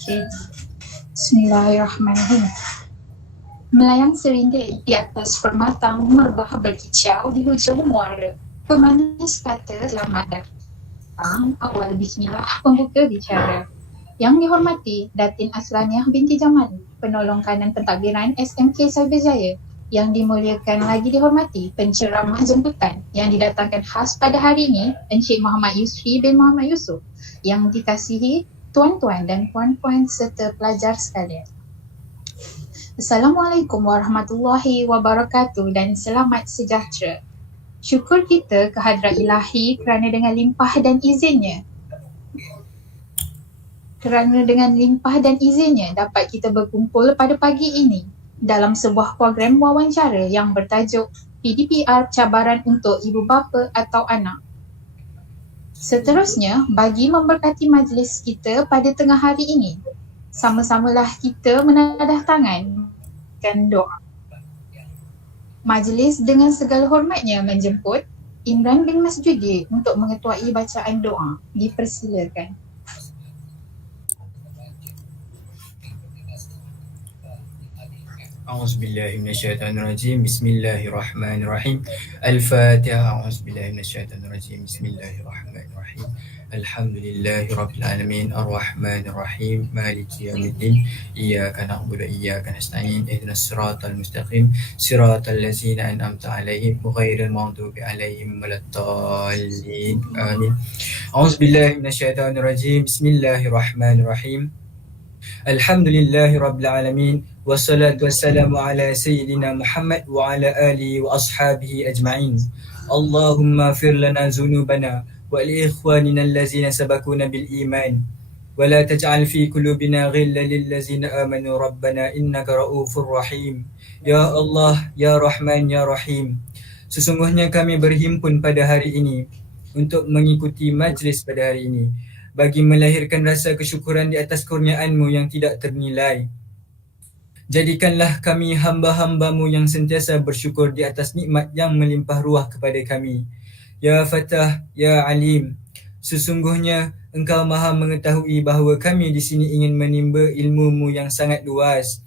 Okay. Bismillahirrahmanirrahim. Melayang seringgit di atas permatang merbah berkicau di hujung muara. Pemanis kata selamat datang awal bismillah pembuka bicara. Yang dihormati Datin Aslaniah binti Jamal, penolong kanan pentadbiran SMK Cyberjaya. Yang dimuliakan lagi dihormati penceramah jemputan yang didatangkan khas pada hari ini, Encik Muhammad Yusri bin Muhammad Yusof. Yang dikasihi tuan-tuan dan puan-puan serta pelajar sekalian. Assalamualaikum warahmatullahi wabarakatuh dan selamat sejahtera. Syukur kita kehadrat ilahi kerana dengan limpah dan izinnya dapat kita berkumpul pada pagi ini dalam sebuah program wawancara yang bertajuk PDPR Cabaran untuk Ibu Bapa atau Anak. Seterusnya, bagi memberkati majlis kita pada tengah hari ini, sama-samalah kita menadah tangan dan doa. Majlis dengan segala hormatnya menjemput Imran bin Masjudi untuk mengetuai bacaan doa. Dipersilakan. A'udzubillahi minasyaitonirrajim. Bismillahirrahmanirrahim. Al-Fatihah. A'udzubillahi minasyaitonirrajim. Bismillahirrahmanirrahim. Alhamdulillahi rabbil alamin. Arrahmanirrahim. Maliki yaumiddin. Iyyaka na'budu wa iyyaka nasta'in. Ihdinas siratal mustaqim. Siratal ladzina an'amta 'alaihim ghairil maghdubi 'alaihim waladdallin. Amin. A'udzubillahi minasyaitonirrajim. Bismillahirrahmanirrahim. Alhamdulillahi rabbil alamin. Wassalatu wassalamu ala sayyidina Muhammad wa ala alihi wa ashabihi ajma'in. Allahumma fir lana zunubana wa li ikhwanina allazina sabakuna bil iman wa la taj'al fi qulubina ghillan lil ladzina amanu rabbana innaka ra'ufur rahim. Ya Allah, ya Rahman, ya Rahim. Sesungguhnya kami berhimpun pada hari ini untuk mengikuti majlis pada hari ini bagi melahirkan rasa kesyukuran di atas kurniaan-Mu yang tidak ternilai. Jadikanlah kami hamba-hamba-Mu yang sentiasa bersyukur di atas nikmat yang melimpah ruah kepada kami. Ya Fatah, Ya Alim, sesungguhnya Engkau maha mengetahui bahawa kami di sini ingin menimba ilmu-Mu yang sangat luas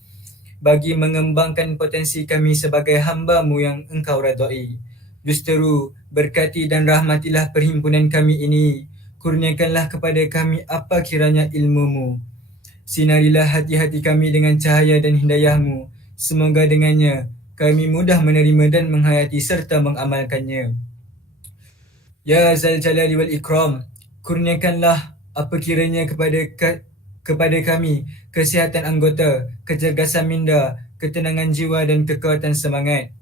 bagi mengembangkan potensi kami sebagai hamba-Mu yang Engkau redai. Justeru, berkati dan rahmatilah perhimpunan kami ini. Kurniakanlah kepada kami apa kiranya ilmu-Mu. Sinarilah hati-hati kami dengan cahaya dan hidayah-Mu. Semoga dengannya kami mudah menerima dan menghayati serta mengamalkannya. Ya Zal Jalali wal Ikram, kurniakanlah apa kiranya kepada kami kesihatan anggota, kecergasan minda, ketenangan jiwa dan kekuatan semangat.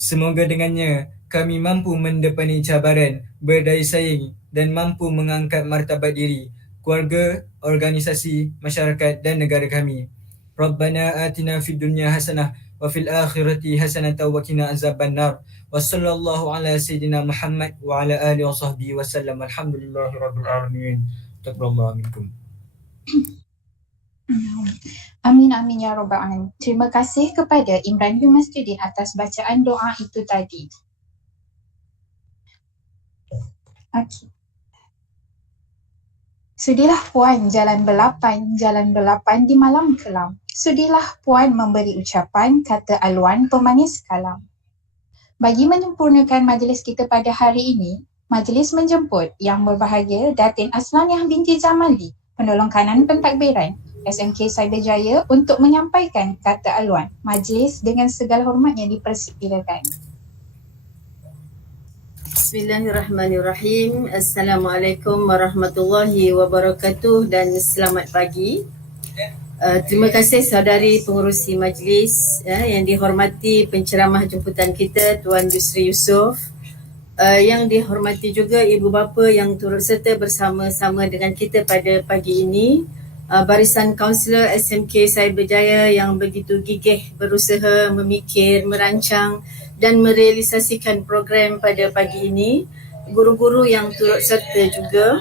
Semoga dengannya kami mampu mendepani cabaran, berdaya saing dan mampu mengangkat martabat diri, keluarga, organisasi, masyarakat dan negara kami. Rabbana atina fid dunya hasanah wa fil akhirati hasanah wa qina azabannar. Wa sallallahu ala sayyidina Muhammad wa ala alihi wa sahbihi wa sallam. Alhamdulillahi rabbil alamin. Taqabbalallahu minkum. Amin amin ya rabbal alamin. Terima kasih kepada Imran bin Masjudin atas bacaan doa itu tadi. Okey. Sudilah puan jalan belapan di malam kelam. Sudilah puan memberi ucapan kata aluan pemanis kalam. Bagi menyempurnakan majlis kita pada hari ini, majlis menjemput yang berbahagia Datin Aslaniah binti Jamali, penolong kanan pentadbiran SMK Cyberjaya untuk menyampaikan kata aluan. Majlis dengan segala hormatnya dipersilakan. Bismillahirrahmanirrahim. Assalamualaikum warahmatullahi wabarakatuh dan selamat pagi. Terima kasih saudari pengurusi majlis yang dihormati penceramah jemputan kita Tuan Yusri Yusof, yang dihormati juga ibu bapa yang turut serta bersama-sama dengan kita pada pagi ini, barisan kaunselor SMK Cyberjaya yang begitu gigih berusaha memikir, merancang dan merealisasikan program pada pagi ini, guru-guru yang turut serta juga,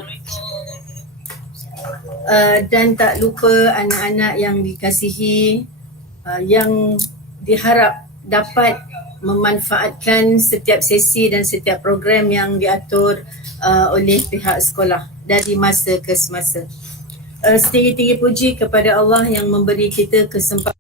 dan tak lupa anak-anak yang dikasihi, yang diharap dapat memanfaatkan setiap sesi dan setiap program yang diatur oleh pihak sekolah dari masa ke semasa. setinggi-tinggi puji kepada Allah yang memberi kita kesempatan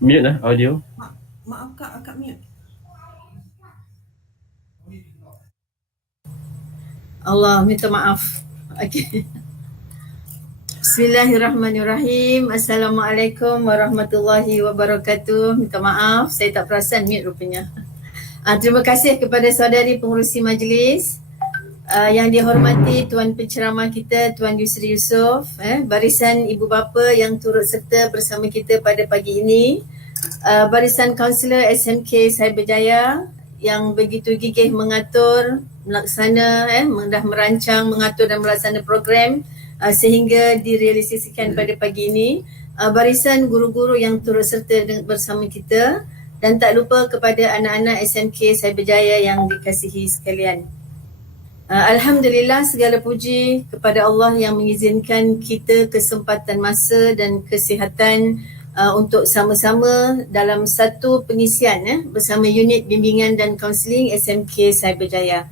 Mute lah audio. Maaf Kak mute. Allah minta maaf. Okey. Bismillahirrahmanirrahim. Assalamualaikum warahmatullahi wabarakatuh. Minta maaf, saya tak perasan mute rupanya. Terima kasih kepada saudari pengurusi majlis, yang dihormati Tuan Penceramah kita Tuan Yusri Yusof, barisan ibu bapa yang turut serta bersama kita pada pagi ini, barisan kaunselor SMK Cyberjaya yang begitu gigih mengatur, melaksana, dah merancang, mengatur dan melaksana program sehingga direalisasikan pada pagi ini, barisan guru-guru yang turut serta bersama kita, dan tak lupa kepada anak-anak SMK Cyberjaya yang dikasihi sekalian. Alhamdulillah, segala puji kepada Allah yang mengizinkan kita kesempatan masa dan kesihatan untuk sama-sama dalam satu pengisian bersama unit bimbingan dan kaunseling SMK Cyberjaya.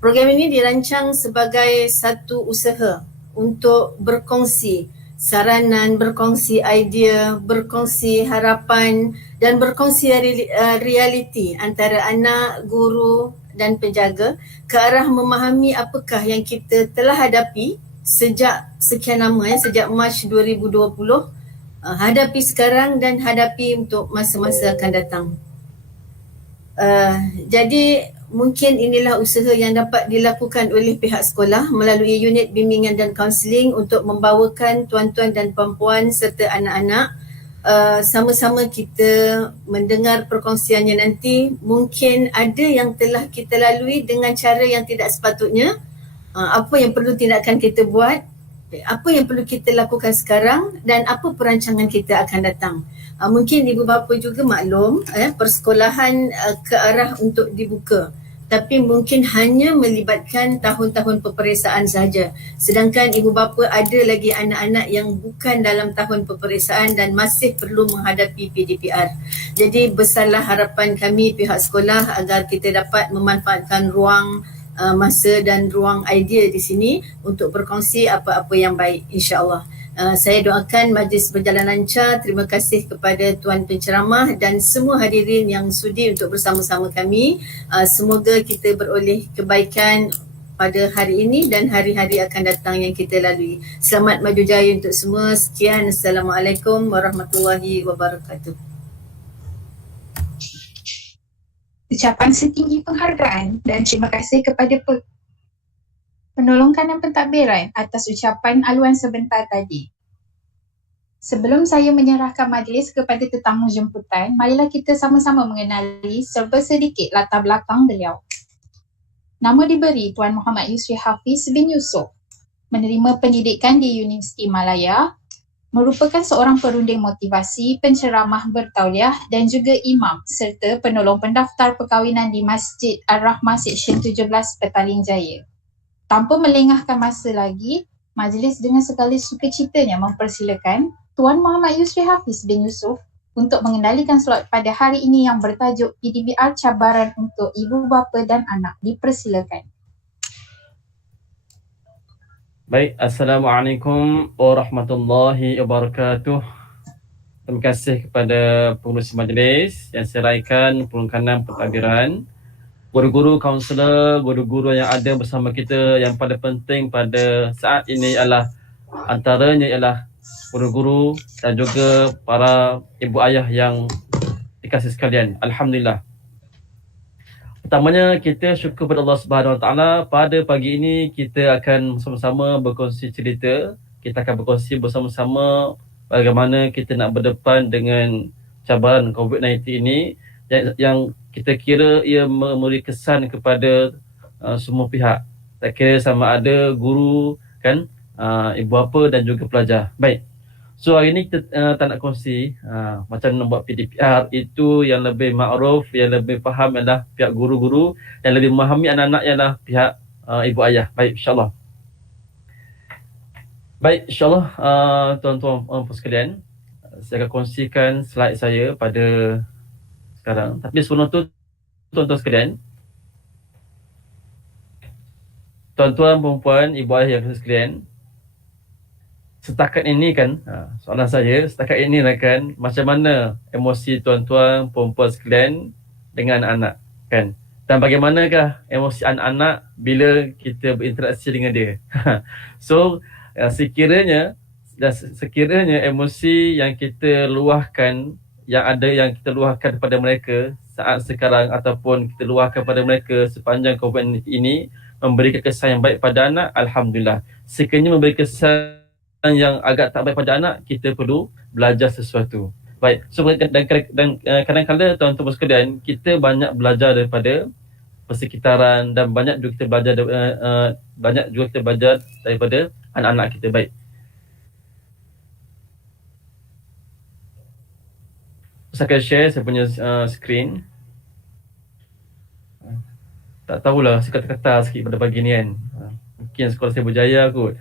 Program ini dirancang sebagai satu usaha untuk berkongsi saranan, berkongsi idea, berkongsi harapan dan berkongsi realiti antara anak, guru dan penjaga ke arah memahami apakah yang kita telah hadapi sejak sekian lama, sejak Mac 2020, hadapi sekarang dan hadapi untuk masa-masa akan datang. Jadi mungkin inilah usaha yang dapat dilakukan oleh pihak sekolah melalui unit bimbingan dan kaunseling untuk membawakan tuan-tuan dan puan-puan serta anak-anak sama-sama kita mendengar perkongsiannya nanti. Mungkin ada yang telah kita lalui dengan cara yang tidak sepatutnya, apa yang perlu tindakan kita buat, apa yang perlu kita lakukan sekarang dan apa perancangan kita akan datang. Mungkin ibu bapa juga maklum persekolahan ke arah untuk dibuka, tapi mungkin hanya melibatkan tahun-tahun peperiksaan saja. Sedangkan ibu bapa ada lagi anak-anak yang bukan dalam tahun peperiksaan dan masih perlu menghadapi PDPR. Jadi besarlah harapan kami pihak sekolah agar kita dapat memanfaatkan ruang masa dan ruang idea di sini untuk berkongsi apa-apa yang baik, insya-Allah. Saya doakan majlis berjalan lancar. Terima kasih kepada Tuan Penceramah dan semua hadirin yang sudi untuk bersama-sama kami. Semoga kita beroleh kebaikan pada hari ini dan hari-hari akan datang yang kita lalui. Selamat maju jaya untuk semua. Sekian. Assalamualaikum warahmatullahi wabarakatuh. Ucapan setinggi penghargaan dan terima kasih kepada penolongkan dan pentadbiran atas ucapan aluan sebentar tadi. Sebelum saya menyerahkan majlis kepada tetamu jemputan, marilah kita sama-sama mengenali serba sedikit latar belakang beliau. Nama diberi Tuan Muhammad Yusri Hafiz bin Yusof, menerima pendidikan di Universiti Malaya, merupakan seorang perunding motivasi, penceramah bertauliah dan juga imam serta penolong pendaftar perkahwinan di Masjid Ar-Rahmah Seksyen 17 Petaling Jaya. Tanpa melengahkan masa lagi, majlis dengan segala sukacitanya mempersilakan Tuan Muhammad Yusri Hafiz bin Yusof untuk mengendalikan slot pada hari ini yang bertajuk PDPR Cabaran untuk Ibu Bapa dan Anak. Dipersilakan. Baik, Assalamualaikum warahmatullahi wabarakatuh. Terima kasih kepada pengurusi majlis yang saya raikan perunkanan pentadbiran, guru-guru kaunselor, guru-guru yang ada bersama kita. Yang paling penting pada saat ini adalah antaranya ialah guru-guru dan juga para ibu ayah yang dikasihi sekalian. Alhamdulillah. Pertamanya kita syukur kepada Allah Subhanahu Wa Taala. Pada pagi ini kita akan bersama-sama berkongsi cerita. Kita akan berkongsi bersama-sama bagaimana kita nak berdepan dengan cabaran COVID-19 ini yang kita kira ia memberi kesan kepada semua pihak. Tak kira sama ada guru, kan, ibu bapa dan juga pelajar. Baik. So hari ni kita tak nak kongsi macam nak buat PDPR. Itu yang lebih ma'ruf, yang lebih faham adalah pihak guru-guru, yang lebih memahami anak-anak ialah pihak ibu ayah. Baik, insyaAllah. Baik, insyaAllah tuan-tuan sekalian, saya akan kongsikan slide saya pada sekarang. Tapi sebelum tu, tuan-tuan sekalian, tuan-tuan, perempuan, ibu ayah yang sekalian, setakat ini kan, soalan saya, setakat ini kan, macam mana emosi tuan-tuan, perempuan sekalian dengan anak kan? Dan bagaimanakah emosi anak-anak bila kita berinteraksi dengan dia? So, sekiranya emosi yang kita luahkan, yang kita luahkan kepada mereka saat sekarang ataupun kita luahkan kepada mereka sepanjang COVID ini memberi kesan yang baik pada anak, alhamdulillah. Sekiranya memberi kesan yang agak tak baik pada anak, kita perlu belajar sesuatu. Baik, so dan kadang-kadang tuan-tuan sekalian, kita banyak belajar daripada persekitaran dan banyak juga kita belajar daripada anak-anak kita. Baik. Saya akan share saya punya screen. Tak tahulah, saya kata-kata sikit pada pagi ni kan. Mungkin sekolah saya berjaya kot.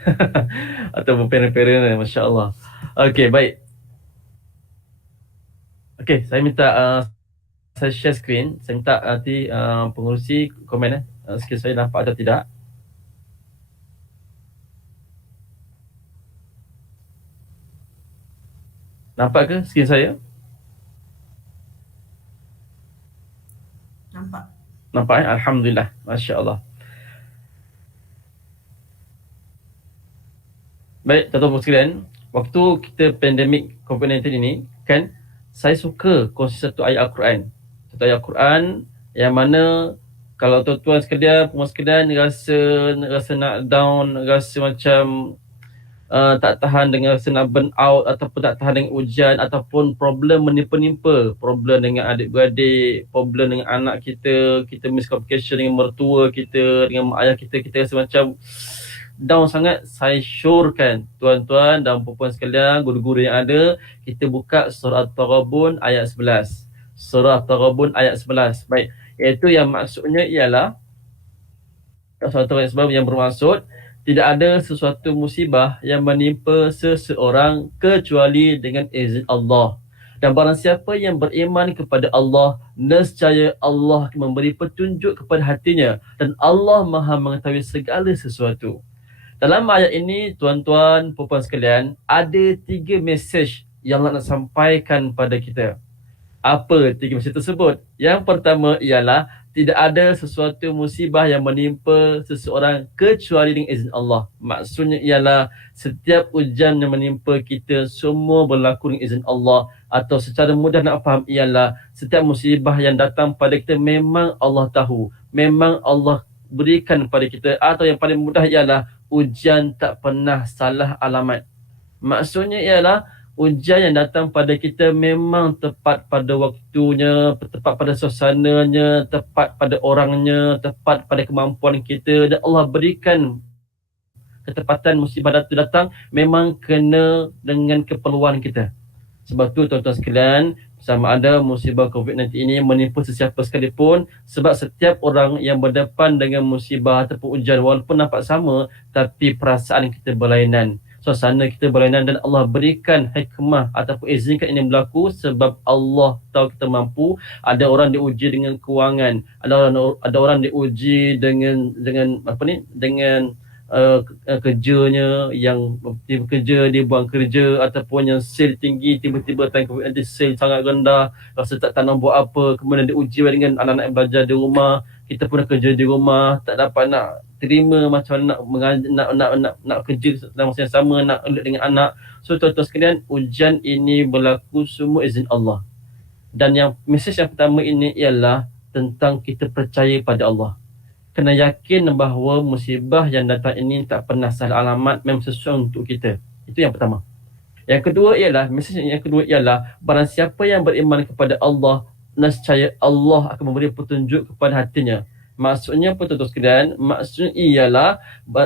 Atau parent-parent, Masya Allah. Okay, baik. Okay, saya minta saya share screen. Saya minta nanti pengurusi komen screen saya nampak atau tidak. Nampak ke screen saya? Nampak Alhamdulillah. Masya Allah. Baik, tuan-tuan sekalian, waktu kita pandemik COVID-19 ini, kan, saya suka kongsi satu ayat Al-Quran. Satu ayat Al-Quran yang mana kalau tuan-tuan sekalian, perempuan sekalian rasa nak down, rasa macam tak tahan dengan rasa nak burn out ataupun tak tahan dengan ujian ataupun problem menimpa-nimpa, problem dengan adik-beradik, problem dengan anak kita, kita miscommunication dengan mertua kita, dengan mak ayah kita, kita rasa macam down sangat, saya syorkan tuan-tuan dan puan-puan sekalian, guru-guru yang ada, kita buka surah At-Taghabun ayat 11. Surah At-Taghabun ayat 11. Baik, iaitu yang maksudnya ialah surah At-Taghabun yang bermaksud tidak ada sesuatu musibah yang menimpa seseorang kecuali dengan izin Allah. Dan barang siapa yang beriman kepada Allah, nescaya Allah memberi petunjuk kepada hatinya dan Allah Maha mengetahui segala sesuatu. Dalam ayat ini, tuan-tuan, puan-puan sekalian, ada 3 mesej yang Allah nak sampaikan pada kita. Apa 3 mesej tersebut? Yang pertama ialah tidak ada sesuatu musibah yang menimpa seseorang kecuali dengan izin Allah. Maksudnya ialah setiap ujian yang menimpa kita semua berlaku dengan izin Allah. Atau secara mudah nak faham ialah setiap musibah yang datang pada kita memang Allah tahu. Memang Allah berikan pada kita. Atau yang paling mudah ialah ujian tak pernah salah alamat. Maksudnya ialah ujian yang datang pada kita memang tepat pada waktunya, tepat pada suasananya, tepat pada orangnya, tepat pada kemampuan kita, dan Allah berikan ketepatan musibah datang memang kena dengan keperluan kita. Sebab tu tuan-tuan sekalian, sama ada musibah COVID-19 ini menimpa sesiapa sekalipun, sebab setiap orang yang berdepan dengan musibah ataupun ujian walaupun nampak sama, tapi perasaan kita berlainan, suasana kita berlainan, dan Allah berikan hikmah ataupun izinkan ini berlaku sebab Allah tahu kita mampu. Ada orang diuji dengan kewangan, ada orang diuji dengan kerjanya yang kerja dia buang kerja, ataupun yang sale tinggi tiba-tiba time COVID-19 sale sangat rendah, rasa tak tahu nak buat apa. Kemudian diuji dengan anak-anak yang belajar di rumah, kita pun kerja di rumah, tak dapat nak terima macam nak kerja dalam masa yang sama, nak alert dengan anak. So tuan-tuan sekalian, ujian ini berlaku semua izin Allah. Dan yang mesej yang pertama ini ialah tentang kita percaya pada Allah. Kena yakin bahawa musibah yang datang ini tak pernah salah alamat, memang sesuai untuk kita. Itu yang pertama. Yang kedua ialah, mesej yang kedua ialah barang siapa yang beriman kepada Allah, nescaya Allah akan memberi petunjuk kepada hatinya. Maksudnya apa tuan-tuan sekalian? Maksudnya ialah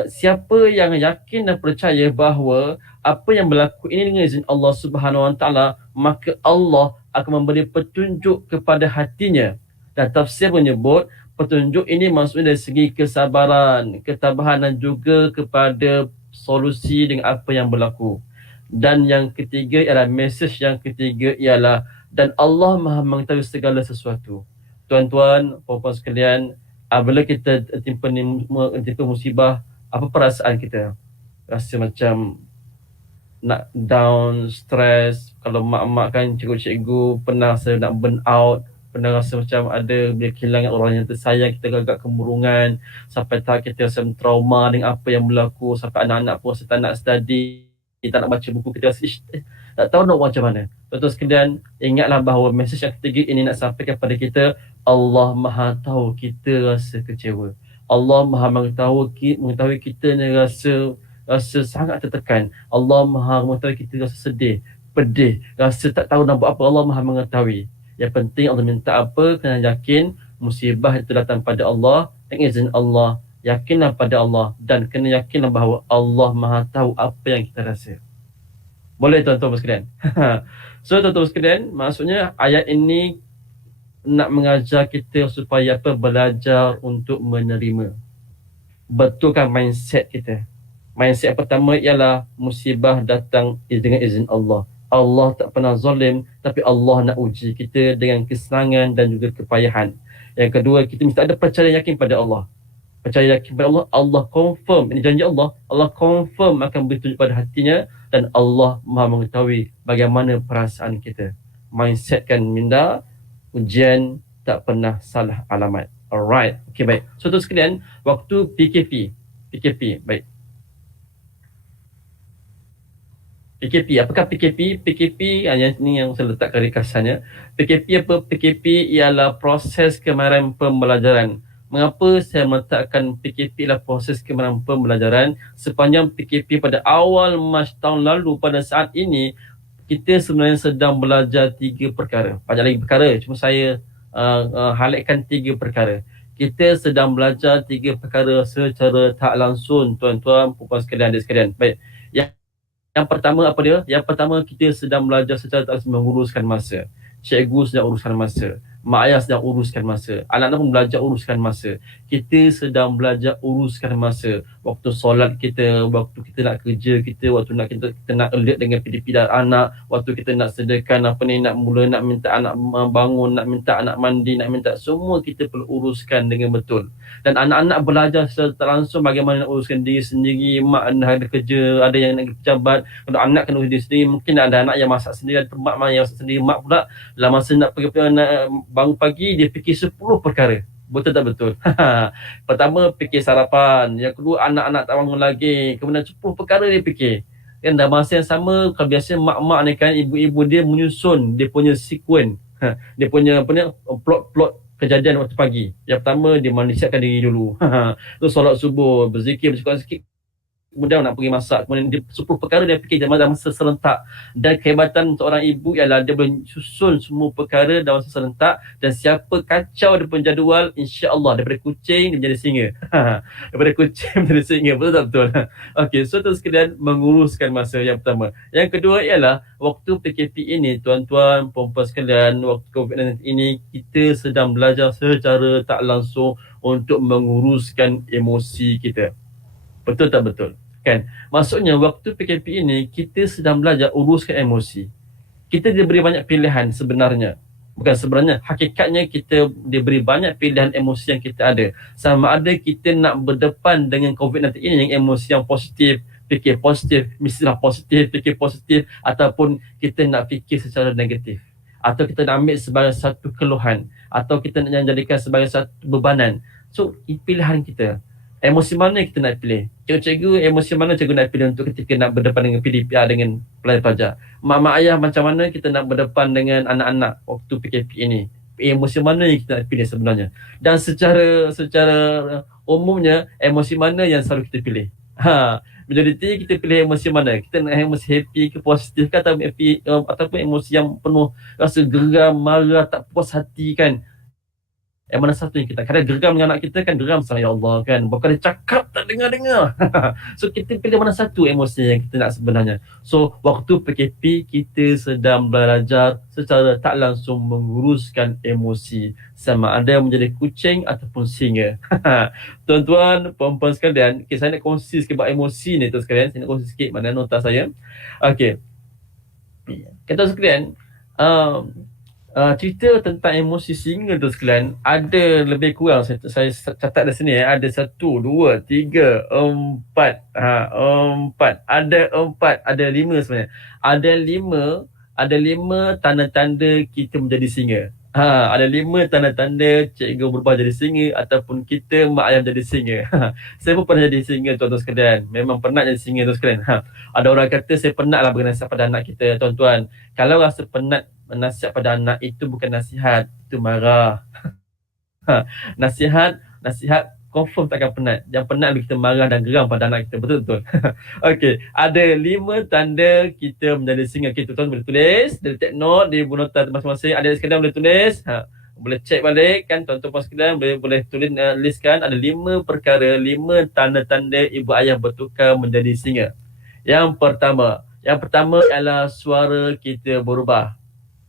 siapa yang yakin dan percaya bahawa apa yang berlaku ini dengan izin Allah Subhanahu Wa Taala, maka Allah akan memberi petunjuk kepada hatinya. Dan tafsir menyebut petunjuk ini maksudnya dari segi kesabaran, ketabahan dan juga kepada solusi dengan apa yang berlaku. Dan yang ketiga ialah mesej yang ketiga ialah dan Allah Maha mengetahui segala sesuatu. Tuan-tuan, puan-puan sekalian, bila kita timpa musibah, apa perasaan kita? Rasa macam nak down, stres. Kalau mak-mak kan, cikgu-cikgu pernah rasa nak burn out, pernah rasa macam ada bila kehilangan orang yang tersayang, kita agak kemurungan, sampai tahap kita rasa trauma dengan apa yang berlaku, sampai anak-anak pun rasa tak nak study, tak nak baca buku, kita rasa tak tahu nak buat macam mana. Tuan-tuan sekalian, ingatlah bahawa mesej yang ketiga ini nak sampaikan kepada kita, Allah Maha tahu kita rasa kecewa. Allah Maha mengetahui kita ni rasa sangat tertekan. Allah Maha mengetahui kita rasa sedih, pedih, rasa tak tahu nak buat apa. Allah Maha mengetahui. Yang penting Allah minta apa, kena yakin musibah itu datang pada Allah, dengan izin Allah. Yakinlah pada Allah dan kena yakinlah bahawa Allah Maha tahu apa yang kita rasa. Boleh tuan-tuan sekalian? So tuan-tuan sekalian, maksudnya ayat ini nak mengajar kita supaya apa? Belajar untuk menerima. Betulkan mindset kita. Mindset pertama ialah musibah datang dengan izin Allah. Allah tak pernah zalim, tapi Allah nak uji kita dengan kesenangan dan juga kepayahan. Yang kedua, kita mesti ada percaya yakin pada Allah. Percaya yakin pada Allah, Allah confirm, ini janji Allah, Allah confirm akan bertunjuk pada hatinya dan Allah Maha mengetahui bagaimana perasaan kita. Mindset kan minda, ujian tak pernah salah alamat. Alright, okay, baik. So tuan sekalian, waktu PKP, baik. PKP, apakah PKP? PKP, yang ini yang saya letakkan ringkasannya. PKP apa? PKP ialah proses kemahiran pembelajaran. Mengapa saya meletakkan PKP ialah proses kemahiran pembelajaran? Sepanjang PKP pada awal Mac tahun lalu, pada saat ini, kita sebenarnya sedang belajar 3 perkara. Banyak lagi perkara, cuma saya highlightkan 3 perkara. Kita sedang belajar 3 perkara secara tak langsung, tuan-tuan, puan-puan sekalian, adik sekalian. Baik. Yang pertama apa dia? Yang pertama, kita sedang belajar secara tak langsung menguruskan masa. Cikgu sedang uruskan masa. Mak ayah sedang uruskan masa. Anak-anak pun belajar uruskan masa. Kita sedang belajar uruskan masa. Waktu solat kita, waktu kita nak kerja kita, waktu nak kita nak alert dengan PDP dan anak, waktu kita nak sediakan nak mula nak minta anak bangun, nak minta anak mandi, nak minta, semua kita perlu uruskan dengan betul. Dan anak-anak belajar secara langsung bagaimana nak uruskan diri sendiri. Mak ada kerja, ada yang nak pejabat. Kalau anak kena urus diri sendiri, mungkin ada anak yang masak sendiri, ada mak yang masak sendiri. Mak pula dalam masa nak pergi bangun pagi, dia fikir 10 perkara. Betul tak betul? Pertama, fikir sarapan. Yang kedua, anak-anak tak bangun lagi. Kemudian 10 perkara dia fikir. Kan dalam masa yang sama, kalau biasa mak-mak ni kan, ibu-ibu dia menyusun dia punya sequence. Dia punya plot kejadian waktu pagi. Yang pertama, dia siapkan diri dulu. Terus solat subuh, berzikir, bersyukur sikit. Kemudian nak pergi masak. Kemudian dia 10 perkara dia fikir dalam masa serentak. Dan kehebatan seorang ibu ialah dia boleh susun semua perkara dalam masa serentak. Dan siapa kacau dia pun jadual, insya-Allah daripada kucing dia menjadi singa. Daripada kucing menjadi singa. Betul tak betul? Okey, so terus sekalian menguruskan masa yang pertama. Yang kedua ialah waktu PKP ini, tuan-tuan, puan-puan sekalian, waktu COVID-19 ini, kita sedang belajar secara tak langsung untuk menguruskan emosi kita. Betul tak betul? Kan? Maksudnya waktu PKP ini kita sedang belajar uruskan emosi. Kita diberi banyak pilihan sebenarnya. Bukan sebenarnya, hakikatnya kita diberi banyak pilihan emosi yang kita ada. Sama ada kita nak berdepan dengan COVID-19 ini yang emosi yang positif, fikir positif, mestilah positif, fikir positif, ataupun kita nak fikir secara negatif. Atau kita nak ambil sebagai satu keluhan, atau kita nak jadikan sebagai satu bebanan. So, pilihan kita. Emosi mana kita nak pilih? Cikgu-cikgu, emosi mana cikgu nak pilih untuk ketika nak berdepan dengan PDPR, dengan pelajar-pelajar? Mak-mak ayah, macam mana kita nak berdepan dengan anak-anak waktu PKP ini? Emosi mana yang kita nak pilih sebenarnya? Dan secara umumnya, emosi mana yang selalu kita pilih? Majoriti kita pilih emosi mana? Kita nak emosi happy ke positif ke, ataupun emosi yang penuh rasa geram, marah, tak puas hati kan? Yang mana satu yang kita kadang geram dengan anak kita kan, geram sama ya Allah kan, bukan dia cakap tak dengar-dengar. So kita pilih mana satu emosi yang kita nak sebenarnya. So waktu PKP kita sedang belajar secara tak langsung menguruskan emosi, sama ada menjadi kucing ataupun singa. Tuan-tuan, puan-puan sekalian, okay, saya nak kongsi sikit buat emosi ni tuan sekalian. Saya nak kongsi sikit mana nota saya. Okey. Kata sekalian, cerita tentang emosi singa tu sekalian ada lebih kurang saya catat di sini ada 1, 2, 3, 4 ada 5 sebenarnya. Ada 5 tanda-tanda kita menjadi singa. Ada 5 tanda-tanda cikgu berubah jadi singa ataupun kita mak ayah jadi singa. Saya pun pernah jadi singa tuan-tuan sekalian. Memang pernah jadi singa tuan sekalian. Ada orang kata saya penat lah bernasihat pada anak kita tuan-tuan. Kalau rasa penat menasihat pada anak itu bukan nasihat, itu marah. Nasihat confirm takkan penat. Yang penat bila kita marah dan geram pada anak kita. Betul-betul. Okey, ada 5 tanda kita menjadi singa. Okey, tuan-tuan boleh tulis, boleh take note di buku nota masing-masing. Ada sekalian boleh tulis. Boleh check balik kan tuan-tuan sekalian, boleh tulis listkan ada 5 perkara, 5 tanda-tanda ibu ayah bertukar menjadi singa. Yang pertama ialah suara kita berubah.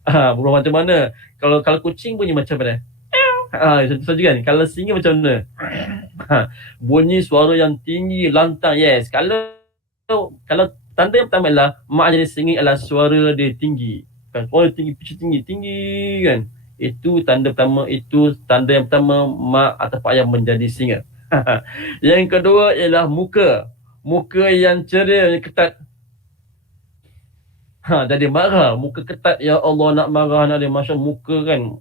Berubah macam mana? Kalau kucing bunyi macam mana? Contoh kan. Kalau singa macam mana? Bunyi suara yang tinggi, lantang. Yes. Kalau tanda yang pertama ialah mak jadi singa ialah suara dia tinggi. Kan? Suara tinggi, pitch tinggi kan. Itu tanda yang pertama mak atau ayah menjadi singa. Yang kedua ialah muka. Muka yang ceria, yang ketat. Jadi marah, muka ketat. Ya Allah, nak marah nak dia. Masya Allah, muka kan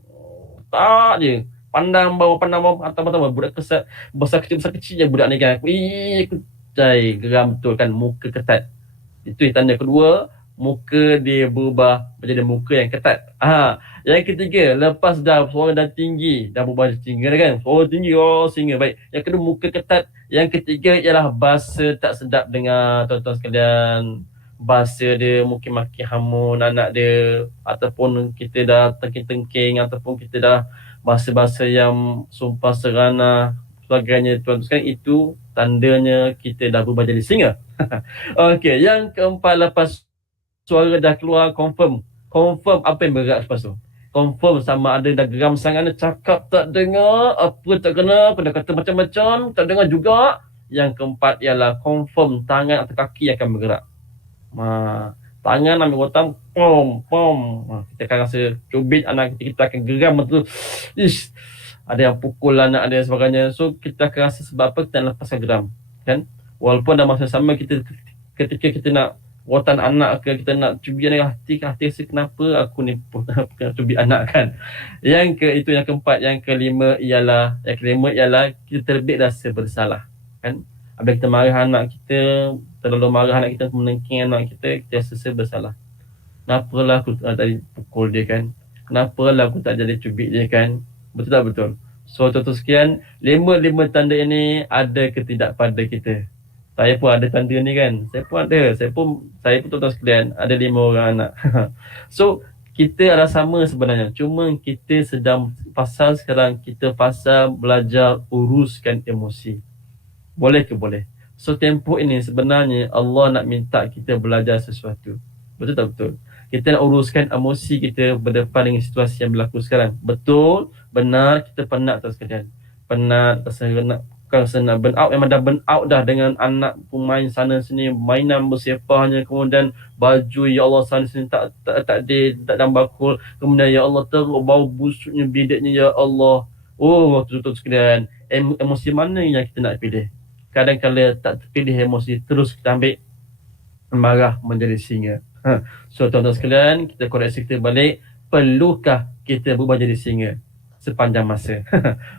tak je. Pandang bawah, atas-atas. Budak kesat, besar kecil je budak ni kan. Aku geram betul kan, muka ketat. Itu tanda kedua, muka dia berubah menjadi muka yang ketat. Yang ketiga, lepas dah suara dah tinggi, dah berubah jadi singa dah kan. Suara tinggi, singa. Baik. Yang kedua, muka ketat. Yang ketiga ialah bahasa tak sedap dengar tuan-tuan sekalian. Bahasa dia mungkin maki hamun anak dia, ataupun kita dah tengking-tengking, ataupun kita dah bahasa-bahasa yang sumpah serana sebagainya tuan-tuan sekalian. Itu tandanya kita dah berubah jadi singa. Okey, yang keempat, lepas suara dah keluar, confirm apa yang bergerak lepas tu. Confirm sama ada dah geram sangat, cakap tak dengar, apa tak kena, kena kata macam-macam, tak dengar juga. Yang keempat ialah confirm tangan atau kaki akan bergerak. Tangan ambil botol, pom. Kita akan rasa cubit anak kita akan geram betul. Ada yang pukul anak dia sebagainya. So kita akan rasa sebab apa kita lepaskan geram kan. Walaupun dalam masa sama kita ketika kita nak watan anak ke, kita nak cubit anak, hati rasa kenapa aku ni cubit anak kan. Yang keempat. Yang kelima ialah kita terbit rasa bersalah kan. Apabila kita marah anak kita, terlalu marah anak kita, menengking anak kita rasa bersalah. Kenapalah aku tadi pukul dia kan? Kenapalah aku tak jadi cubit dia kan? Betul tak betul? So tuan-tuan sekian, 5 tanda ini ada ke tidak pada kita? Saya pun ada tanda ni kan? Saya pun tuan-tuan sekalian, ada 5 orang anak. So kita adalah sama sebenarnya. Cuma kita sedang sekarang kita belajar uruskan emosi. Boleh ke boleh? So tempoh ini sebenarnya Allah nak minta kita belajar sesuatu. Betul tak betul? Kita nak uruskan emosi kita berdepan dengan situasi yang berlaku sekarang. Betul, benar, kita penat tak sekalian. Penat, rasa nak burn out. Memang dah burn out dah dengan anak pemain sana sini, mainan bersepahnya, kemudian baju ya Allah sana sini tak dalam bakul, kemudian ya Allah teruk bau busuknya bidiknya ya Allah. Waktu tu sekalian, emosi mana yang kita nak pilih? Kadang-kadang tak terpilih emosi, terus kita ambil marah menjadi singa. So tuan-tuan sekalian, kita koreksi kita balik, perlukah kita berubah jadi singa sepanjang masa?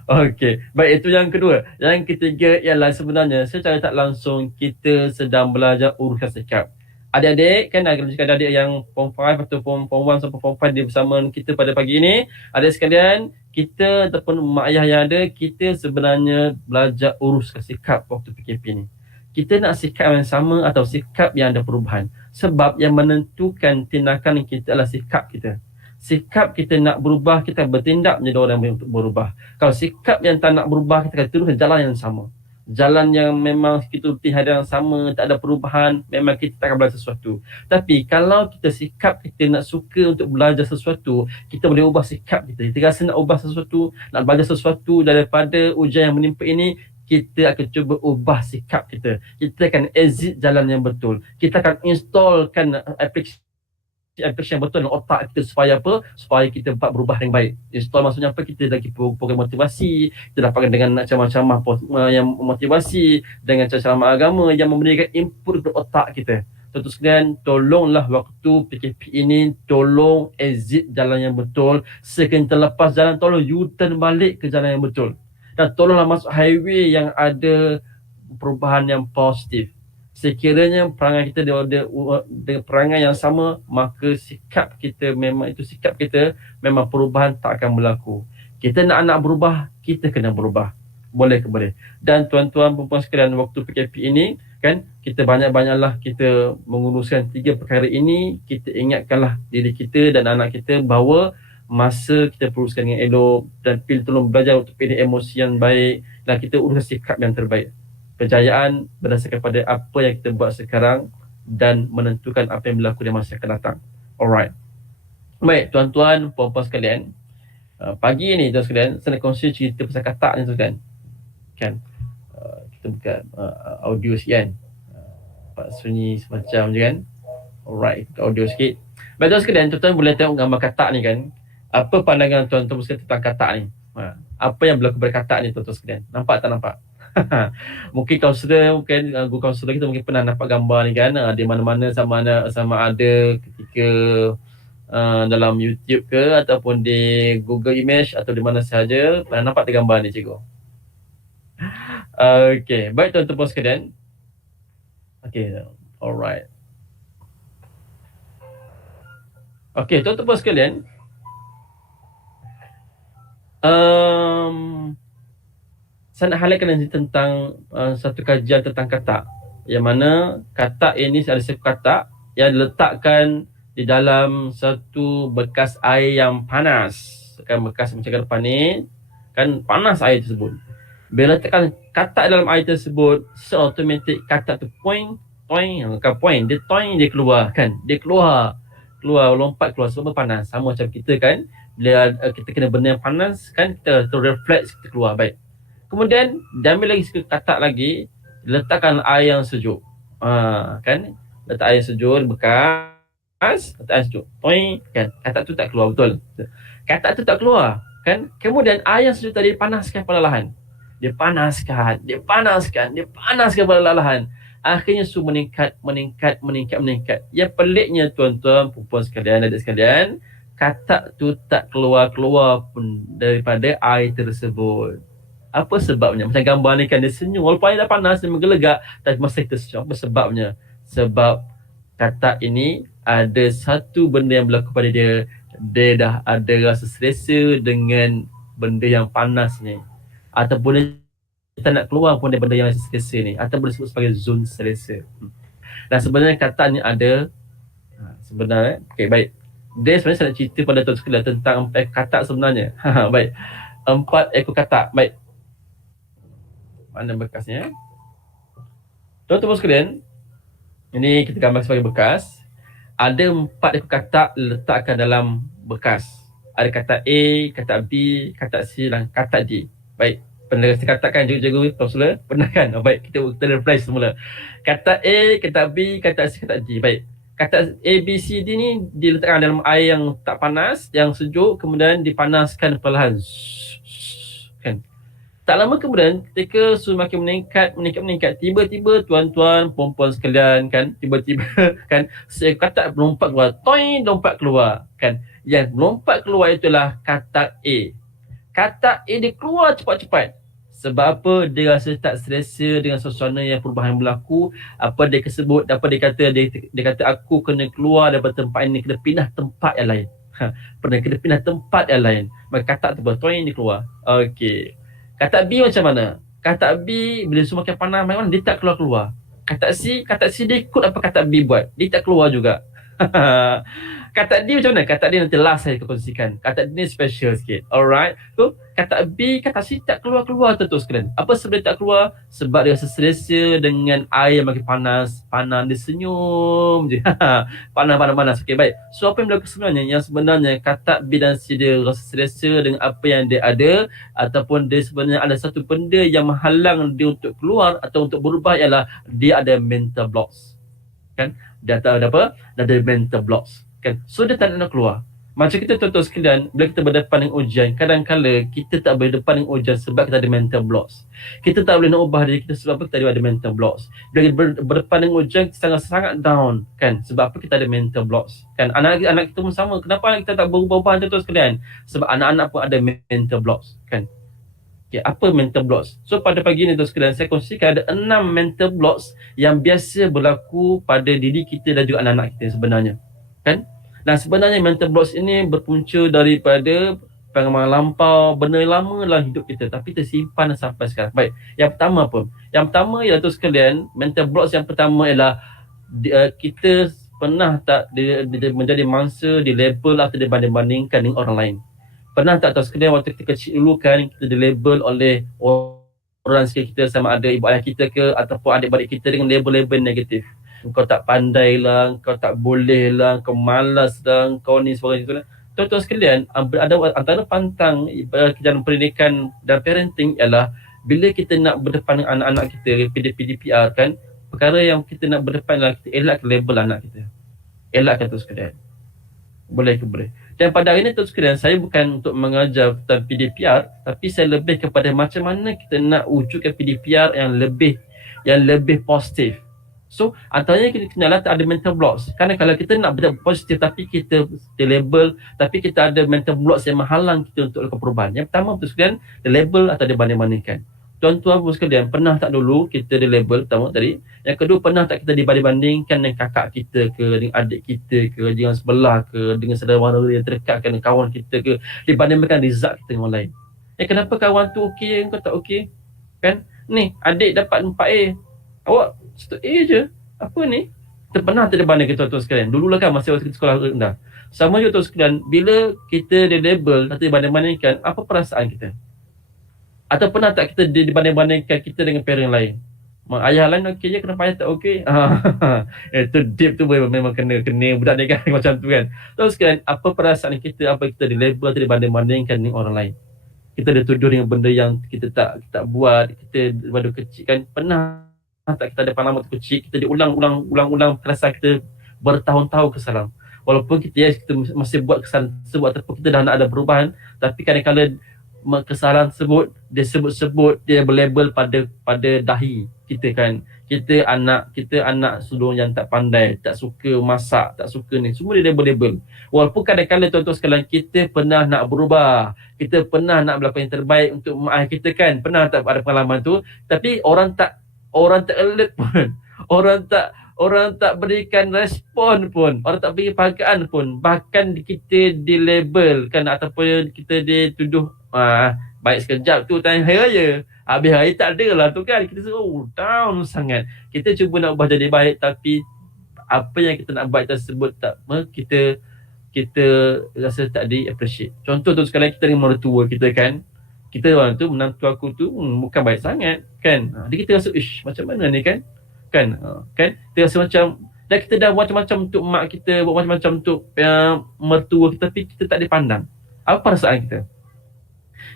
Okey, baik, itu yang kedua. Yang ketiga ialah sebenarnya secara tak langsung kita sedang belajar uruskan sikap. Adik-adik kan, adik-adik yang form 5 atau form 1 sampai form 5 dia bersama kita pada pagi ini, adik sekalian, kita ataupun mak ayah yang ada, kita sebenarnya belajar uruskan sikap waktu PKP ni. Kita nak sikap yang sama atau sikap yang ada perubahan. Sebab yang menentukan tindakan kita adalah sikap kita. sikap kita nak berubah, kita bertindak menjadi orang yang berubah. Kalau sikap yang tak nak berubah, kita akan terus jalan yang sama. Jalan yang memang kita ikuti hal yang sama, tak ada perubahan, memang kita tak akan belajar sesuatu. Tapi kalau kita sikap kita nak suka untuk belajar sesuatu, kita boleh ubah sikap kita. Kita rasa nak ubah sesuatu, nak belajar sesuatu daripada ujian yang menimpa ini, kita akan cuba ubah sikap kita. Kita akan exit jalan yang betul. Kita akan installkan aplikasi yang betul dalam otak kita supaya apa? Supaya kita dapat berubah yang baik. Install maksudnya apa? Kita lagi program motivasi, kita dapatkan dengan macam-macam yang motivasi, dengan ceramah agama yang memberikan input ke otak kita. Tentu sekalian, tolonglah waktu PKP ini, tolong exit jalan yang betul. Sekiranya terlepas jalan, tolong U-turn balik ke jalan yang betul. Dan tolonglah masuk highway yang ada perubahan yang positif. Sekiranya perangai kita dengan perangai yang sama, maka sikap kita memang itu sikap kita, memang perubahan tak akan berlaku. Kita nak berubah, kita kena berubah. Boleh ke boleh. Dan tuan-tuan perempuan sekalian, waktu PKP ini kan, kita banyak-banyaklah kita menguruskan 3 perkara ini. Kita ingatkanlah diri kita dan anak kita bahawa masa kita perluskan dengan elok, dan tolong belajar untuk pilih emosi yang baik, dan kita uruskan sikap yang terbaik. Kejayaan berdasarkan pada apa yang kita buat sekarang dan menentukan apa yang berlaku di masa akan datang. Alright. Baik, tuan-tuan, puan-puan sekalian, pagi ni tuan sekalian, saya nak kongsi cerita pasal katak ni tuan kan. Kita buka audio sikit kan. Pak sunyi semacam je kan. Alright, kita audio sikit. Baik tuan sekalian, tuan-tuan boleh tengok gambar katak ni kan. Apa pandangan tuan-tuan sekalian tentang katak ni? Apa yang berlaku pada katak ni tuan-tuan sekalian? Nampak tak nampak? Mungkin kaunselor, guru kaunselor kita mungkin pernah nampak gambar ni kan, di mana-mana, sama ada ketika dalam YouTube ke ataupun di Google Image atau di mana sahaja. Pernah nampak gambar ni cikgu? Okay, baik tuan-tuan sekalian. Okay, alright. Okay, tuan-tuan sekalian, saya nak highlightkan tentang satu kajian tentang katak, yang mana katak ini ada satu katak yang diletakkan di dalam satu bekas air yang panas. Kan bekas macam ke depan ni, kan panas air tersebut. Bila letakkan katak dalam air tersebut, secara automatik katak tu point, dia keluar kan. Dia keluar, lompat keluar sebab panas. Sama macam kita kan, bila kita kena benda yang panas kan, kita refleks, kita keluar. Baik. Kemudian diambil lagi katak lagi, letakkan air yang sejuk. Kan? Letak air sejuk bekas, letak air sejuk. Kan? Katak tu tak keluar betul. Katak tu tak keluar, kan? Kemudian air yang sejuk tadi panaskan perlahan. Dia panaskan perlahan. Akhirnya suhu meningkat. Yang peliknya tuan-tuan, perempuan sekalian, adik sekalian, katak tu tak keluar pun daripada air tersebut. Apa sebabnya? Macam gambar ni kan, dia senyum. Walaupun air dah panas, dia menggelegak, tapi masih tersenyum. Apa sebabnya? Sebab katak ini ada satu benda yang berlaku pada dia. Dia dah ada rasa selesa dengan benda yang panas ni. Ataupun dia tak nak keluar pun dia benda yang selesa ni. Ataupun disebut sebagai zon selesa. Dan sebenarnya katak ni ada, sebenarnya, okay, baik. Dia sebenarnya saya nak cerita pada tuan sekalian tentang 4 katak sebenarnya. Baik. 4 ekor katak. Baik. Mana bekasnya? Tuan-tuan sekalian, ini kita gambar sebagai bekas. Ada 4 ekor katak letakkan dalam bekas. Ada katak A, katak B, katak C dan katak D. Baik, pernah saya katakan cikgu-cikgu kaunselor? Pernah kan? Baik, kita refresh semula. Katak A, katak B, katak C, katak D. Baik. Katak A, B, C, D ni diletakkan dalam air yang tak panas, yang sejuk, kemudian dipanaskan perlahan. Kan? Tak lama kemudian, ketika suhu makin meningkat, tiba-tiba tuan-tuan, perempuan sekalian kan, tiba-tiba kan, katak lompat keluar kan. Yang melompat keluar itulah katak A. Katak A dia keluar cepat-cepat. Sebab apa? Dia rasa tak selesa dengan suasana yang perubahan berlaku. Apa dia sebut, dia kata aku kena keluar daripada tempat ini, kena pindah tempat yang lain. Kena pindah tempat yang lain. Maka katak tu dia keluar. Okey. Katak B macam mana? Katak B bila suhu makin panas, dia tak keluar. Katak C dia ikut apa katak B buat. Dia tak keluar juga. Kata D macam mana? Kata D nanti last saya kongsikan. Kata D ni special sikit. Alright. So, kata B, kata C tak keluar-keluar tuan-tuan sekalian. Apa sebab tak keluar? Sebab dia rasa selesa dengan air yang makin panas. Panas dia senyum je. Panas. Okay, baik. So, apa yang berlaku sebenarnya? Yang sebenarnya kata B dan C dia rasa selesa dengan apa yang dia ada, ataupun dia sebenarnya ada satu benda yang menghalang dia untuk keluar atau untuk berubah, ialah dia ada mental blocks. Kan? Dia tak ada apa? Dia ada mental blocks. Kan? So dia tak nak keluar. Macam kita tuan-tuan sekalian, bila kita berdepan dengan ujian, kadang-kadang kita tak boleh berdepan dengan ujian sebab kita ada mental blocks. Kita tak boleh nak ubah diri kita sebab apa? Kita ada mental blocks. Bila kita berdepan dengan ujian, kita sangat-sangat down, kan? Sebab apa? Kita ada mental blocks. Kan? Anak kita pun sama. Kenapa anak kita tak berubah tuan-tuan sekalian? Sebab anak-anak pun ada mental blocks, kan? Okay, apa mental blocks? So pada pagi ni tuan sekalian, saya kongsikan ada 6 mental blocks yang biasa berlaku pada diri kita dan juga anak-anak kita sebenarnya, kan? Dan sebenarnya mental blocks ini berpunca daripada pengalaman lampau, benda lama dalam hidup kita tapi tersimpan sampai sekarang. Baik, yang pertama apa? Yang pertama ialah tuan sekalian, mental blocks yang pertama ialah kita pernah tak menjadi mangsa dilabel atau dibanding-bandingkan dengan orang lain. Pernah tak tuan sekalian waktu kita kecil dulu kan, kita dilabel oleh orang sekitar kita, sama ada ibu ayah kita ke ataupun adik-adik kita, dengan label-label negatif. Kau tak pandai lah, kau tak boleh lah, kau malas lah, kau ni sebagainya. Tuan-tuan sekalian, ada antara pantang dalam pendidikan dan parenting ialah bila kita nak berdepan dengan anak-anak kita, PDPR kan, perkara yang kita nak berdepan ialah kita elakkan label anak kita. Elakkan tuan sekalian. Boleh ke boleh. Dan pada hari ini tuan sekalian, saya bukan untuk mengajar tentang PDPR, tapi saya lebih kepada macam mana kita nak wujudkan PDPR yang lebih positif. So, antaranya kita kenalah tak ada mental blocks. Kerana kalau kita nak berbuat positif tapi kita label, tapi kita ada mental blocks yang menghalang kita untuk lakukan perubahan. Yang pertama tuan sekalian, label atau dibanding-bandingkan. Tuan-tuan sekalian, pernah tak dulu kita label pertama tadi? Yang kedua, pernah tak kita dibanding-bandingkan dengan kakak kita ke, dengan adik kita ke, dengan sebelah ke, dengan saudara yang terdekat, dengan kawan kita ke, dibandingkan result kita dengan orang lain. Kenapa kawan tu okey, kau tak okey? Kan? Ni, adik dapat 4A. Awak satu A je. Apa ni? Kita pernah tak dibanding kita tuan-tuan sekalian? Dululah kan masa kita sekolah rendah. Sama juga tuan sekalian, bila kita label atau dibanding-bandingkan, apa perasaan kita? Atau pernah tak kita dibanding-bandingkan kita dengan parent lain? Ayah lain okey je, kenapa ayah tak okey? Itu deep tu memang kena budak ni kan macam tu kan. Tuan sekalian, apa perasaan kita, apa kita dilabel atau dibanding-bandingkan dengan orang lain? Kita dituduh dengan benda yang kita tak buat, kita pada kecil kan, pernah tak kita ada pengalaman kecil, kita diulang-ulang perasaan kita bertahun-tahun kesalahan. Walaupun kita masih buat kesalahan tersebut ataupun kita dah nak ada perubahan, tapi kadang-kadang kesalahan tersebut dia sebut dia berlabel pada dahi kita kan. Kita anak sulung yang tak pandai, tak suka masak, tak suka ni, semua dia label. Walaupun kadang-kadang tuan-tuan sekalian, kita pernah nak berubah, kita pernah nak melakukan yang terbaik untuk mak ayah kita kan, pernah tak ada pengalaman tu, tapi orang tak alert pun, orang tak berikan respon pun, orang tak beri penghargaan pun, bahkan kita dilabel kan, ataupun kita dituduh baik sekejap tu time hari raya, habis hari tak ada lah tu kan, kita down sangat. Kita cuba nak ubah jadi baik, tapi apa yang kita nak buat tersebut kita rasa tak di appreciate. Contoh tu sekali kita dengan mertua kita kan, kita orang tu, menantu aku tu bukan baik sangat kan, jadi kita rasa macam mana ni kan, kan kita rasa macam, dan kita dah buat macam-macam untuk mak kita, buat macam-macam untuk mertua kita, tapi kita tak dipandang. Apa perasaan kita?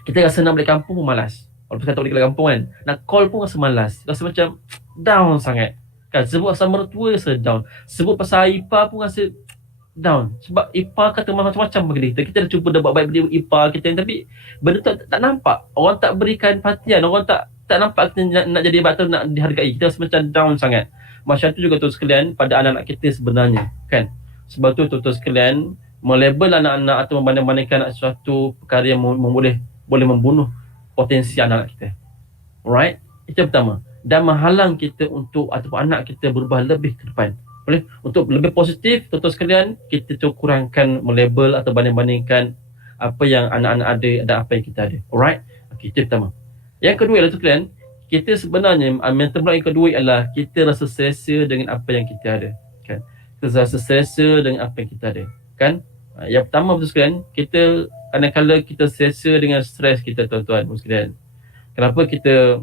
Kita rasa nak balik kampung pun malas. Walaupun kita tak balik kampung kan, nak call pun rasa malas, rasa macam down sangat kan. Sebut pasal mertua rasa down, sebut pasal ipar pun rasa down, sebab ipar kata macam-macam bagi kita dah cuba dah buat baik benda ipar kita, tapi benda tu tak nampak, orang tak berikan perhatian, orang tak nampak kita nak jadi baik, nak dihargai, kita rasa macam down sangat. Macam tu juga tuan sekalian pada anak-anak kita sebenarnya kan. Sebab tu tuan sekalian, melabel anak-anak atau membanding-bandingkan sesuatu perkara yang boleh membunuh potensi anak kita. Alright, itu yang pertama. Dan menghalang kita untuk ataupun anak kita berubah lebih ke depan. Boleh? Untuk lebih positif, tuan-tuan sekalian, kita kurangkan melabel atau banding-bandingkan apa yang anak-anak ada dan apa yang kita ada. Alright? Okay, itu yang pertama. Yang kedua ialah tuan sekalian, kita sebenarnya mental block yang kedua ialah kita rasa selesa dengan apa yang kita ada. Kan? kita rasa selesa dengan apa yang kita ada, kan? Yang pertama betul sekalian, kita kadang-kadang kita selesa dengan stres kita, tuan-tuan sekalian. Kenapa kita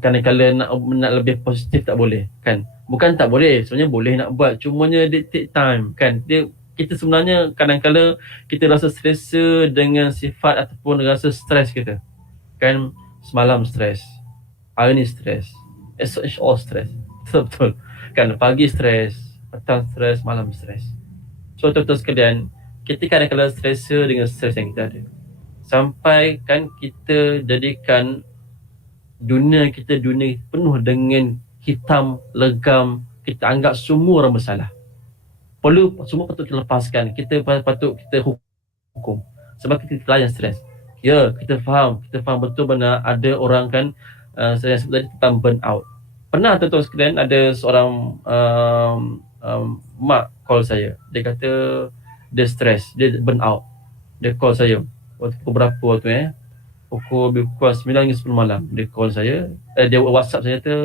kadang-kadang nak lebih positif tak boleh, kan? Bukan tak boleh, sebenarnya boleh nak buat, cumanya dia take time, kan? Kita sebenarnya kadang-kadang kita rasa selesa dengan sifat ataupun rasa stres kita, kan? Semalam stres, hari ni stres, esok insyaAllah stres. Betul, kan? Pagi stres, petang stres, malam stres. So tuan-tuan sekalian, kita kadang-kadang selesa dengan stres yang kita ada, sampai kan kita jadikan dunia kita dunia penuh dengan hitam, legam. Kita anggap semua orang bersalah. Semua patut kita lepaskan. Kita patut kita hukum sebab kita layan stres. Ya, kita faham betul benar ada orang kan saya sebut tadi tentang burnout. Pernah tuan-tuan sekalian ada seorang mak call saya. Dia kata dia stres, dia burnout. Dia call saya pukul berapa waktu pukul 9 hingga 10 malam. Dia call saya, dia WhatsApp saya kata,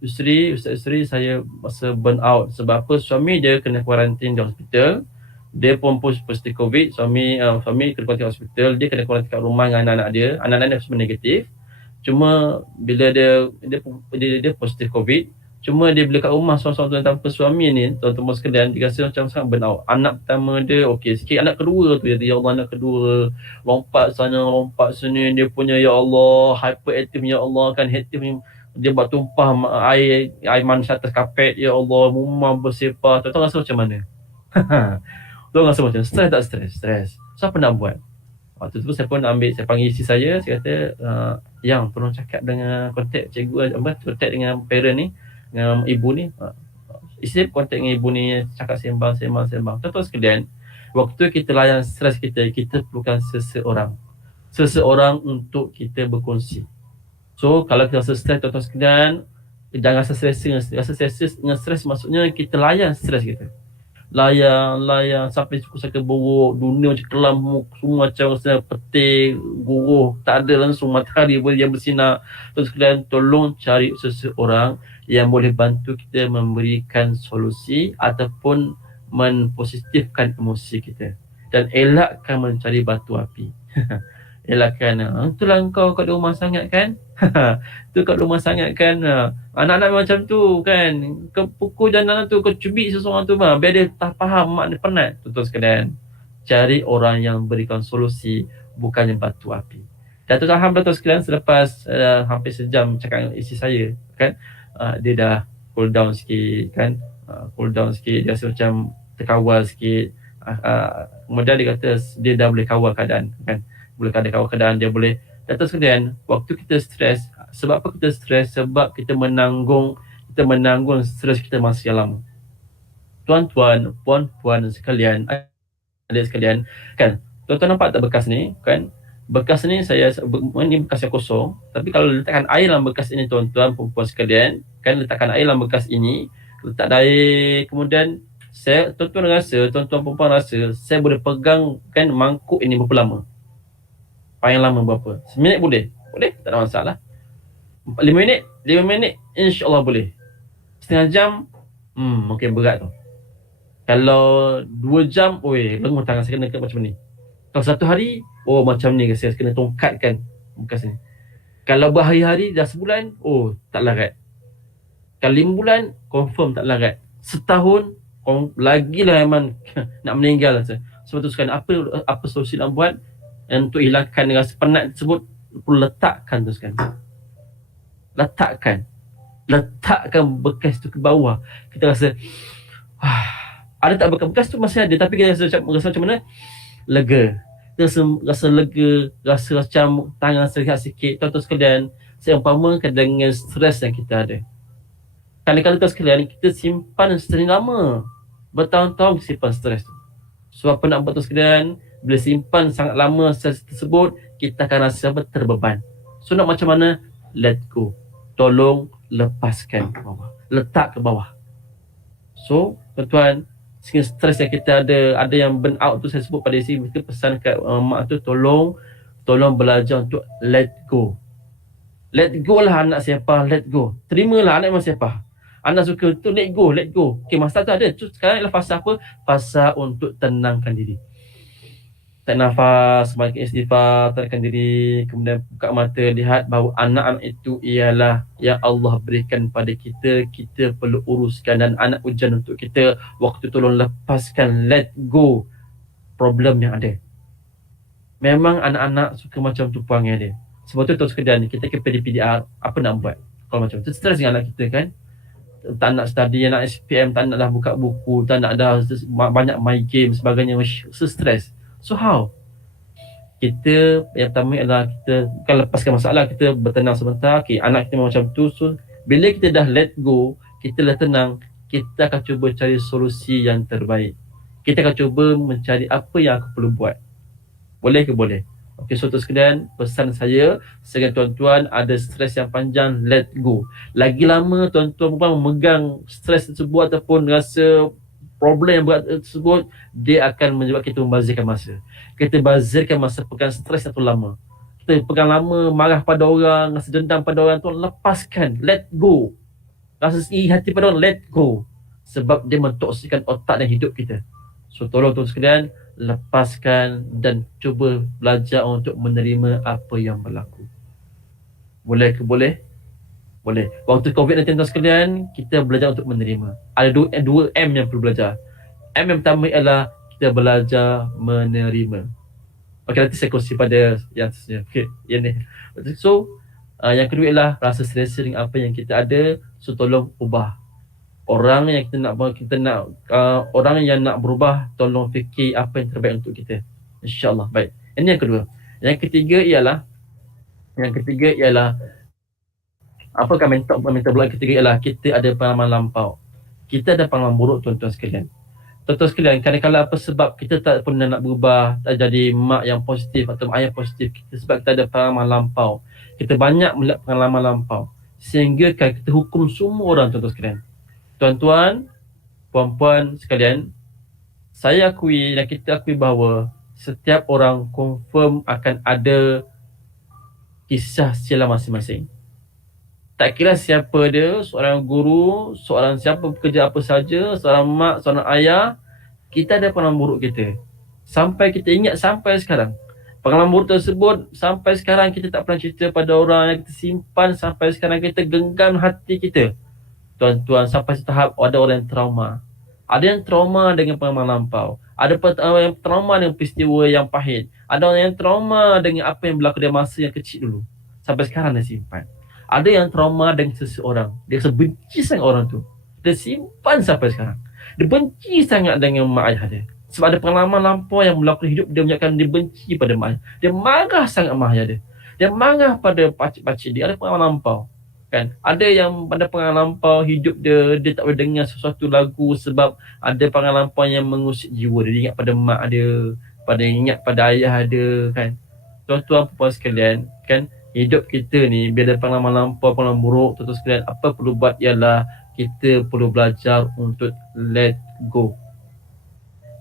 Ustaz Isri, saya masa burn out. Sebab apa? Suami dia kena kuarantin di hospital. Dia pun positif COVID. Suami kena kuarantin di hospital. Dia kena kuarantin kat rumah dengan anak-anak dia. Anak-anak dia semua negatif. Cuma bila dia positif COVID, cuma dia bila kat rumah seorang-seorang tanpa suami ni, tuan-tuan sekalian, dia rasa macam sangat burn out. Anak pertama dia okey sikit, anak kedua tu ya Allah, anak kedua lompat sana lompat sini, dia punya ya Allah hyperaktif, ya Allah kan aktif, dia buat tumpah air manis atas kapet, ya Allah, mumam bersepah. Tuan-tuan rasa macam mana? Tuan rasa macam stres tak stres? So apa nak buat? Waktu tu saya pun saya panggil isteri saya kata, yang tolong cakap dengan kontak cikgu, kontak dengan parent ni, dengan ibu ni. Isteri kontak dengan ibu ni, cakap sembang. Tuan-tuan sekalian, waktu kita layan stres kita perlukan seseorang untuk kita berkongsi. So kalau kita rasa stres, tuan-tuan sekalian, jangan rasa stres dengan stres maksudnya kita layan stres kita. Layan sampai suku sakit buruk, dunia macam kelam, semua macam rasa petir, guruh, tak ada langsung matahari yang bersinar. Terus kalian tolong cari seseorang yang boleh bantu kita memberikan solusi ataupun mempositifkan emosi kita, dan elakkan mencari batu api. Elakkan, itulah engkau kat rumah sangat kan, tu kat rumah sangat kan, anak-anak macam tu kan, kau pukul jangan tu, kau cubit seseorang tu biar dia tak faham, mak dia penat. Tuan-tuan sekalian, cari orang yang berikan solusi, bukannya batu api. Dan alhamdulillah tuan sekalian, selepas hampir sejam cakap dengan isteri saya kan, dia dah cool down sikit kan, dia rasa macam terkawal sikit. Kemudian dia kata dia dah boleh kawal keadaan kan, dia boleh. Dan sekalian, waktu kita stres, sebab apa kita stres? Sebab kita menanggung stres kita masih lama. Tuan-tuan, puan-puan sekalian, adik sekalian, kan, tuan-tuan nampak tak bekas ni kan? Bekas ni ini bekas yang kosong, tapi kalau letakkan air dalam bekas ini, tuan-tuan, puan-puan sekalian, kan, letakkan air dalam bekas ini, letak air, kemudian tuan-tuan perempuan rasa saya boleh pegang kan mangkuk ini berapa lama? Paling lama berapa? 1 minit boleh? Boleh, tak ada masalah. 5 minit insya-Allah boleh. Setengah jam mungkin berat tu. Kalau 2 jam, lenguh tangan saya kena macam ni. Kalau 1 hari, macam ni saya kena tongkatkan bekas ni. Kalau berhari-hari, dah sebulan, tak larat. Kalau 5 bulan, confirm tak larat. Setahun, lagilah Aiman nak meninggal. Sebab tu sekarang apa solusi nak buat untuk hilangkan rasa penat tersebut? Perlu letakkan tu sekarang. Letakkan bekas tu ke bawah. Kita rasa ada tak bekas tu masih ada, tapi kita rasa macam mana? Lega. Rasa lega, rasa macam tangan serehat sikit. Tuan-tuan sekalian, saya umpamakan dengan stres yang kita ada. Kadang-kadang tuan sekalian, kita simpan stres lama. Bertahun-tahun simpan stres tu. Sebab apa nak buat tuan sekalian? Bila simpan sangat lama stres tersebut, kita akan rasa terbeban. So nak macam mana? Let go. Tolong lepaskan ke bawah. Letak ke bawah. So tuan-tuan, stres yang kita ada yang burn out tu, saya sebut pada isteri, kita pesan kat mak tu, tolong belajar untuk let go. Let go lah anak siapa, let go. Terimalah anak memang siapa. Anak suka tu let go. Okay, masa tu ada. Sekarang ialah fasa apa? Fasa untuk tenangkan diri. Tarik nafas, balik istighfar, tenangkan diri, kemudian buka mata, lihat bahawa anak-anak itu ialah yang Allah berikan pada kita. Kita perlu uruskan, dan anak ujian untuk kita. Waktu tolong lepaskan, let go problem yang ada. Memang anak-anak suka macam tu perangai dia. Sebab tu sekadar ni kita ke PDPDR, apa nak buat? Kalau macam tu stres dengan anak kita kan. Tak nak study, nak SPM, tak nak dah buka buku, tak nak dah banyak main game sebagainya, stres. So how? Kita yang pertama adalah kita bukan lepaskan masalah, kita bertenang sebentar. Okay, anak kita macam tu. So bila kita dah let go, kita dah tenang, kita akan cuba cari solusi yang terbaik. Kita akan cuba mencari apa yang aku perlu buat. Boleh ke boleh? Okey, so sekalian, pesan saya sebagai tuan-tuan ada stres yang panjang, let go. Lagi lama tuan-tuan memegang stres tersebut ataupun rasa problem yang berat tersebut, dia akan menyebabkan kita membazirkan masa. Kita bazirkan masa pegang stres yang terlalu lama. Kita pegang lama, marah pada orang, rasa dendam pada orang, tuan lepaskan, let go. Rasa iri hati pada orang, let go. Sebab dia mentoksikkan otak dan hidup kita. So tolong tuan sekalian, lepaskan dan cuba belajar untuk menerima apa yang berlaku. Boleh ke boleh? Boleh. Waktu COVID-19 tuan sekalian, kita belajar untuk menerima. Ada dua M yang perlu belajar. M yang pertama ialah kita belajar menerima. Okey, nanti saya kongsi pada yang seterusnya. Okey, yang ni. So, yang kedua ialah rasa selesa dengan apa yang kita ada. So, tolong ubah. Orang yang kita nak orang yang nak berubah, tolong fikir apa yang terbaik untuk kita. InsyaAllah. Baik. Ini yang kedua. Yang ketiga ialah apakah mental pula ketiga ialah kita ada pengalaman lampau. Kita ada pengalaman buruk tuan-tuan sekalian. Tuan-tuan sekalian, kadang-kadang apa sebab kita tak pernah nak berubah, tak jadi mak yang positif atau ayah positif, kita sebab kita ada pengalaman lampau. Kita banyak melihat pengalaman lampau. Sehingga kita hukum semua orang tuan-tuan sekalian. Tuan-tuan, puan-puan sekalian, saya akui dan kita akui bahawa setiap orang confirm akan ada kisah silam masing-masing. Tak kira siapa dia, seorang guru, seorang siapa bekerja apa saja, seorang mak, seorang ayah, kita ada pengalaman buruk kita. Sampai kita ingat sampai sekarang. Pengalaman buruk tersebut sampai sekarang kita tak pernah cerita pada orang, yang kita simpan sampai sekarang, kita genggam hati kita. Tuan-tuan, sampai setahap ada orang yang trauma. Ada yang trauma dengan pengalaman lampau. Ada yang trauma dengan peristiwa yang pahit. Ada orang yang trauma dengan apa yang berlaku dari masa yang kecil dulu. Sampai sekarang dia simpan. Ada yang trauma dengan seseorang. Dia rasa benci sangat orang tu. Dia simpan sampai sekarang. Dia benci sangat dengan mak ayah dia. Sebab ada pengalaman lampau yang berlaku hidup dia, menyebabkan dia benci pada mak ayah. Dia marah sangat mak ayah dia. Dia marah pada pakcik-pakcik dia. Ada pengalaman lampau. Kan? Ada yang pada pengalaman lampau hidup dia tak boleh dengar sesuatu lagu sebab ada pengalaman lampau yang mengusik jiwa dia. Dia ingat pada mak dia, ingat pada ayah dia kan. Tuan-tuan puan sekalian, kan, hidup kita ni bila ada pengalaman lampau, pengalaman buruk, tuan-tuan sekalian, apa perlu buat ialah kita perlu belajar untuk let go.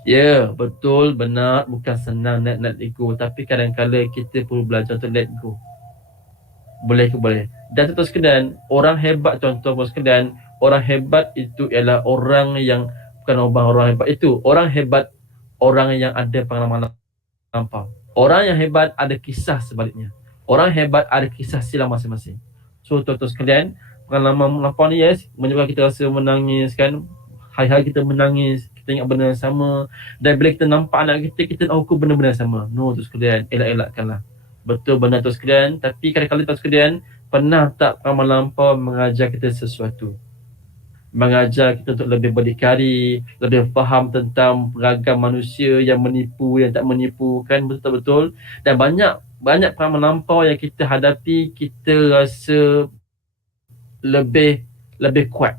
Ya, betul, benar, bukan senang nak let go, tapi kadang-kadang kita perlu belajar untuk let go. Boleh ke boleh? Dan tuan-tuan sekalian, orang hebat tuan-tuan sekalian, orang hebat itu ialah orang yang bukan orang hebat itu, orang hebat, orang yang ada pengalaman lampau. Orang yang hebat ada kisah sebaliknya. Orang hebat ada kisah silam masing-masing. So tuan-tuan sekalian, pengalaman lampau ni yes, menyebabkan kita rasa menangis kan. Hari-hari kita menangis, kita ingat benda yang sama. Dan bila kita nampak anak kita, kita nak hukum benda-benda yang sama. No tuan sekalian, elak-elakkanlah. Betul benar tuan sekalian. Tapi kadang-kadang tuan sekalian, pernah tak pengalaman lampau mengajar kita sesuatu? Mengajar kita untuk lebih berdikari, lebih faham tentang ragam manusia yang menipu, yang tak menipu kan, betul-betul. Dan banyak pengalaman lampau yang kita hadapi, kita rasa lebih kuat,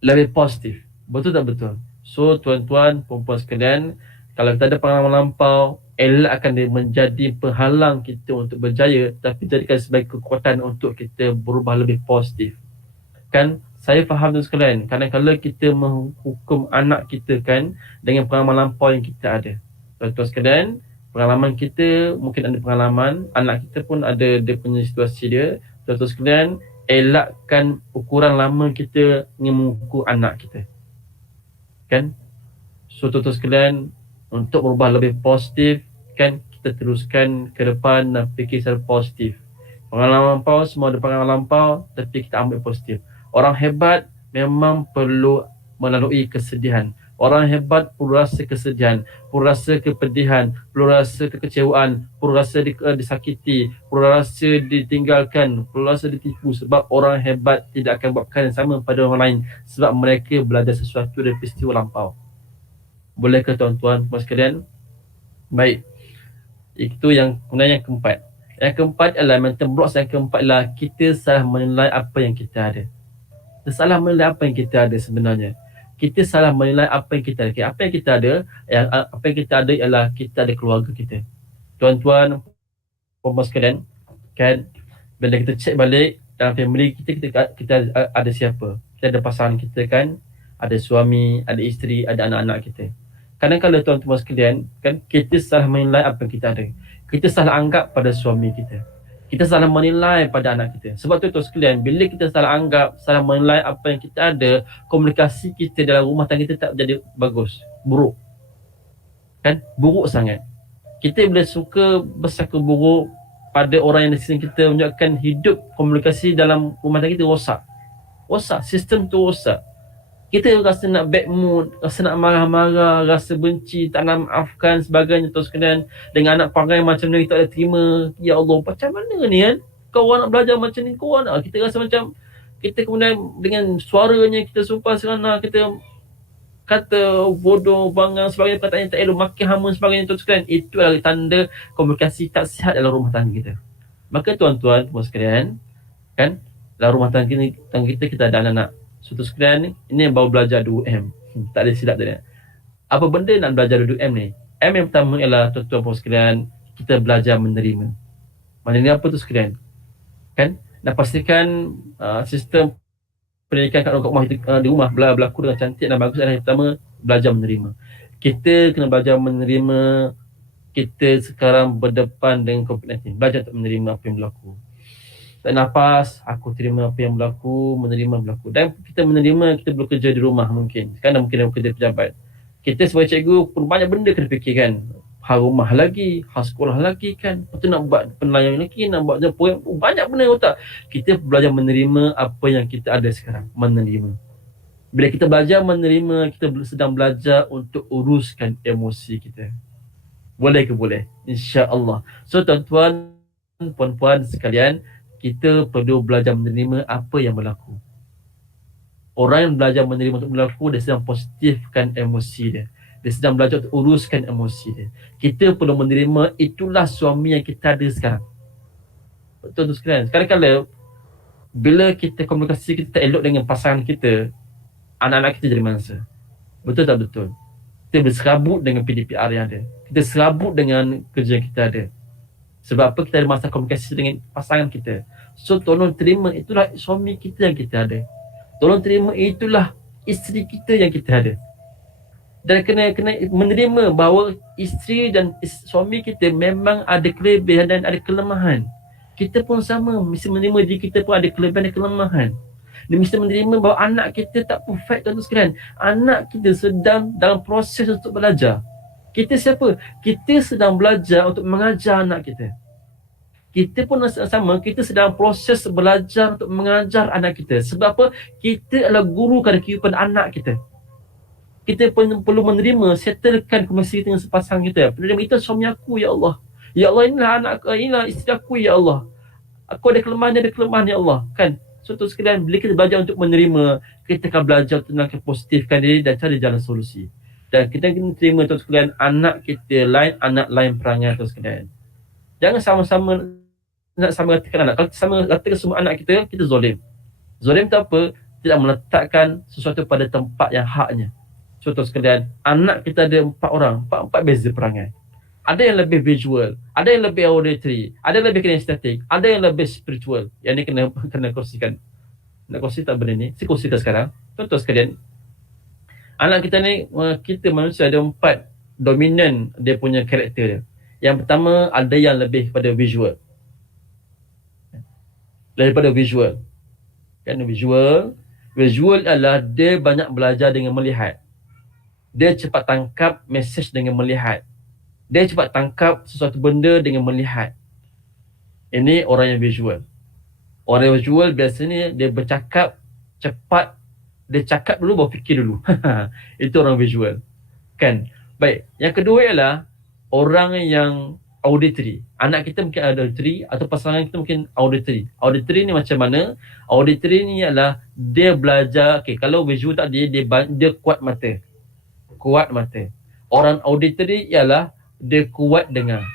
lebih positif. Betul tak betul? So tuan-tuan, perempuan sekalian, kalau kita ada pengalaman lampau, elak akan dia menjadi penghalang kita untuk berjaya, tapi jadikan sebagai kekuatan untuk kita berubah lebih positif. Kan, saya faham tuan sekalian, kadang-kadang kita menghukum anak kita kan dengan pengalaman lampau yang kita ada. Tuan-tuan sekalian, pengalaman kita mungkin ada pengalaman, anak kita pun ada dia punya situasi dia. Tuan-tuan sekalian, elakkan ukuran lama kita mengukur anak kita. Kan? So tuan-tuan sekalian, untuk berubah lebih positif, kan, kita teruskan ke depan dan fikir secara positif. Pengalaman lampau, semua ada pengalaman lampau, tapi kita ambil positif. Orang hebat memang perlu melalui kesedihan. Orang hebat perlu rasa kesedihan, perlu rasa kepedihan, perlu rasa kekecewaan, perlu rasa disakiti, perlu rasa ditinggalkan, perlu rasa ditipu. Sebab orang hebat tidak akan buat perkara yang sama pada orang lain, sebab mereka belajar sesuatu dari peristiwa lampau. Boleh ke tuan-tuan sekalian? Baik. Itu kemudian yang keempat. Yang keempat adalah mental blocks. Yang keempat adalah kita salah menilai apa yang kita ada. Kita salah menilai apa yang kita ada sebenarnya. Kita salah menilai apa yang kita ada. Apa yang kita ada, apa yang kita ada ialah kita ada keluarga kita. Tuan-tuan, puan-puan sekalian, kan, bila kita cek balik dalam family kita ada siapa? Kita ada pasangan kita, kan, ada suami, ada isteri, ada anak-anak kita. Kadang-kadang tuan-tuan sekalian, kan, kita salah menilai apa yang kita ada. Kita salah anggap pada suami kita. Kita salah menilai pada anak kita. Sebab tu tuan sekalian, bila kita salah anggap, salah menilai apa yang kita ada, komunikasi kita dalam rumah tangga kita tak jadi bagus, buruk. Kan? Buruk sangat. Kita bila suka bersangka buruk pada orang yang di sini kita, menyebabkan hidup komunikasi dalam rumah tangga kita rosak. Rosak, sistem tu rosak. Kita rasa nak bad mood, rasa nak marah-marah, rasa benci, tak nak maafkan sebagainya tuan sekalian. Dengan anak perangai macam ni, kita ada terima. Ya Allah, macam mana ni kan? Kau orang nak belajar macam ni, kau orang nak. Kita rasa macam, kita kemudian dengan suaranya, kita sumpah serana, kita kata bodoh, bangang, sebagainya, perkataan yang tak elok, makin hama sebagainya tuan sekalian. Itu adalah tanda komunikasi tak sihat dalam rumah tangga kita. Maka tuan-tuan sekalian, kan, dalam rumah tangga kita, kita ada anak-anak. Suatu sekalian ni, ini yang baru belajar 2M. Tak ada silap tadi. Apa benda nak belajar 2M ni? M yang pertama ialah tuan-tuan sekalian, kita belajar menerima. Menerima apa tu sekalian? Kan? Nak pastikan sistem pendidikan kat rumah di rumah berlaku dengan cantik dan bagus adalah yang pertama, belajar menerima. Kita kena belajar menerima kita sekarang berdepan dengan COVID-19. Belajar untuk menerima apa yang berlaku. Tak nafas, aku terima apa yang berlaku, menerima berlaku. Dan kita menerima, kita bekerja di rumah mungkin. Sekarang mungkin bekerja pejabat. Kita sebagai cikgu pun banyak benda kena fikirkan. Hal rumah lagi, hal sekolah lagi kan. Lepas tu nak buat penilaian lagi, nak buat program. Banyak benda otak. Kita belajar menerima apa yang kita ada sekarang. Menerima. Bila kita belajar menerima, kita sedang belajar untuk uruskan emosi kita. Boleh ke boleh? InsyaAllah. So tuan-tuan, puan-puan sekalian, kita perlu belajar menerima apa yang berlaku. Orang yang belajar menerima untuk berlaku, dia sedang positifkan emosi dia. Dia sedang belajar untuk uruskan emosi dia. Kita perlu menerima itulah suami yang kita ada sekarang. Betul tu sekalian. Kadang-kadang bila kita komunikasi kita tak elok dengan pasangan kita, anak-anak kita jadi mangsa. Betul tak betul? Kita berserabut dengan PDPR yang ada. Kita serabut dengan kerja yang kita ada. Sebab apa? Kita ada masalah komunikasi dengan pasangan kita. So tolong terima itulah suami kita yang kita ada. Tolong terima itulah isteri kita yang kita ada. Dan kena menerima bahawa isteri dan suami kita memang ada kelebihan dan ada kelemahan. Kita pun sama, mesti menerima diri kita pun ada kelebihan dan kelemahan. Dan mesti menerima bahawa anak kita tak perfect tuan-tuan sekalian. Anak kita sedang dalam proses untuk belajar. Kita siapa? Kita sedang belajar untuk mengajar anak kita. Kita pun sama, kita sedang proses belajar untuk mengajar anak kita. Sebab apa? Kita adalah guru kepada kehidupan anak kita. Kita pun perlu menerima, settlekan komunikasi dengan sepasang kita. Penerima itu suami aku, ya Allah. Ya Allah, inilah isteri aku, ya Allah. Aku ada kelemahan, ya Allah. Kan? So, tuan sekalian, bila kita belajar untuk menerima, kita akan belajar untuk positifkan diri dan cari jalan solusi. Dan kita kena terima tuan sekalian, anak kita lain, anak lain perangai tuan sekalian. Jangan sama-sama nak sama ratakan anak. Kalau sama ratakan semua anak kita, kita zolim. Zolim tu apa? Tidak meletakkan sesuatu pada tempat yang haknya. So tuan sekalian, anak kita ada 4 orang, 4 beza perangai. Ada yang lebih visual, ada yang lebih auditory, ada yang lebih kinestetik, ada yang lebih spiritual. Yang ni kena kongsikan. Nak kongsi tak benda ni? Saya kongsikan sekarang. Tuan-tuan sekalian, anak kita ni, kita manusia ada 4 dominan dia punya karakter dia. Yang pertama, ada yang lebih pada visual. Daripada visual. Kan visual. Visual adalah dia banyak belajar dengan melihat. Dia cepat tangkap mesej dengan melihat. Dia cepat tangkap sesuatu benda dengan melihat. Ini orang yang visual. Orang yang visual biasanya dia bercakap cepat. Dia cakap dulu baru fikir dulu. Itu orang visual. Kan? Baik. Yang kedua ialah orang yang auditory. Anak kita mungkin auditory atau pasangan kita mungkin auditory. Auditory ni macam mana? Auditory ni ialah dia belajar, kalau visual tadi dia kuat mata. Kuat mata. Orang auditory ialah dia kuat dengar.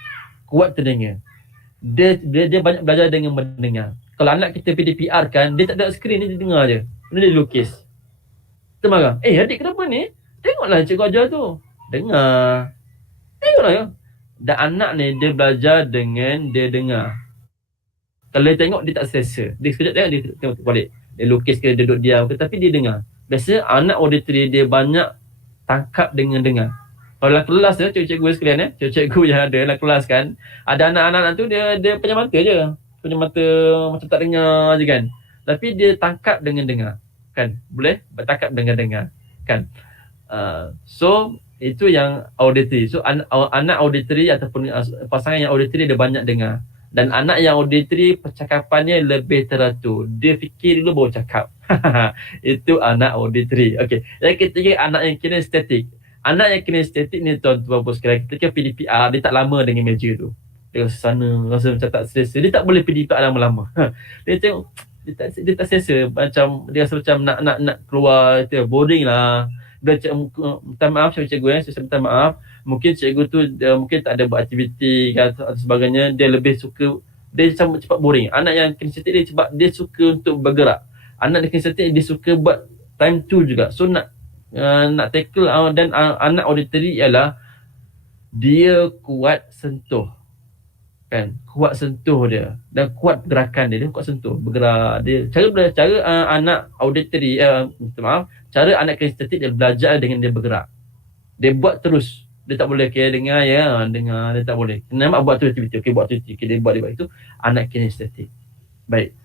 Kuat telinga. Dia banyak belajar dengan mendengar. Kalau anak kita PDPR kan, dia tak ada skrin, dia dengar je. Dia lukis. Kita marah. Adik kenapa ni? Tengoklah cikgu ajar tu. Dengar. Tengoklah ya. Dan anak ni dia belajar dengan dia dengar. Kalau dia tengok dia tak selesa. Dia sekejap dia tengok balik. Dia lukis ke dia duduk diam ke, tapi dia dengar. Biasanya anak auditory dia banyak tangkap dengan dengar. Kalau dalam kelas tu cikgu-cikgu sekalian cikgu-cikgu yang ada dalam kelas kan, ada anak-anak tu dia punya mata je. Punya mata macam tak dengar je kan. Tapi dia tangkap dengan dengar. Kan? Boleh bertangkap dengan dengar. Kan? So itu yang auditory. So anak auditory ataupun pasangan yang auditory dia banyak dengar. Dan anak yang auditory percakapannya lebih teratur. Dia fikir dulu baru cakap. Itu anak auditory. Okey. Yang ketiga anak yang kinestetik. Anak yang kinestetik ni tuan-tuan sekalian, ketika PDPR dia tak lama dengan meja tu. Dia rasa sana, rasa macam tak selesa. Dia tak boleh PDPR lama-lama. Dia tengok dia tak selesa, macam dia rasa macam nak keluar, boring lah. Dia minta maaf cikgu saya minta maaf. Mungkin cikgu tu mungkin tak ada buat aktiviti atau sebagainya. Dia lebih suka, dia cepat boring. Anak yang kinestetik dia suka untuk bergerak. Anak yang kinestetik dia suka buat time tu juga. So nak tackle dan anak auditory ialah dia kuat sentuh. Kan, kuat sentuh dia dan kuat pergerakan dia kuat sentuh, bergerak dia. Cara anak auditory cara anak kinestetik dia belajar dengan dia bergerak. Dia buat terus. Dia tak boleh dengar dia tak boleh. Kenapa buat tu aktiviti? Buat tu aktiviti. Dia buat itu anak kinestetik. Baik.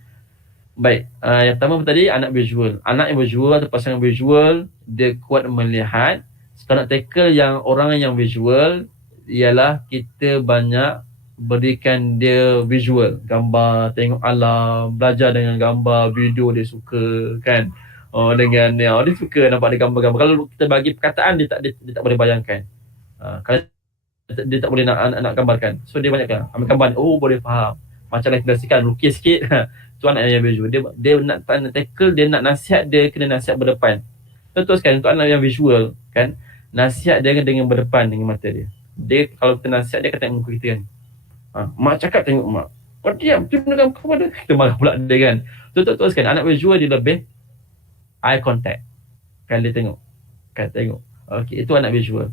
Yang pertama tadi anak visual. Anak yang visual atau pasangan visual dia kuat melihat. Kalau nak tackle yang orang yang visual ialah kita banyak berikan dia visual, gambar, tengok alam, belajar dengan gambar, video dia suka kan. Dia suka nampak ada gambar-gambar. Kalau kita bagi perkataan dia tak boleh bayangkan. Kalau dia tak boleh nak gambarkan. So dia banyakkan ambil gambar, boleh faham. Macam yang kita sikit lukis sikit. Tu anak yang visual. Dia nak tackle, dia nak nasihat, dia kena nasihat berdepan. Contoh sekarang untuk anak yang visual kan, nasihat dia dengan berdepan dengan mata dia. Dia kalau kita nasihat dia kata muka kita kan. Mak cakap tengok mak. Kau diam, tunjukkan kepada. Kita marah pula dia kan. Betul kan, anak visual dia lebih eye contact. Kan dia tengok. Okey, itu anak visual.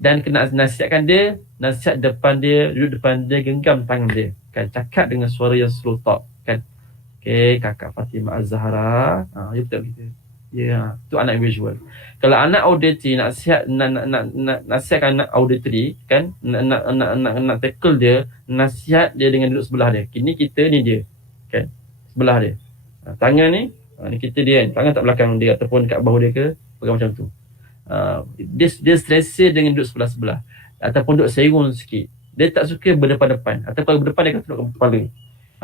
Dan kena nasihatkan dia, nasihat depan dia, duduk depan dia, genggam tangan dia. Kan, cakap dengan suara yang slow talk. Kan. Okey, kakak Fatimah Az-Zahra. Ya betul kita. Ya, itu anak visual. Kalau anak auditory nasihatkan anak auditory kan, nak tackle dia, nasihat dia dengan duduk sebelah dia. Kini kita ni dia. Kan? Sebelah dia. Tangan ni kita dia kan. Tangan tak belakang dia ataupun kat bahu dia ke, pegang macam tu. Dia selesa dengan duduk sebelah-sebelah ataupun duduk serong sikit. Dia tak suka berdepan-depan. Atau kalau berdepan dia akan tunduk kepala.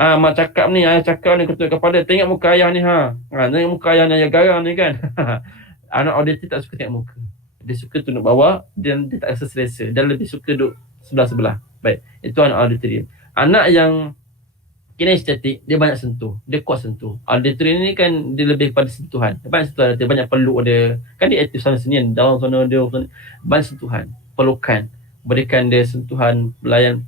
Mak cakap ni, ayah cakap ni, ketua kepala, tengok muka ayah ni tengok muka ayah ni, ayah garang ni kan. Anak auditory tak suka tengok muka. Dia suka tunduk bawah dan dia tak rasa selesa. Dia lebih suka duduk sebelah-sebelah. Baik, itu anak auditory. Anak yang kinestetik, dia banyak sentuh. Dia kuat sentuh. Auditory ni kan dia lebih pada sentuhan. Dia banyak sentuhan, dia banyak peluk dia. Kan dia aktif sana sini, dalam sana dia banyak sentuhan, pelukan. Berikan dia sentuhan, layan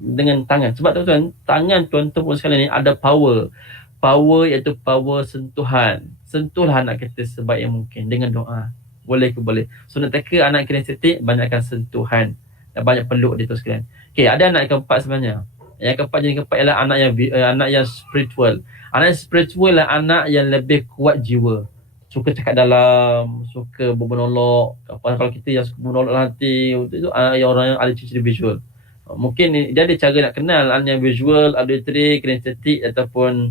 dengan tangan. Sebab tuan-tuan, tangan tuan-tuan sekalian ni ada power. Power iaitu power sentuhan. Sentuhlah anak kita sebaik yang mungkin dengan doa. Boleh ke boleh. So nak tackle anak kinestetik, banyakkan sentuhan dan banyak peluk dia tu sekalian. Okey, ada anak yang keempat sebenarnya. Yang keempat, jenis keempat ialah anak yang spiritual. Anak yang spiritual lah anak yang lebih kuat jiwa. Suka cakap dalam, suka bermenolok. Kalau kita yang suka menolok nanti, itu orang yang ada ciri visual. Mungkin dia ada cara nak kenal anak yang visual, auditory, kinestetik ataupun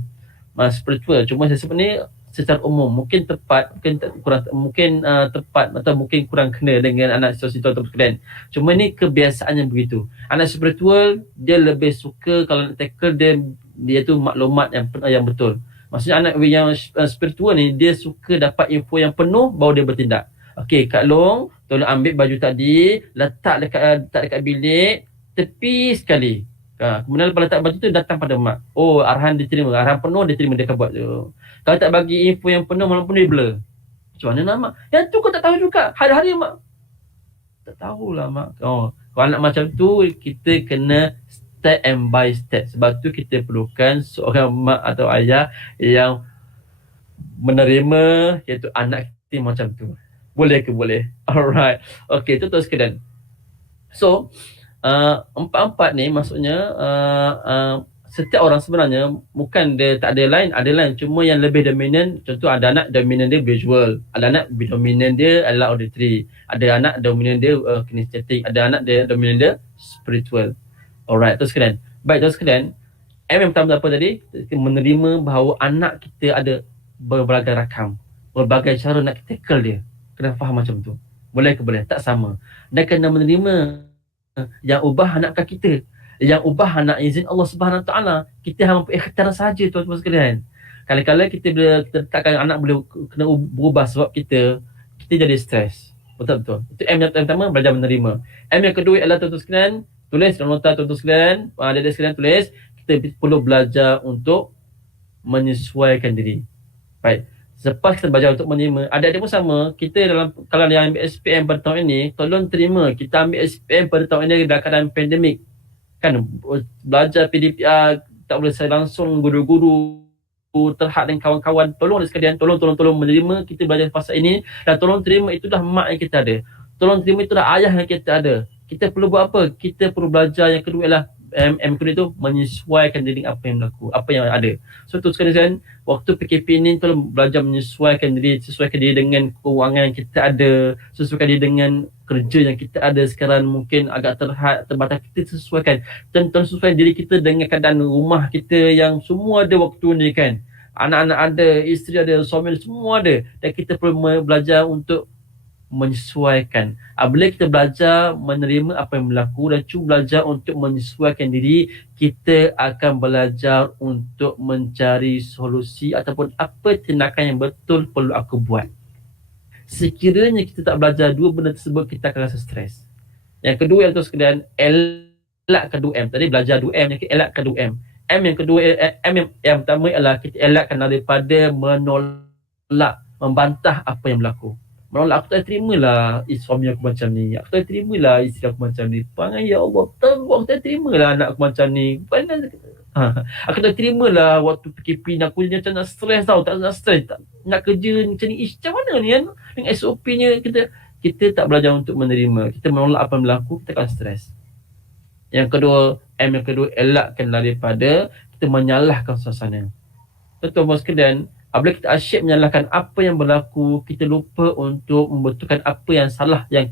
spiritual. Cuma saya sebut ni secara umum, mungkin tepat, tepat atau mungkin kurang kena dengan anak spiritual atau keren. Cuma ni kebiasaannya begitu. Anak spiritual dia lebih suka kalau nak tackle dia tu maklumat yang betul. Maksudnya anak yang spiritual ni dia suka dapat info yang penuh baru dia bertindak. Okey, Kak Long, tolong ambil baju tadi, letak dekat bilik, tepi sekali. Kemudian lepas letak baju tu datang pada mak. Oh, arahan diterima, arahan penuh diterima, dia akan buat tu. Kalau tak bagi info yang penuh walaupun dia blur. Macam mana nak mak? Yang tu kau tak tahu juga. Hari-hari mak. Tak tahulah mak. Oh, kalau anak macam tu kita kena step and by step. Sebab tu kita perlukan seorang mak atau ayah yang menerima iaitu anak kita macam tu. Boleh ke boleh? Alright. Okay, tu terus kedan. So, empat-empat ni maksudnya setiap orang sebenarnya bukan dia tak ada lain, cuma yang lebih dominan. Contoh ada anak dominan dia visual, ada anak dominan dia adalah auditory, ada anak dominan dia kinesthetic, ada anak dia dominan dia spiritual. Alright, terus kedan. Baik, terus kedan. yang pertama apa tadi? Menerima bahawa anak kita ada berbagai rakam, berbagai cara nak tackle dia. Kena faham macam tu. Boleh ke boleh? Tak sama. Dan kena menerima yang ubah anak kita, yang ubah anak izin Allah Subhanahu Taala. Kita hanya ikhtiar saja tuan-tuan sekalian. Kala-kala kita bila letakkan anak boleh kena berubah sebab kita jadi stres. Betul-betul. Itu M yang pertama, belajar menerima. M yang kedua adalah tuan-tuan sekalian, tulis dalam nota tuan-tuan sekalian, adik-adik sekalian tulis, kita perlu belajar untuk menyesuaikan diri. Baik. Selepas kita belajar untuk menerima, adik-adik pun sama, kita dalam kalau yang ambil SPM pada tahun ini, tolong terima kita ambil SPM pada tahun ini dalam keadaan pandemik. Kan belajar PDPR tak boleh saya langsung, guru-guru terhad dengan kawan-kawan. Tolong sekalian, tolong menerima kita belajar fasa ini, dan tolong terima itu dah mak yang kita ada. Tolong terima itu dah ayah yang kita ada. Kita perlu buat apa? Kita perlu belajar yang kedua ialah M kedua itu menyesuaikan diri apa yang berlaku, apa yang ada. So tu sekalian, waktu PKP ni tolong belajar menyesuaikan diri, sesuaikan diri dengan kewangan yang kita ada, sesuaikan diri dengan kerja yang kita ada sekarang mungkin agak terbatas, kita sesuaikan. Dan sesuaikan diri kita dengan keadaan rumah kita yang semua ada waktu ni kan. Anak-anak ada, isteri ada, suami ada, semua ada. Dan kita perlu belajar untuk menyesuaikan. Bila kita belajar menerima apa yang berlaku dan cuba belajar untuk menyesuaikan diri, kita akan belajar untuk mencari solusi ataupun apa tindakan yang betul perlu aku buat. Sekiranya kita tak belajar dua benda tersebut, kita akan rasa stres. Yang kedua yang terus kemudian elak kedua M. Tadi belajar 2M, yang elak kedua M. M yang kedua, yang pertama ialah kita elakkan daripada menolak, membantah apa yang berlaku. Menolak, aku tak terima lah suami aku macam ni, aku tak terima lah isteri aku macam ni, pangai ya Allah, aku tak terima lah anak aku macam ni, aku tak terima lah waktu PKP ni aku macam nak stres tau, tak nak stres, nak kerja macam ni, macam mana ni kan, dengan SOP nya kita tak belajar untuk menerima, kita menolak apa yang berlaku, kita akan stres. Yang kedua, M yang kedua, elakkan daripada kita menyalahkan suasana. Tuan-tuan sekalian, apabila kita asyik menyalahkan apa yang berlaku, kita lupa untuk membetulkan apa yang salah yang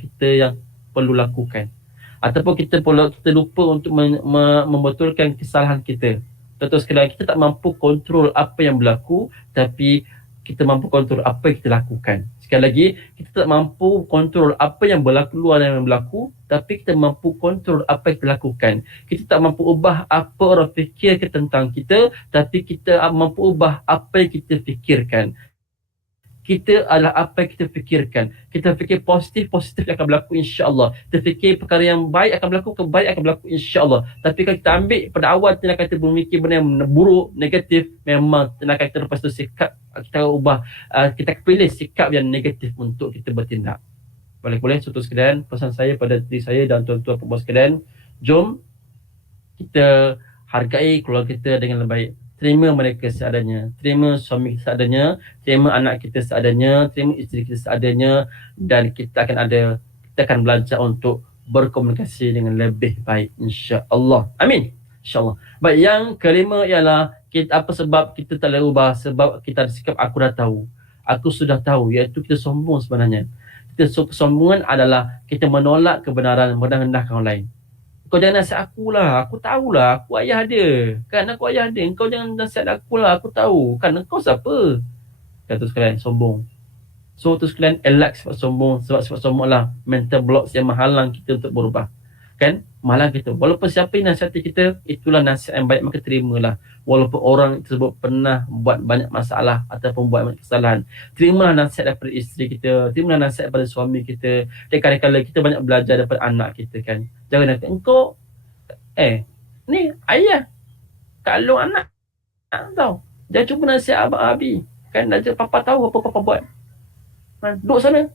perlu lakukan. Ataupun kita lupa untuk membetulkan kesalahan kita. Tuan-tuan sekalian, kita tak mampu kontrol apa yang berlaku, tapi kita mampu kontrol apa yang kita lakukan. Sekali lagi, kita tak mampu kontrol apa yang berlaku luar yang berlaku, tapi kita mampu kontrol apa yang kita lakukan. Kita tak mampu ubah apa orang fikir tentang kita, tapi kita mampu ubah apa yang kita fikirkan. Kita adalah apa yang kita fikirkan. Kita fikir positif yang akan berlaku insya-Allah. Kita fikir perkara yang baik akan berlaku, kebaik akan berlaku insya-Allah. Tapi kalau kita ambil pada awal tindakan kita berfikir benda yang buruk, negatif, memang tindakan kita lepas tu sikap kita ubah, kita pilih sikap yang negatif untuk kita bertindak. Boleh contoh sekalian, pesan saya pada diri saya dan tuan-tuan pembawa sekalian, jom kita hargai keluarga kita dengan lebih baik. Terima mereka seadanya, terima suami kita seadanya, terima anak kita seadanya, terima isteri kita seadanya, dan kita akan belajar untuk berkomunikasi dengan lebih baik insya-Allah. Amin. InsyaAllah. Baik, yang kelima ialah apa sebab kita tak boleh ubah, sebab kita ada sikap aku dah tahu, aku sudah tahu, iaitu kita sombong sebenarnya. Kesombongan adalah kita menolak kebenaran, merendahkan orang lain. Kau jangan nasihat aku lah, aku tahulah, aku ayah dia. Kan aku ayah dia, kau jangan nasihat aku lah, aku tahu. Kan kau siapa? Kata sekalian, sombong. So tu sekalian, elak sifat sombong. Sebab sombong lah mental blocks yang menghalang kita untuk berubah. Kan? Menghalang kita. Walaupun siapa yang nasihati kita, itulah nasihat yang baik, maka terimalah. Walaupun orang tersebut pernah buat banyak masalah ataupun buat banyak kesalahan. Terimalah nasihat daripada isteri kita. Terimalah nasihat daripada suami kita. Dan kadang-kadang kita banyak belajar daripada anak kita kan. Jangan kata, engkau, ni ayah, kalau anak tau. Jangan cuba nasihat abang Abi. Kan dah papa tahu apa papa buat. Duduk sana.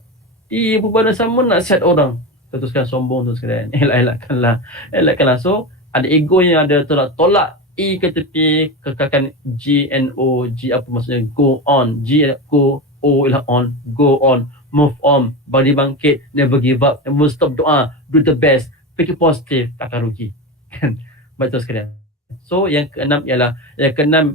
Dia berbuat sama nasihat orang. Teruskan sombong tu sekalian. Elakkanlah. So, ada ego yang ada tolak E ke tepi, kekalkan G and O. G apa maksudnya? Go on. G, go. O ialah on. Go on. Move on. Bangkit. Never give up. Never stop doa. Do the best. Fikir positif. Takkan rugi. Baik tu sekalian. So yang keenam ialah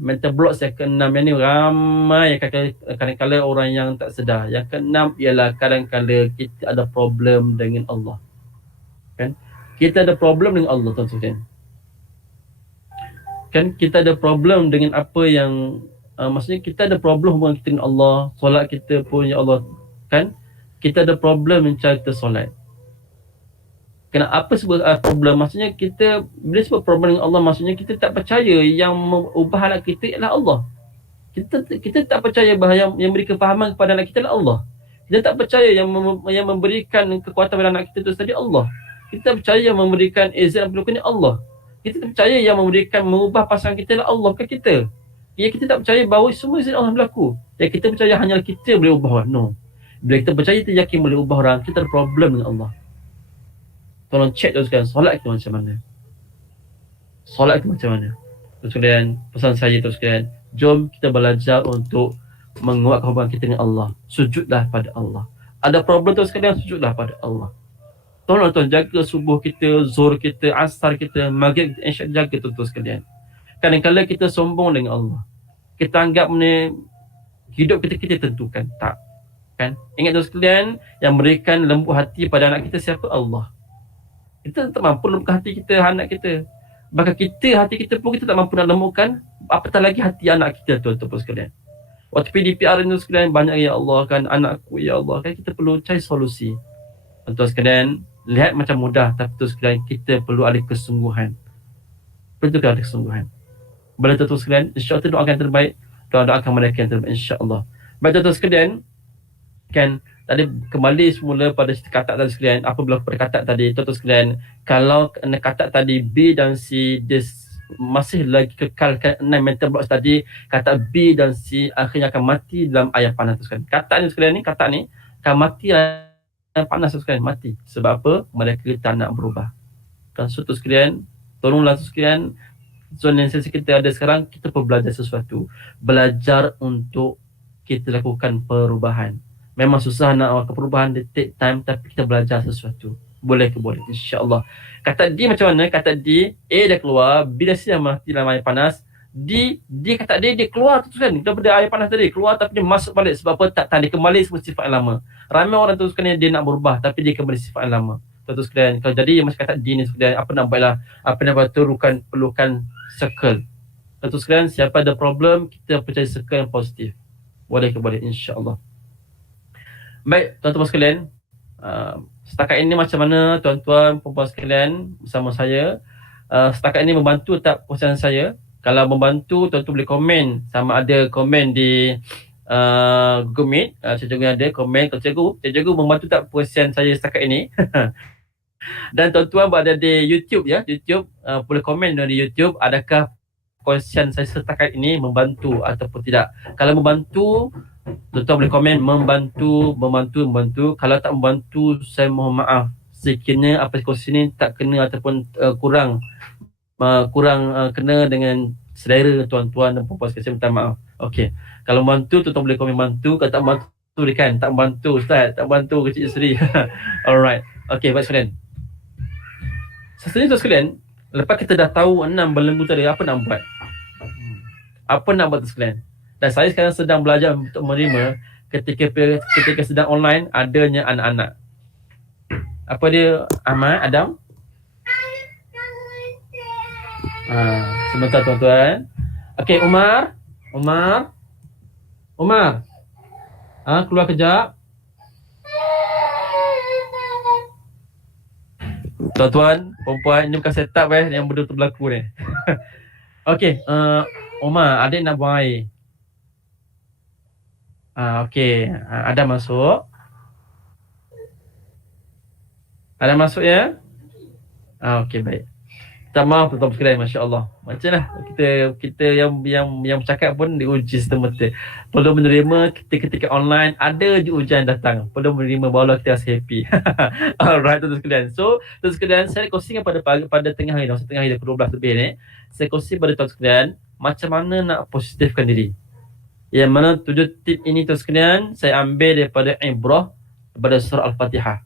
mental blocks yang keenam yang ni ramai kadang-kadang orang yang tak sedar. Yang keenam ialah kadang-kadang kita ada problem dengan Allah. Kan? Kita ada problem dengan Allah, tuan-tuan. Kan kita ada problem dengan apa yang maksudnya kita ada problem hubungan kita dengan Allah, solat kita pun ya Allah, kan? Kita ada problem dengan cara kita solat. Kenapa sebut problem? Maksudnya kita, bila sebut problem dengan Allah, maksudnya kita tak percaya yang mengubah anak kita ialah Allah. Kita tak percaya bahawa yang beri kefahaman kepada anak kita adalah Allah. Kita tak percaya yang memberikan kekuatan kepada anak kita itu tadi Allah. Kita tak percaya yang memberikan izin dan pelukan Allah. Kita tak percaya yang mengubah pasangan kita adalah Allah, bukan kita. Ya, kita tak percaya bahawa semua izin Allah berlaku. Ya, kita percaya hanya kita boleh ubah orang. No. Bila kita percaya, kita yakin boleh ubah orang, kita ada problem dengan Allah. Tolong cek tu sekalian, solat kita macam mana? Solat kita macam mana? Terus kemudian, pesan saya tu sekalian, jom kita belajar untuk menguatkan hubungan kita dengan Allah. Sujudlah pada Allah. Ada problem tu sekalian, sujudlah pada Allah. Tolong tuan jaga subuh kita, zuhur kita, asar kita, maghrib kita, insya jaga tu sekalian. Kadang-kadang kita sombong dengan Allah. Kita anggap hidup kita tentukan. Tak. Kan? Ingat tu sekalian, yang memberikan lembut hati pada anak kita siapa? Allah. Kita tak mampu lembutkan hati kita, anak kita. Bahkan hati kita pun kita tak mampu nak lembutkan, apatah lagi hati anak kita tuan-tuan sekalian. Waktu PDPR itu sekalian, banyak ya Allah kan, anakku ya Allah kan, kita perlu cari solusi. Tuan-tuan sekalian, lihat macam mudah, tapi tuan sekalian, kita perlu ada kesungguhan. Perlu ada kesungguhan. Bila tuan-tuan sekalian, insya-Allah doakan yang terbaik, doakan mereka yang terbaik insya-Allah. Baik tuan-tuan sekalian, kan tadi kembali semula pada kata tadi sekalian, apa berlaku pada kata tadi tuan-tuan sekalian, kalau kata tadi B dan C dia masih lagi kekalkan 6 mental blocks tadi, kata B dan C akhirnya akan mati dalam air panas tu sekalian. Kata ni akan mati air panas tu sekalian, mati. Sebab apa? Mereka tak nak berubah. Kan suatu sekalian, tolonglah sekalian, zona yang kita ada sekarang, kita perlu belajar sesuatu. Belajar untuk kita lakukan perubahan. Memang susah nak awal perubahan, dia take time, tapi kita belajar sesuatu. Boleh, insya-Allah. Kata D macam mana? Kata D, A dah keluar, B dah siap mati dalam air panas. D kata dia keluar tu kan daripada air panas tadi, keluar tapi dia masuk balik. Sebab apa? Tak tahan, dia kembali semua sifat yang lama. Ramai orang tu sekalian dia nak berubah, tapi dia kembali sifat yang lama. Tuan-tuan sekalian, kalau jadi macam kata D ni sekalian, apa nak buatlah? Apa nak buat tu, perlukan circle. Tuan-tuan sekalian, siapa ada problem, kita percaya circle yang positif. Boleh, insya-Allah. Baik, tuan-tuan sekalian, setakat ini macam mana tuan-tuan, puan-puan sekalian bersama saya? Setakat ini membantu tak perkongsian saya? Kalau membantu, tuan-tuan boleh komen. Sama ada komen di Google Meet. Cikgu ada komen. Cikgu membantu tak perkongsian saya setakat ini? Dan tuan-tuan berada di YouTube ya. YouTube boleh komen di YouTube. Adakah perkongsian saya setakat ini membantu ataupun tidak? Kalau membantu, tuan-tuan boleh komen membantu. Kalau tak membantu, saya mohon maaf. Sekiranya apa kongsi ini tak kena ataupun kurang kena dengan selera tuan-tuan dan puan-puan sekalian, saya minta maaf. Okey. Kalau membantu, tuan-tuan boleh komen membantu. Kalau tak membantu, berikan. Tak membantu Ustaz, tak membantu kecil isteri. Alright. Okey, baik sekalian. Seterusnya tuan sekalian, lepas kita dah tahu 6 belenggu tadi, apa nak buat? Apa nak buat tu sekalian? Dan saya sekarang sedang belajar untuk menerima ketika sedang online adanya anak-anak. Apa dia, Ahmad, Adam? Sebentar tuan-tuan. Okey, Umar. Keluar kejap. Tuan-tuan, perempuan, ini bukan setup yang betul-betul berlaku ni. Okey, Umar, adik nak buang air. Okey, ada masuk. Ada masuk ya? Okey, baik. Minta maaf tuan-tuan sekalian, masya-Allah. Macamlah kita yang bercakap pun diuji semata. Perlu menerima ketika online ada je ujian datang. Perlu menerima barulah kita rasa happy. Alright tuan-tuan sekalian. So, tuan-tuan sekalian, saya kongsikan pada tengah hari ni, tengah hari 12 lebih ni, saya kongsi pada tuan sekalian macam mana nak positifkan diri. Yang mana 7 tip ini tuan sekalian saya ambil daripada ibrah daripada surah Al-Fatihah.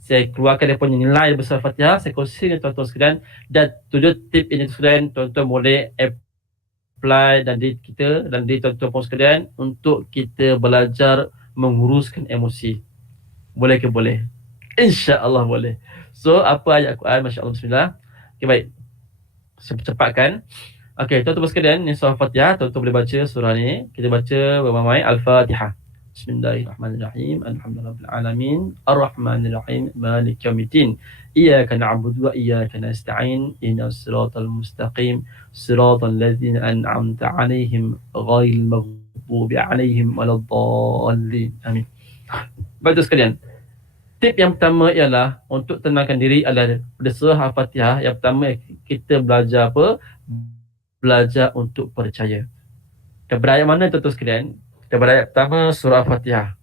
Saya keluarkan dia punya nilai besar Al-Fatihah, saya kongsi dengan tuan-tuan sekalian, dan 7 tip ini sekalian tuan-tuan boleh apply dan diri kita dan diri tuan-tuan pun sekalian untuk kita belajar menguruskan emosi. Boleh ke boleh? InsyaAllah boleh. So, apa ayat Quran? Masya-Allah, bismillah. Okay, baik. Saya cepatkan. Okay, tuan-tuan sekalian, ni surah Al-Fatihah, tuan-tuan boleh baca surah ni. Kita baca beramai Al-Fatihah. Bismillahirrahmanirrahim. Alhamdulillahirabbil alamin. Arrahmanirrahim. Maliki yaumiddin. Iyyaka na'budu wa iyyaka nasta'in. Ihdinas siratal mustaqim. Siratal ladzina an'amta 'alaihim ghairil maghdubi 'alaihim waladdallin. Amin. Baik sekalian. Tip yang pertama ialah untuk tenangkan diri adalah pada surah Al-Fatihah. Yang pertama kita belajar apa? Belajar untuk percaya. Kita berayat mana tuan-tuan sekalian? Kita berayat pertama surah Al-Fatihah,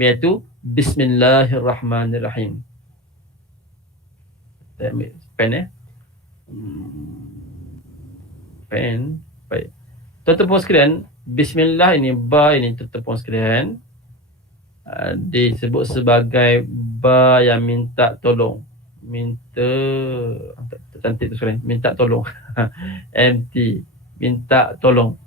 iaitu Bismillahirrahmanirrahim. Saya ambil pen pen. Baik. Tuan-tuan sekalian, Bismillah ini, ba ini tuan-tuan sekalian, disebut sebagai ba yang minta tolong. Cantik tu sekalian, minta tolong. MT, minta tolong.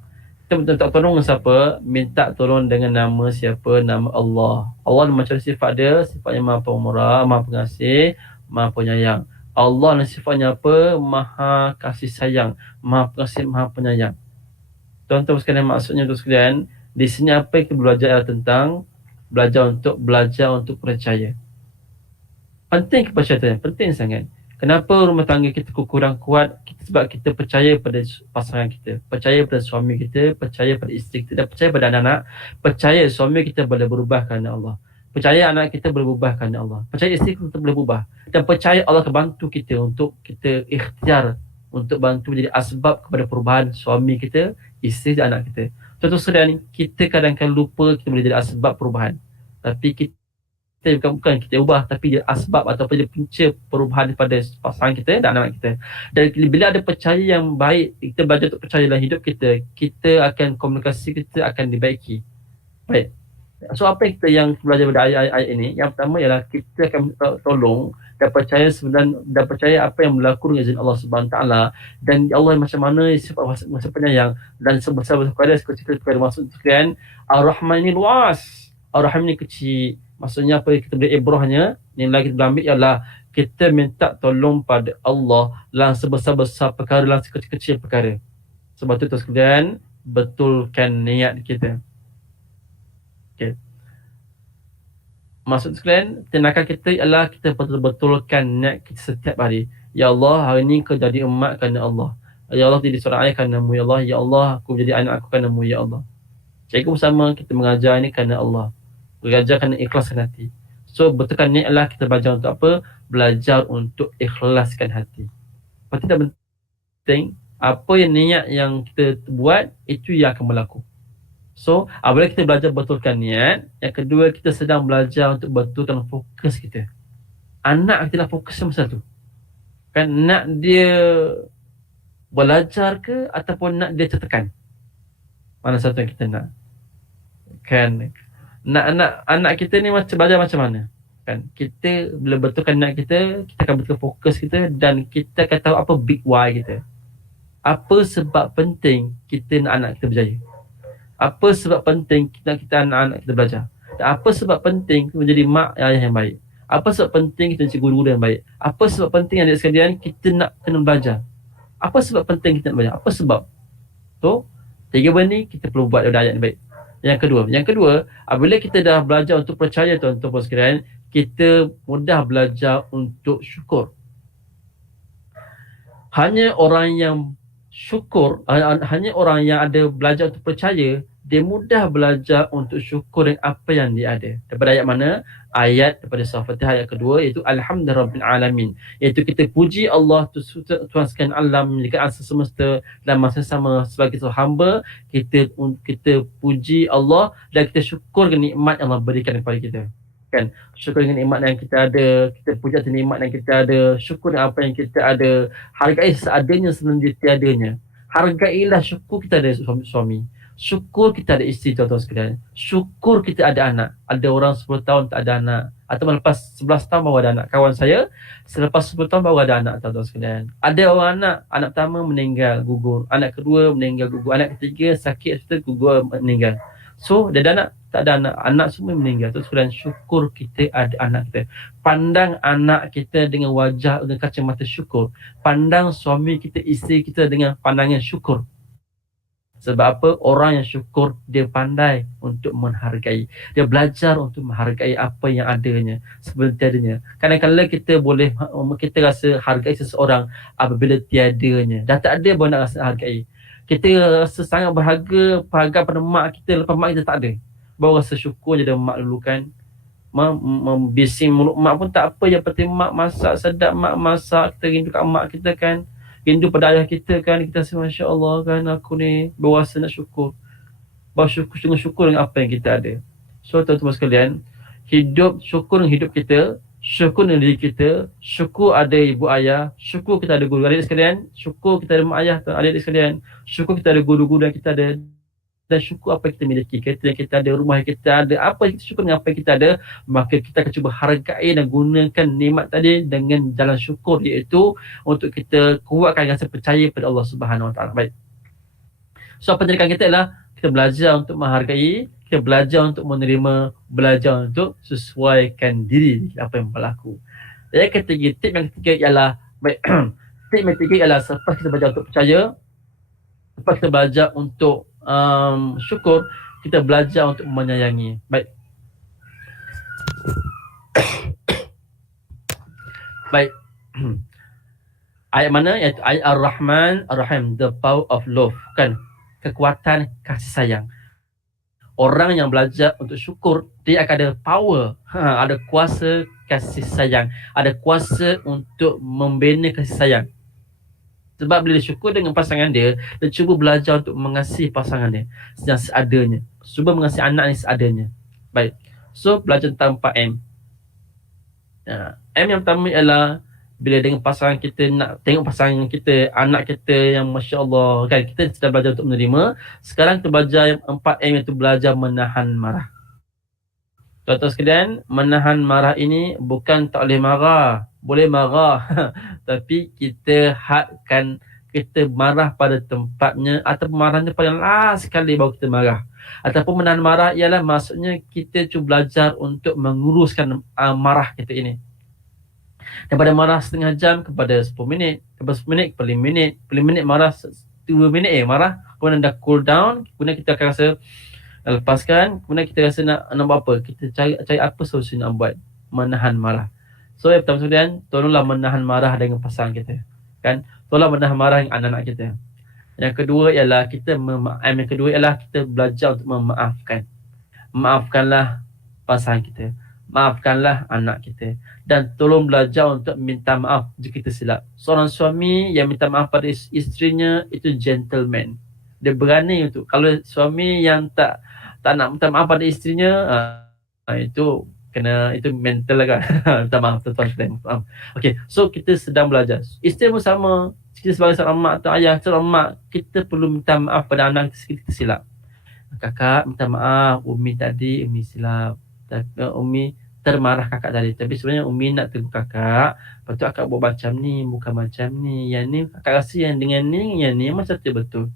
Kita minta tolong dengan siapa? Minta tolong dengan nama siapa? Nama Allah. Allah macam sifat dia, sifatnya Maha Pemurah, Maha Pengasih, Maha Penyayang. Allah dan sifatnya apa? Maha Kasih Sayang, Maha Pengasih, Maha Penyayang. Tuan-tuan sekalian, maksudnya tuan sekalian, di sini apa yang kita belajar tentang belajar untuk percaya. Penting kepercayaan, penting sangat. Kenapa rumah tangga kita kurang kuat? Sebab kita percaya pada pasangan kita, percaya pada suami kita, percaya pada isteri kita, dan percaya pada anak-anak, percaya suami kita boleh berubah kerana Allah, percaya anak kita boleh berubah kerana Allah, percaya isteri kita boleh berubah, dan percaya Allah akan bantu kita untuk kita ikhtiar untuk bantu menjadi asbab kepada perubahan suami kita, isteri dan anak kita. Contoh sekalian, kita kadang-kadang lupa kita boleh jadi asbab perubahan, tapi kita bukan kita ubah, tapi dia asbab ataupun dia punca perubahan daripada pasangan kita dan anak kita. Dan bila ada percaya yang baik, kita belajar untuk percaya dalam hidup kita, kita akan komunikasi kita akan dibaiki. Baik. So apa yang kita belajar pada ayat-ayat ini? Yang pertama ialah kita akan tolong dan percaya sebenarnya, dan percaya apa yang berlaku dengan izin Allah Subhanahu Wa Taala, dan Allah macam mana sifat penyayang dan sebesar-besar perkara sekecil perkara. Maksud sekalian, Ar-Rahman ini luas, Ar-Rahim ini kecil. Maksudnya apa kita beri ibrahnya, nilai kita ambil ialah kita minta tolong pada Allah dalam sebesar-besar perkara, dalam sekecil-kecil perkara. Sebab itu tuan sekalian, betulkan niat kita. Okay. Maksud sekalian, tindakan kita ialah kita betul-betulkan niat kita setiap hari. Ya Allah, hari ini kau jadi umat kerana Allah. Ya Allah, jadi seorang ayah kerana-Mu. Ya Allah, ya Allah, aku jadi anak aku kerana-Mu. Ya Allah. Cikgu bersama kita mengajar ini kerana Allah. Belajar kerana ikhlaskan hati. So betulkan ni adalah kita belajar untuk apa? Belajar untuk ikhlaskan hati. Lepas tidak penting, apa yang niat yang kita buat, itu yang akan berlaku. So apabila kita belajar betulkan niat, yang kedua kita sedang belajar untuk betulkan fokus kita. Anak kita lah fokus masa tu. Kan nak dia belajar ke ataupun nak dia tertekan? Mana satu yang kita nak? Kan anak kita ni macam belajar macam mana? Kan kita bila betulkan niat kita akan betulkan fokus kita, dan kita akan tahu apa big why kita. Apa sebab penting kita nak anak kita berjaya? Apa sebab penting kita anak-anak kita belajar? Dan apa sebab penting kita menjadi mak ayah yang baik? Apa sebab penting kita menjadi guru yang baik? Apa sebab penting adik sekalian kita nak kena belajar? Apa sebab penting kita nak belajar? Apa sebab? So, 3 benda ni kita perlu buat daripada ayat ni baik. Yang kedua, apabila kita dah belajar untuk percaya tuan-tuan sekalian, kita mudah belajar untuk syukur. Hanya orang yang syukur, hanya orang yang ada belajar untuk percaya, dia mudah belajar untuk syukur dengan apa yang dia ada. Daripada ayat mana? Ayat daripada surah Fatihah ayat kedua, iaitu Alhamdulillah Alamin, iaitu kita puji Allah Tuhan sekalian alam, milik alam semesta, dan masa sama sebagai seorang hamba, kita puji Allah dan kita syukur dengan nikmat yang Allah berikan kepada kita. Kan, syukur dengan nikmat yang kita ada, kita puji atas nikmat yang kita ada, syukur dengan apa yang kita ada, hargai seadanya sebelum dia tiadanya. Hargailah syukur kita ada suami, syukur kita ada isteri tuan-tuan sekalian, syukur kita ada anak. Ada orang 10 tahun tak ada anak, atau lepas 11 tahun baru ada anak. Kawan saya selepas 10 tahun baru ada anak tuan-tuan sekalian. Ada orang anak pertama meninggal gugur, anak kedua meninggal gugur, anak ketiga sakit gugur meninggal. So dia ada anak, tak ada anak semua meninggal. Terus sekalian, syukur kita ada anak kita. Pandang anak kita dengan wajah, dengan kacamata syukur. Pandang suami kita, isteri kita dengan pandangan syukur. Sebab apa? Orang yang syukur, dia pandai untuk menghargai. Dia belajar untuk menghargai apa yang adanya sebelum tiadanya. Kadang-kadang kita rasa hargai seseorang apabila tiadanya. Dah tak ada baru nak rasa hargai. Kita rasa sangat berharga pada mak kita, lepas mak kita tak ada, baru rasa syukur je ada mak dulu kan. Bising mulut mak pun tak apa, yang penting mak masak sedap, mak masak, kita rindu kat mak kita kan, rindu pada ayah kita kan, kita rasa Masya Allah kan, aku ni baru rasa nak syukur, baru syukur dengan apa yang kita ada. So tuan-tuan sekalian, syukur dengan hidup kita, syukur dengan diri kita, syukur ada ibu ayah, syukur kita ada guru adik sekalian, syukur kita ada mak ayah adik sekalian, syukur kita ada guru-guru yang kita ada, dan syukur apa yang kita miliki, kereta yang kita ada, rumah yang kita ada, apa yang kita syukur dengan apa yang kita ada, maka kita akan cuba hargai dan gunakan nikmat tadi dengan jalan syukur, iaitu untuk kita kuatkan rasa percaya pada Allah Subhanahu Wa Taala. Baik. So pendidikan kita adalah kita belajar untuk menghargai, kita belajar untuk menerima, belajar untuk sesuaikan diri apa yang berlaku. Dan yang ketiga, tip yang ketiga ialah tip yang ketiga ialah selepas kita belajar untuk percaya, selepas kita belajar untuk syukur, kita belajar untuk menyayangi. Baik. Baik. Ayat mana? Iaitu ayat Ar-Rahman Ar-Rahim, the power of love, kan? Kekuatan kasih sayang. Orang yang belajar untuk syukur, dia akan ada power, ada kuasa kasih sayang, ada kuasa untuk membina kasih sayang. Sebab bila dia syukur dengan pasangan dia cuba belajar untuk mengasihi pasangan dia yang seadanya, cuba mengasihi anak ni seadanya. Baik. So belajar tentang 4M. M yang pertama ialah bila dengan pasangan kita, nak tengok pasangan kita, anak kita yang Masya Allah kan, kita sudah belajar untuk menerima. Sekarang kita belajar yang 4M, iaitu belajar menahan marah. Tuan-tuan sekalian, menahan marah ini bukan tak boleh marah, boleh marah tapi kita hadkan, kita marah pada tempatnya, atau marahnya paling last sekali baru kita marah. Ataupun menahan marah ialah maksudnya kita cuba belajar untuk menguruskan marah kita ini. Daripada marah setengah jam kepada 10 minit, kepada 10 minit kepada 5 minit, 5 minit marah 2 minit marah, kemudian dah cool down, kemudian kita akan rasa lepaskan, kemudian kita rasa nak buat apa, kita cari apa solusi nak buat, menahan marah. So yang pertama sekalian, tolonglah menahan marah dengan pasangan kita, kan? Tolonglah menahan marah dengan anak-anak kita. Yang kedua ialah kita belajar untuk memaafkan. Maafkanlah pasangan kita, maafkanlah anak kita, dan tolong belajar untuk minta maaf jika kita silap. Seorang suami yang minta maaf pada isterinya itu gentleman. Dia berani untuk, kalau suami yang tak nak minta maaf pada isterinya, itu mental lah kan. Minta maaf tuan-tuan. Okey, so kita sedang belajar. Isteri pun sama. Kita sebagai seorang mak atau ayah, seorang mak, kita perlu minta maaf pada anak kita silap. Kakak minta maaf, Umi tadi Umi silap. Umi termarah kakak tadi, tapi sebenarnya Umi nak tegur kakak, lepas tu kakak buat macam ni, bukan macam ni. Yang ni kakak rasa yang dengan ni, yang ni macam tu betul.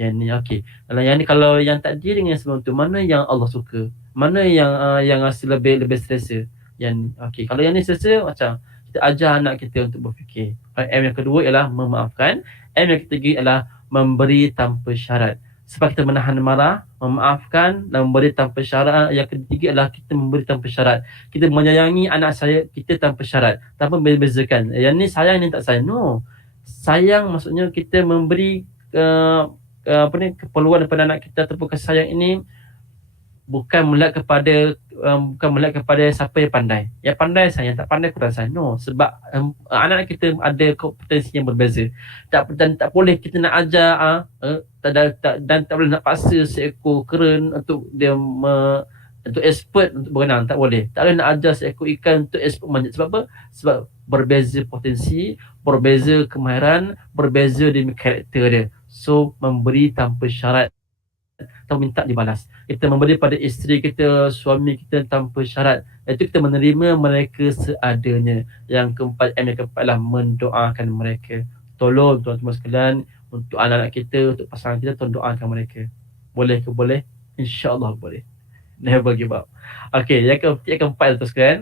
Yang ni okey. Kalau yang tadi dengan sebelum tu, mana yang Allah suka? Mana yang rasa lebih selesa? Yang ni okey. Kalau yang ni selesa, macam kita ajar anak kita untuk berfikir. M yang kedua ialah memaafkan. M yang ketiga adalah memberi tanpa syarat. Sebab kita menahan marah, memaafkan dan memberi tanpa syarat. Yang ketiga adalah kita memberi tanpa syarat. Kita menyayangi anak saya kita tanpa syarat, tanpa membezakan. Yang ni sayang, ni tak sayang. No. Sayang maksudnya kita memberi keperluan daripada anak kita ataupun kasih sayang ini bukan melihat kepada siapa yang pandai. Yang pandai sayang, tak pandai kurang sayang. No, sebab anak kita ada kompetensi yang berbeza. Dan tak boleh kita nak ajar dan tak boleh nak paksa seekor kera untuk dia untuk expert untuk berenang, tak boleh. Tak boleh nak ajar seekor ikan untuk expert manjat. Sebab apa? Sebab berbeza potensi, berbeza kemahiran, berbeza di karakter dia. So memberi tanpa syarat atau minta dibalas. Kita memberi pada isteri kita, suami kita tanpa syarat. Iaitu kita menerima mereka seadanya. Yang keempat, yang keempat adalah mendoakan mereka. Tolong tuan-tuan sekalian, untuk anak-anak kita, untuk pasangan kita, tolong doakan mereka. Boleh ke boleh? InsyaAllah boleh. Never give up. Okay, yang keempat tuan-tuan sekalian.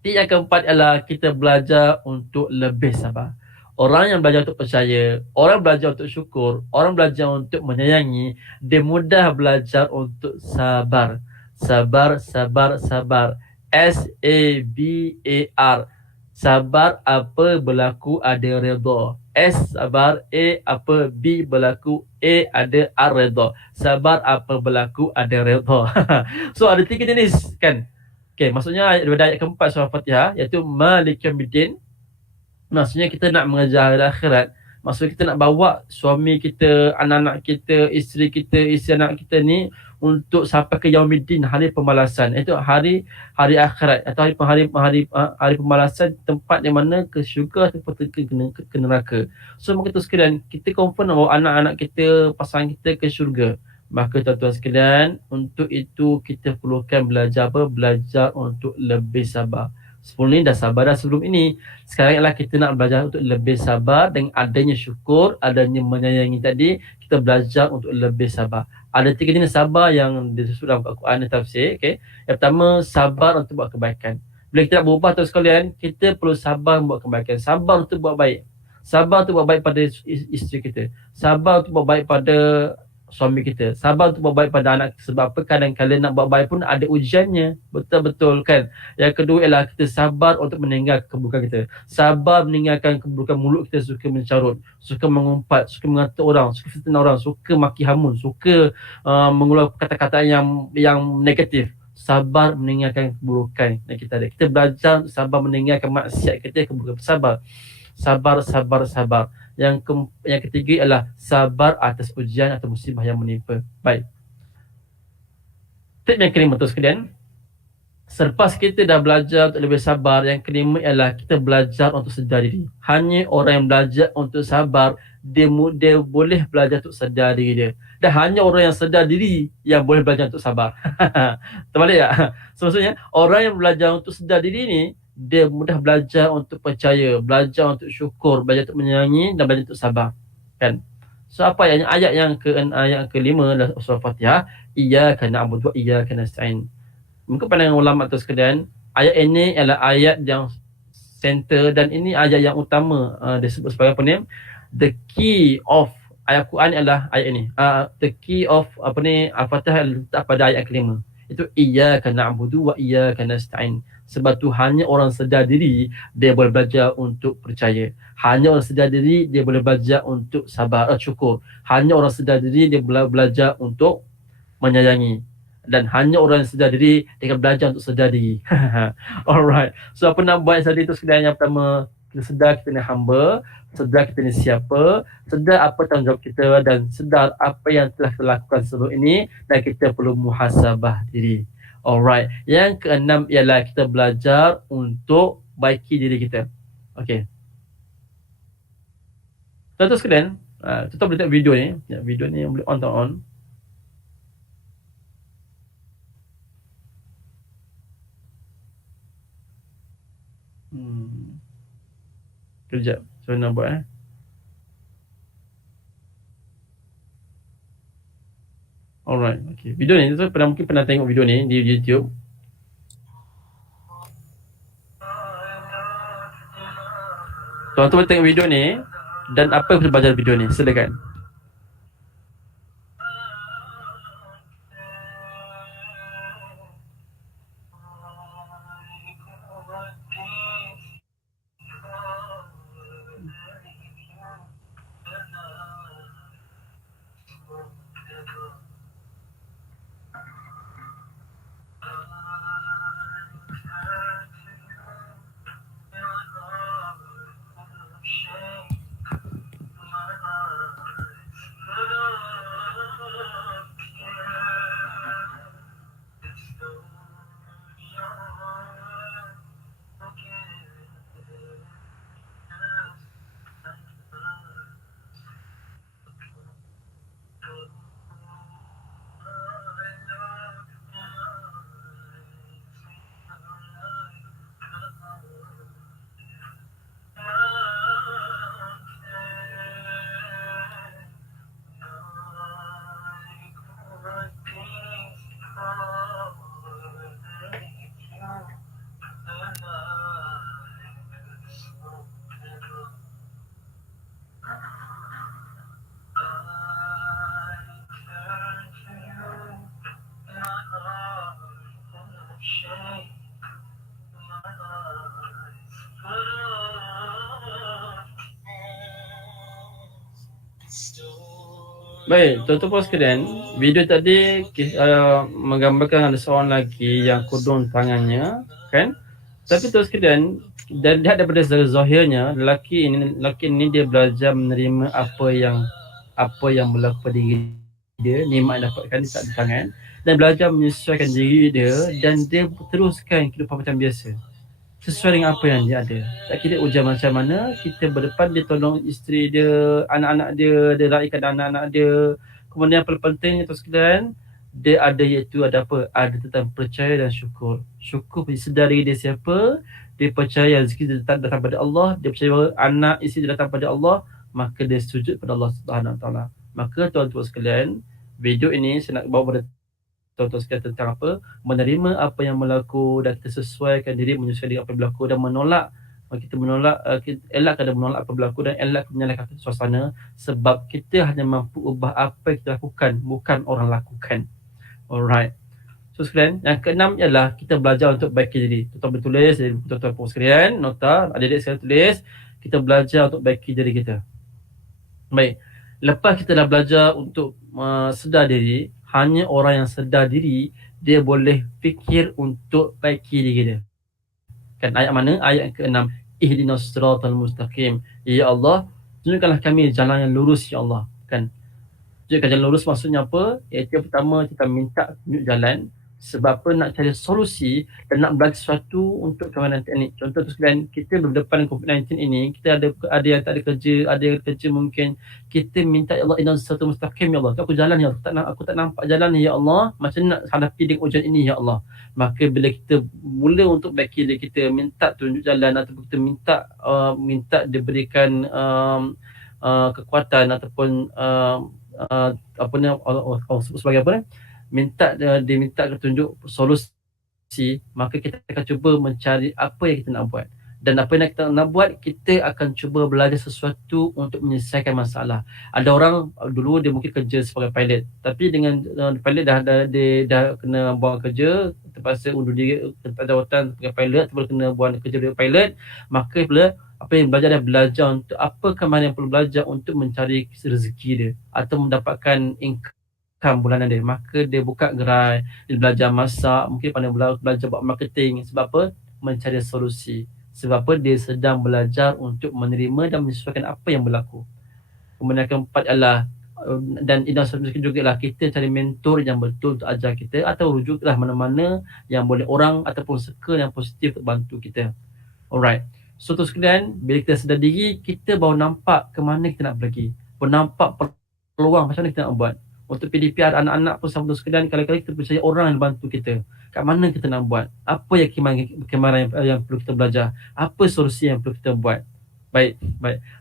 Yang keempat adalah kita belajar untuk lebih sabar. Orang yang belajar untuk percaya, orang belajar untuk syukur, orang belajar untuk menyayangi, dia mudah belajar untuk sabar. Sabar. S-A-B-A-R. Sabar apa berlaku ada redha. S sabar, A apa B berlaku, A ada R redha. Sabar apa berlaku ada redha. So ada tiga jenis kan. Okay, maksudnya daripada ayat keempat surah Fatihah, iaitu Malik Yawmiddin. Maksudnya kita nak mengejar akhirat. Maksudnya kita nak bawa suami kita, anak-anak kita, isteri anak kita ni untuk sampai ke Yaumiddin, hari pembalasan. Itu hari akhirat atau hari pembalasan, tempat di mana ke syurga ataupun ke neraka. So maka tu sekalian, kita confirm bahawa anak-anak kita, pasangan kita ke syurga. Maka tuan-tuan sekalian, untuk itu kita perlukan belajar untuk lebih sabar. Sebelum ni dah sabar dah sebelum ini. Sekarang ialah kita nak belajar untuk lebih sabar. Dengan adanya syukur, adanya menyayangi tadi, kita belajar untuk lebih sabar. Ada tiga jenis sabar yang disebut dalam Al-Quran dan tafsir. Okay? Yang pertama, sabar untuk buat kebaikan. Bila kita nak berubah tuan sekalian, kita perlu sabar buat kebaikan. Sabar untuk buat baik. Sabar untuk buat baik pada isteri kita. Sabar untuk buat baik pada suami kita. Sabar untuk buat baik pada anak. Sebab apa? Kadang-kadang nak buat baik pun ada ujiannya. Betul-betul kan. Yang kedua ialah kita sabar untuk meninggalkan keburukan kita. Sabar meninggalkan keburukan mulut kita, suka mencarut, suka mengumpat, suka mengata orang, suka fitnah orang, suka maki hamun, suka mengeluarkan kata-kata yang negatif. Sabar meninggalkan keburukan yang kita ada. Kita belajar sabar meninggalkan maksiat kita, keburukan. Sabar. Yang ketiga adalah sabar atas ujian atau musibah yang menimpa. Baik. Tip yang kelima tuan sekalian. Selepas kita dah belajar untuk lebih sabar, yang kelima ialah kita belajar untuk sedar diri. Hanya orang yang belajar untuk sabar, dia boleh belajar untuk sedar diri dia. Dan hanya orang yang sedar diri yang boleh belajar untuk sabar. Terbalik tak? So, maksudnya, orang yang belajar untuk sedar diri ni, dia mudah belajar untuk percaya, belajar untuk syukur, belajar untuk menyayangi dan belajar untuk sabar. Kan? So apa ayat yang kelima dalam surah Fatihah, iyyaka na'budu wa iyyaka nasta'in. Mungkin pandangan ulama tu sekalian, ayat ini adalah ayat yang center dan ini ayat yang utama, disebut sebagai apa ni? The key of ayat Quran adalah ayat ini. The key of Al-Fatihah letak pada ayat kelima. Itu iyyaka na'budu wa iyyaka nasta'in. Sebab tu hanya orang sedar diri dia boleh belajar untuk percaya. Hanya orang sedar diri dia boleh belajar untuk sabar, syukur. Hanya orang sedar diri dia boleh belajar untuk menyayangi. Dan hanya orang yang sedar diri dia akan belajar untuk sedar diri. Alright. So apa nak buat tadi tu sekalian, yang pertama, kita sedar kita ni hamba, sedar kita ni siapa, sedar apa tanggungjawab kita dan sedar apa yang telah kita lakukan sebelum ini dan kita perlu muhasabah diri. Alright. Yang keenam ialah kita belajar untuk baiki diri kita. Okay. Tuan-tuan sekalian, kita boleh tengok video ni. Ya, video ni yang boleh on atau on. Kejap. So nak buat Alright, okay. Video ni, so mungkin pernah tengok video ni di YouTube. Tuan-tuan tengok video ni, dan apa yang kita belajar video ni? Silakan. Baik, tuan-tuan puan sekalian, video tadi menggambarkan ada seorang lelaki yang kudung tangannya, kan? Tapi tuan sekalian, daripada zahirnya, lelaki ini dia belajar menerima apa yang berlaku pada diri dia, nikmat yang dapatkan di saat di tangan, dan belajar menyesuaikan diri dia, dan dia teruskan kehidupan macam biasa sesuai dengan apa yang dia ada. Tak kira ujian macam mana, kita berdepan, dia tolong isteri dia, anak-anak dia raikan anak-anak dia. Kemudian yang paling penting itu sekalian, dia ada iaitu ada apa? Ada tentang percaya dan syukur. Syukur sedari dia siapa, dia percaya rezeki datang pada Allah, dia percaya anak isteri datang pada Allah, maka dia sujud pada Allah Subhanahu Wa Taala. Maka tuan-tuan sekalian, video ini saya nak bawa pada tuan-tuan sekalian tentang apa? Menerima apa yang berlaku dan kita sesuaikan diri menyesuaikan dengan apa yang berlaku, dan elakkan dan menolak apa yang berlaku, dan elak menyalahkan suasana, sebab kita hanya mampu ubah apa yang kita lakukan, bukan orang lakukan. Alright. So sekalian, yang keenam ialah kita belajar untuk baiki diri. Tuan-tuan bertulis, tuan-tuan pun sekalian, nota, adik-adik sekalian tulis, kita belajar untuk baiki diri kita. Baik. Lepas kita dah belajar untuk sedar diri, hanya orang yang sedar diri, dia boleh fikir untuk baiki diri dia. Kan ayat mana? Ayat yang ke-6. Ihdinas siratal mustaqim. Ya Allah, tunjukkanlah kami jalan yang lurus, ya Allah. Kan? Tunjukkan jalan lurus maksudnya apa? Iaitu yang pertama, kita minta tunjuk jalan. Sebab apa? Nak cari solusi dan nak belajar sesuatu untuk COVID-19 ini. Contoh tu sekalian, kita berdepan dengan COVID-19 ini, kita ada yang tak ada kerja, ada yang kerja mungkin. Kita minta, ya Allah, ihdinas siratal mustaqim, ya Allah. Aku jalan, ya Allah. Aku tak nampak jalan, ya Allah. Macam nak hadapi dengan ujian ini, ya Allah. Maka bila kita mula untuk baiki diri kita, minta tunjuk jalan, ataupun kita minta diberikan kekuatan, ataupun apa ni, sebagai apa ni, diminta tunjuk solusi, maka kita akan cuba mencari apa yang kita nak buat. Dan apa yang kita nak buat, kita akan cuba belajar sesuatu untuk menyelesaikan masalah. Ada orang dulu dia mungkin kerja sebagai pilot, tapi dengan pilot dah kena buang kerja, terpaksa undur diri tempat jawatan sebagai pilot, terpaksa kena buang kerja sebagai pilot, maka apa yang belajar untuk apa kemahiran yang perlu belajar untuk mencari rezeki dia atau mendapatkan income bulanan dia. Maka dia buka gerai, dia belajar masak, mungkin pandai belajar buat marketing. Sebab apa? Mencari solusi. Sebab apa? Dia sedang belajar untuk menerima dan menyesuaikan apa yang berlaku. Kemudian yang keempat adalah, dan ini juga lah, kita cari mentor yang betul untuk ajar kita, atau rujuklah mana-mana yang boleh orang ataupun circle yang positif untuk bantu kita. Alright. So tu sekalian, bila kita sedar diri, kita baru nampak ke mana kita nak pergi, baru nampak peluang macam mana kita nak buat. Untuk PDPR anak-anak pun sama sekalian, kadang-kadang kita percaya orang yang bantu kita. Kat mana kita nak buat? Apa yang kemahiran yang perlu kita belajar? Apa solusi yang perlu kita buat? Baik.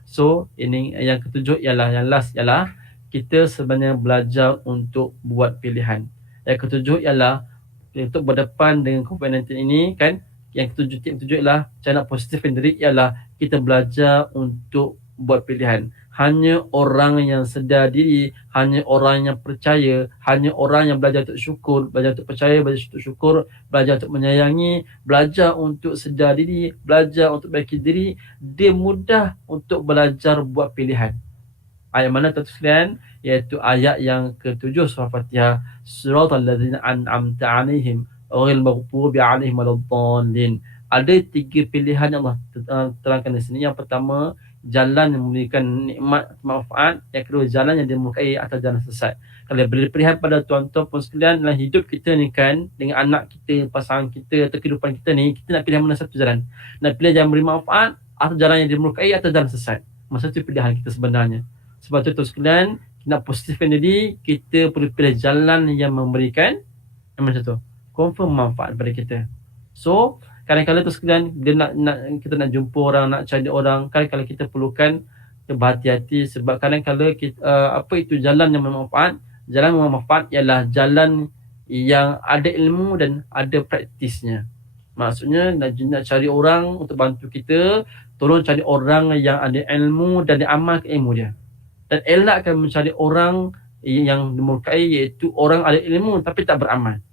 So, ini yang ketujuh ialah, yang last ialah kita sebenarnya belajar untuk buat pilihan. Yang ketujuh ialah untuk berdepan dengan COVID-19 ini, kan? Yang ketujuh ialah cara nak positifkan diri ialah kita belajar untuk buat pilihan. Hanya orang yang sedar diri, hanya orang yang percaya, hanya orang yang belajar untuk syukur, belajar untuk percaya, belajar untuk syukur, belajar untuk menyayangi, belajar untuk sedar diri, belajar untuk baiki diri, dia mudah untuk belajar buat pilihan. Ayat mana tuan sekalian? Iaitu ayat yang ke-7 surah Fatihah. Suratal ladzina an'amta 'alaihim ghairil maghdubi 'alaihim waladdallin. Ada 3 pilihan yang Allah terangkan di sini. Yang pertama, jalan yang memberikan nikmat manfaat. Yang kedua, jalan yang dimurkai atau jalan sesat. Kalau beri pilihan pada tuan-tuan pun sekalian, dalam hidup kita ni kan, dengan anak kita, pasangan kita atau kehidupan kita ni, kita nak pilih mana satu jalan? Nak pilih jalan beri manfaat atau jalan yang dimurkai atau jalan sesat? Masa itu pilihan kita sebenarnya. Sebab tu tuan sekalian, nak positifkan diri, kita perlu pilih jalan yang memberikan yang macam tu, confirm manfaat pada kita. So kadang-kadang tu sekalian, dia kita nak jumpa orang, nak cari orang, kadang-kadang kita perlukan berhati-hati. Sebab kadang-kadang apa itu jalan yang bermanfaat? Jalan yang bermanfaat ialah jalan yang ada ilmu dan ada praktisnya. Maksudnya nak cari orang untuk bantu kita, tolong cari orang yang ada ilmu dan dia amalkan ilmu dia. Dan elakkan mencari orang yang dimurkai, iaitu orang ada ilmu tapi tak beramal.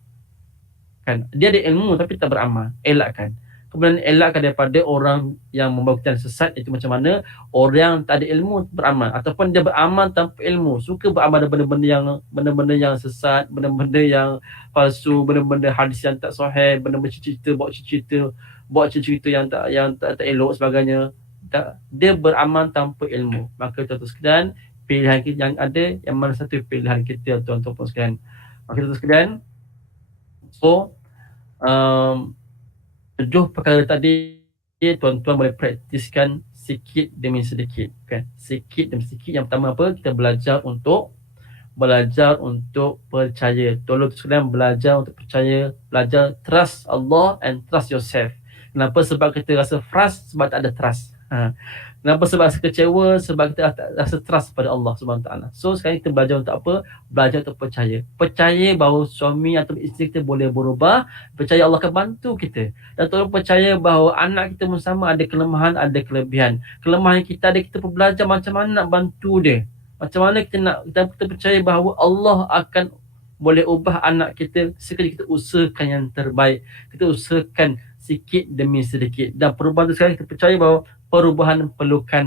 Kan? Dia ada ilmu tapi tak beramal. Elakkan. Kemudian elakkan daripada orang yang membawa kita sesat, itu macam mana orang yang tak ada ilmu beramal, ataupun dia beramal tanpa ilmu, suka beramal benda-benda yang sesat, benda-benda yang palsu, benda-benda hadis yang tak sahih, benda-benda buat cerita yang tak elok sebagainya. Dia beramal tanpa ilmu. Maka tuan-tuan sekalian, pilihan kita yang ada, yang mana satu pilihan kita tuan-tuan sekalian. Maka tuan-tuan sekalian, so 7 perkara tadi tuan-tuan boleh praktiskan sikit demi sedikit, kan? Sikit demi sedikit. Yang pertama apa? Kita belajar untuk percaya. Tolong sekalian belajar untuk percaya, belajar trust Allah and trust yourself. Kenapa? Sebab kita rasa frust sebab tak ada trust. Kenapa? Sebab rasa kecewa sebab kita tak rasa trust pada Allah SWT. So sekarang kita belajar untuk apa? Belajar untuk percaya. Percaya bahawa suami atau isteri kita boleh berubah. Percaya Allah akan bantu kita. Dan tolong percaya bahawa anak kita pun sama, ada kelemahan, ada kelebihan. Kelemahan kita ada, kita pun belajar macam mana nak bantu dia. Macam mana kita percaya bahawa Allah akan boleh ubah anak kita sekali kita usahakan yang terbaik. Kita usahakan sikit demi sedikit. Dan perubahan itu sekarang kita percaya bahawa perubahan perlukan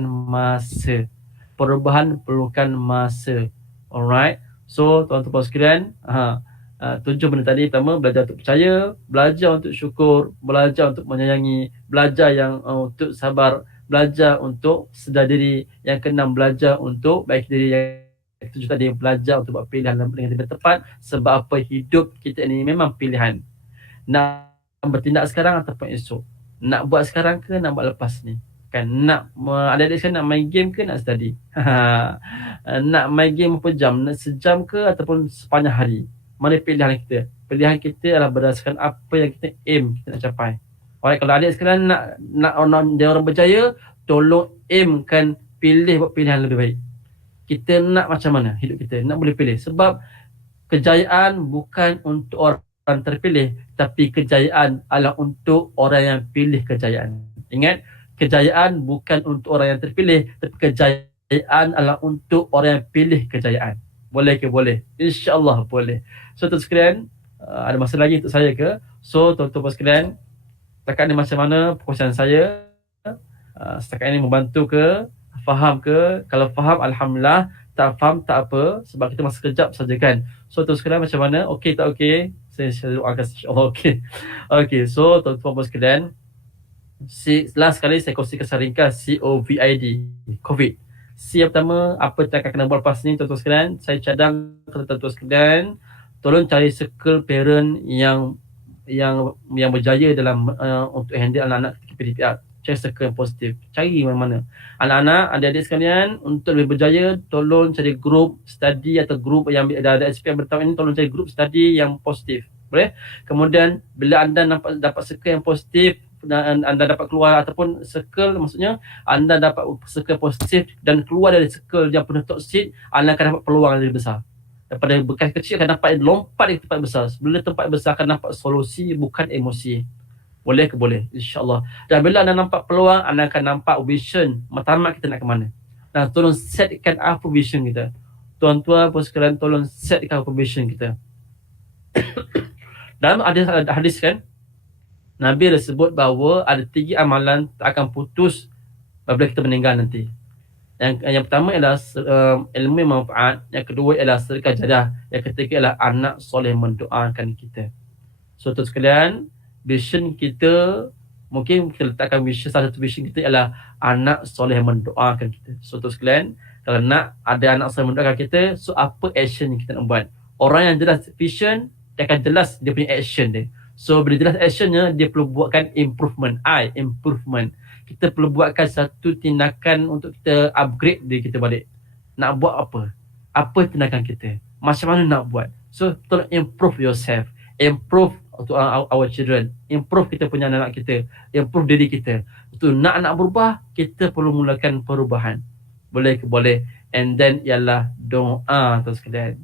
masa. Alright. So tuan-tuan sekalian, 7 benda tadi. Pertama, belajar untuk percaya, belajar untuk syukur, belajar untuk menyayangi, belajar untuk sabar, belajar untuk sedar diri. Yang keenam, belajar untuk baik diri. Yang ketujuh tadi, belajar untuk buat pilihan dengan lebih tepat. Sebab apa? Hidup kita ini memang pilihan. Nak bertindak sekarang ataupun esok. Nak buat sekarang ke nak buat lepas ni. Kan, nak adik-adik sekarang nak main game ke nak study? Nak main game berapa jam? Nak sejam ke ataupun sepanjang hari? Mana pilihan kita? Pilihan kita adalah berdasarkan apa yang kita aim, kita nak capai. Alright, kalau adik sekarang nak dia orang berjaya, tolong aimkan pilih buat pilihan lebih baik. Kita nak macam mana hidup kita? Nak boleh pilih. Sebab kejayaan bukan untuk orang terpilih, tapi kejayaan adalah untuk orang yang pilih kejayaan. Ingat, kejayaan bukan untuk orang yang terpilih, tapi kejayaan adalah untuk orang yang pilih kejayaan. Boleh ke? Boleh. InsyaAllah boleh. So tuan sekalian, ada masa lagi untuk saya ke? So tuan-tuan sekalian, setakat ni macam mana perkongsian saya? Setakat ini membantu ke? Faham ke? Kalau faham, Alhamdulillah. Tak faham, tak apa. Sebab kita masa kejap saja kan. So tuan sekalian macam mana? Okey tak okey? Saya doakan insyaAllah okey. Okey, so tuan-tuan sekalian, last kali saya kongsikan secara ringkas COVID. C yang pertama, apa yang akan kena buat lepas ni tuan-tuan sekalian? Saya cadang kepada tuan-tuan sekalian, tolong cari circle parent yang berjaya dalam untuk handle anak-anak ketika PDPR. Cari circle yang positif. Cari mana-mana. Anak-anak, adik-adik sekalian, untuk lebih berjaya, tolong cari group study atau group yang ada SPM bertahun ini, tolong cari group study yang positif. Boleh? Kemudian, bila anda dapat circle yang positif, dan anda dapat keluar ataupun circle, maksudnya anda dapat circle positif dan keluar dari circle yang penuh toksik, anda akan dapat peluang yang lebih besar. Daripada bekas kecil akan dapat lompat di tempat besar. Bila tempat besar akan nampak solusi, bukan emosi. Boleh ke? Boleh, insyaAllah. Dan bila anda nampak peluang, anda akan nampak vision matlamat kita nak ke mana. Nah, tolong setkan apa vision kita. Tuan-tuan pun sekalian tolong setkan apa vision kita. Dalam ada hadis kan, Nabi ada sebut bahawa ada 3 amalan tak akan putus apabila kita meninggal nanti. Yang pertama ialah ilmu yang manfaat, yang kedua ialah sedekah jariah, yang ketiga ialah anak soleh mendoakan kita. So tuan sekalian, vision kita, mungkin kita letakkan vision, salah satu vision kita ialah anak soleh mendoakan kita. So tuan sekalian, kalau nak ada anak soleh mendoakan kita, so apa action yang kita nak buat? Orang yang jelas vision, dia akan jelas dia punya action dia. So bila jelas actionnya, dia perlu buatkan improvement. Kita perlu buatkan satu tindakan untuk kita upgrade diri kita balik. Nak buat apa? Apa tindakan kita? Macam mana nak buat? So tolong improve yourself. Improve untuk our children. Improve kita punya anak kita. Improve diri kita. Untuk nak berubah, kita perlu mulakan perubahan. Boleh ke? Boleh. And then ialah doa tu sekalian.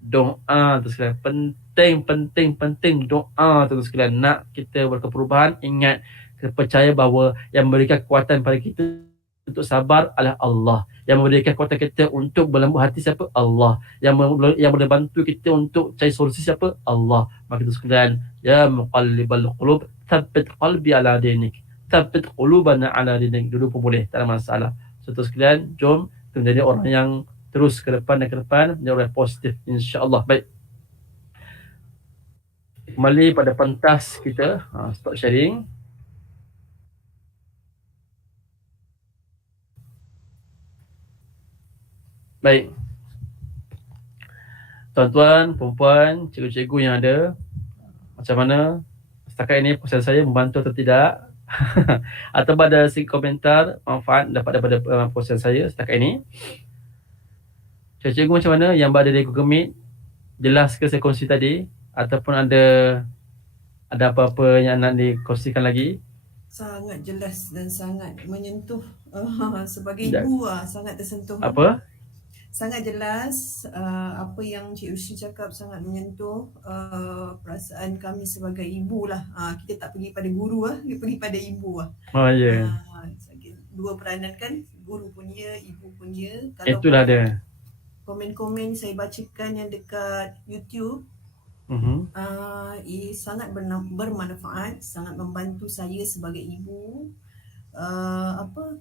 Doa tu sekalian. Penting doa tu sekalian. Nak kita buat perubahan, ingat, kita percaya bahawa yang memberikan kekuatan pada kita untuk sabar adalah Allah. Yang memberikan kekuatan kita untuk berlembut hati siapa? Allah. Yang boleh bantu kita untuk cari solusi siapa? Allah. Maka itu sekalian, ya muqallibal qulub, tsabbit qalbi ala dinik. Tsabbit qulubana ala dinik. Dulu pun boleh, tak ada masalah. So itu sekalian, jom kita menjadi orang yang terus ke depan dan ke depan, menjadi orang positif, insya-Allah. Baik. Kembali pada pentas kita, stop sharing. Baik. Tuan-tuan, perempuan, cikgu-cikgu yang ada, macam mana setakat ini proses saya membantu atau tidak? Atau ada sedikit komentar manfaat dapat daripada proses saya setakat ini? Cikgu macam mana yang berada di Google Meet? Jelas ke saya kongsi tadi? Ataupun ada apa-apa yang nak dikongsikan lagi? Sangat jelas dan sangat menyentuh. Sebagai ibu sangat tersentuh. Apa? Sangat jelas apa yang Cik Ushi cakap sangat menyentuh perasaan kami sebagai ibu lah. Kita tak pergi pada guru kita pergi pada ibu lah. Oh ya. Dua peranan kan, guru punya, ibu punya. Kalau itulah dia. Komen-komen saya bacakan yang dekat YouTube, sangat bermanfaat, sangat membantu saya sebagai ibu.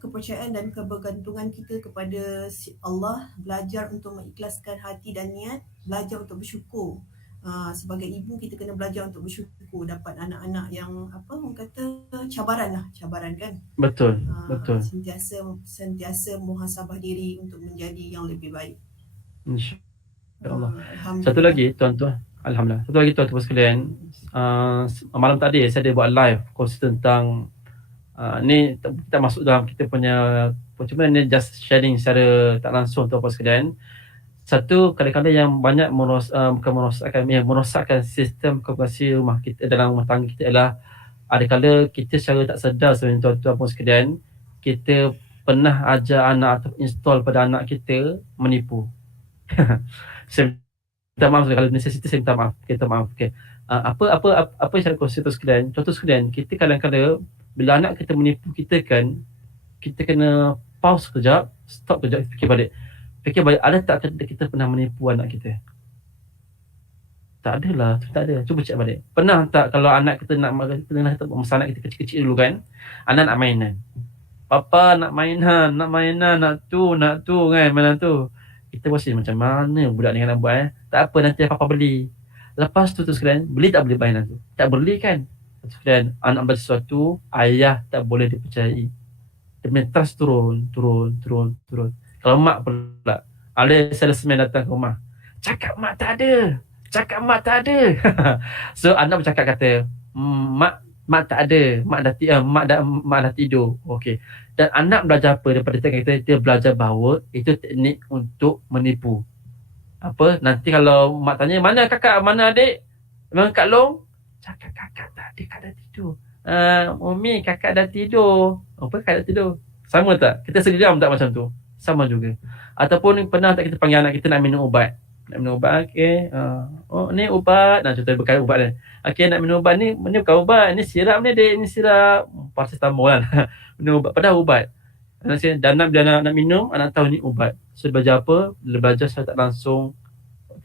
Kepercayaan dan kebergantungan kita kepada Allah, belajar untuk mengikhlaskan hati dan niat, belajar untuk bersyukur. Sebagai ibu kita kena belajar untuk bersyukur dapat anak-anak yang orang kata cabaran kan. Betul. Sentiasa muhasabah diri untuk menjadi yang lebih baik. InsyaAllah. Satu lagi tuan-tuan, alhamdulillah. Satu lagi tuan-tuan sekalian, malam tadi saya ada buat live kongsi tentang ni kita masuk dalam kita punya cuma ni just sharing secara tak langsung tuan-tuan sekalian. Satu, kadang-kadang yang banyak merosakkan sistem komunikasi rumah kita dalam rumah tangga kita ialah adakala kita secara tak sedar sebenarnya tuan-tuan pun sekalian, kita pernah ajar anak atau install pada anak kita menipu. Saya minta maaf kalau necessity, saya minta maaf. Kita maaf. Okay. Apa yang saya kongsi tu sekalian? Contoh sekalian, kita kadang-kadang bila anak kita menipu kita kan, kita kena pause kejap, stop kejap, fikir balik, ada tak kita pernah menipu anak kita? Tak adalah, tak ada. Cuba cek balik. Pernah tak kalau anak kita masa anak kita kecil-kecil dulu kan, anak nak mainan, papa nak mainan, nak tu kan, mainan tu. Kita pasti macam mana budak ni nak buat Tak apa, nanti papa beli. Lepas tu sekalian, beli tak beli mainan tu? Tak beli kan? Sekalian, anak beli sesuatu, ayah tak boleh dipercayai. Dia punya trust turun. Kalau mak pula, ada salesman datang ke rumah, cakap mak tak ada. So anak bercakap kata, mak tak ada, mak dah tidur. Okey. Dan anak belajar apa daripada kita? Dia belajar bahawa itu teknik untuk menipu. Nanti kalau mak tanya, mana kakak, mana adik? Memang Kak Long? Cakap kakak tadi dah tidur. Umi, kakak dah tidur. Kakak dah tidur? Sama tak? Kita segeram tak macam tu? Sama juga. Ataupun pernah tak kita panggil anak kita nak minum ubat? Okey. Ni ubat. Nah, contoh berkait ubat ni. Okey, nak minum ubat ni bukan ubat. Ni sirap ni, dek. Ni sirap paracetamol kan. Minum ubat. Padahal ubat. Anak saya dan bila anak minum, anak tahu ni ubat. So dia belajar apa? Dia belajar secara tak langsung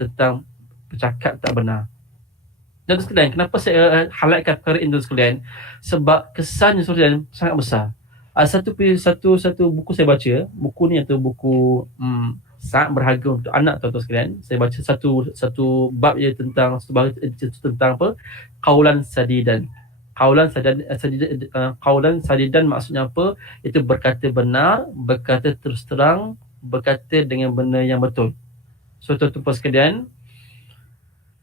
tentang bercakap tak benar. Dan sekalian, kenapa saya highlightkan perkara ini sekalian? Sebab kesannya sekalian sangat besar. Satu buku saya baca, buku ni atau buku sangat berharga untuk anak tuan-tuan sekalian. Saya baca satu bab ia tentang apa? Qaulan sadidan. Qaulan sadidan maksudnya apa? Itu berkata benar, berkata terus terang, berkata dengan benda yang betul. So tuan-tuan sekalian,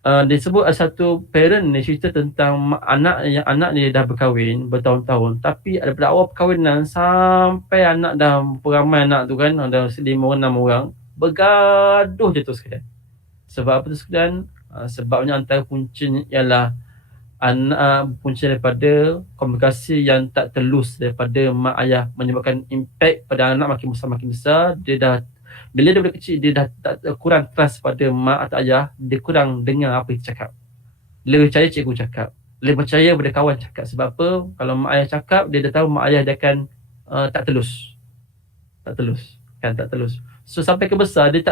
disebut ada satu parent ni cerita tentang anak dia dah berkahwin bertahun-tahun, tapi daripada awal perkahwinan sampai anak dah beramai anak tu kan, ada 5 orang 6 orang, bergaduh je tu sekalian. Sebab apa tu sekalian? Sebabnya antara puncanya ialah punca daripada komunikasi yang tak telus daripada mak ayah, menyebabkan impact pada anak makin besar. Bila dia kecil, dia dah tak kurang trust pada mak atau ayah, dia kurang dengar apa yang cakap. Lebih percaya cikgu cakap, lebih percaya pada kawan cakap. Sebab apa? Kalau mak ayah cakap, dia dah tahu mak ayah dia akan tak telus. So sampai ke besar, dia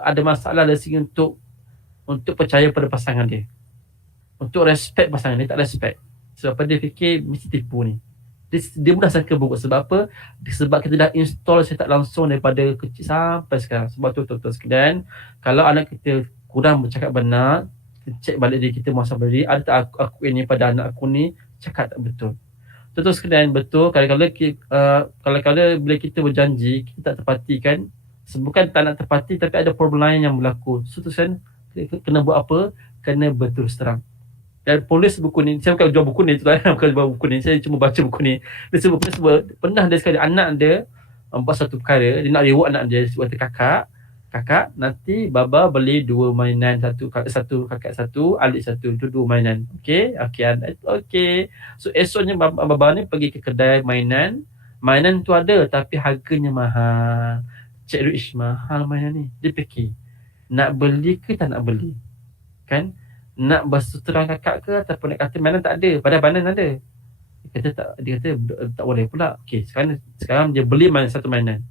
ada masalah dari segi untuk percaya pada pasangan dia, untuk respect pasangan dia, tak respect. Sebab apa? Dia fikir mesti tipu ni. Dia mudah sangka buruk. Sebab apa? Sebab kita dah install secara tak langsung daripada kecil sampai sekarang. Sebab tu tuan-tuan sekalian, kalau anak kita kurang bercakap benar, kita cek balik diri kita, muhasabah diri, ada tak aku ini pada anak aku ni cakap tak betul. Tuan-tuan sekalian, betul kadang-kadang bila kita berjanji, kita tak tepati kan. Bukan tak nak tepati, tapi ada problem lain yang berlaku. So tuan kena buat apa? Kena berterus terang. Dan polis buku ni, saya bukan jual buku ni, bukan jual buku ni, saya cuma baca buku ni. Dia sebut pernah dia sekali anak dia buat satu perkara, dia nak reward anak dia. Dia kata, kakak nanti baba beli 2 mainan, satu kakak satu, adik satu, itu 2 mainan. Okey. So esoknya baba ni pergi ke kedai mainan tu ada tapi harganya mahal. Cik Rich, mahal mainan ni. Dia fikir, nak beli ke tak nak beli? Kan? Nak berseterang kakak ke ataupun nak kata mainan tak ada, padahal mainan ada. Dia kata tak boleh pula. Okey, sekarang dia beli satu mainan.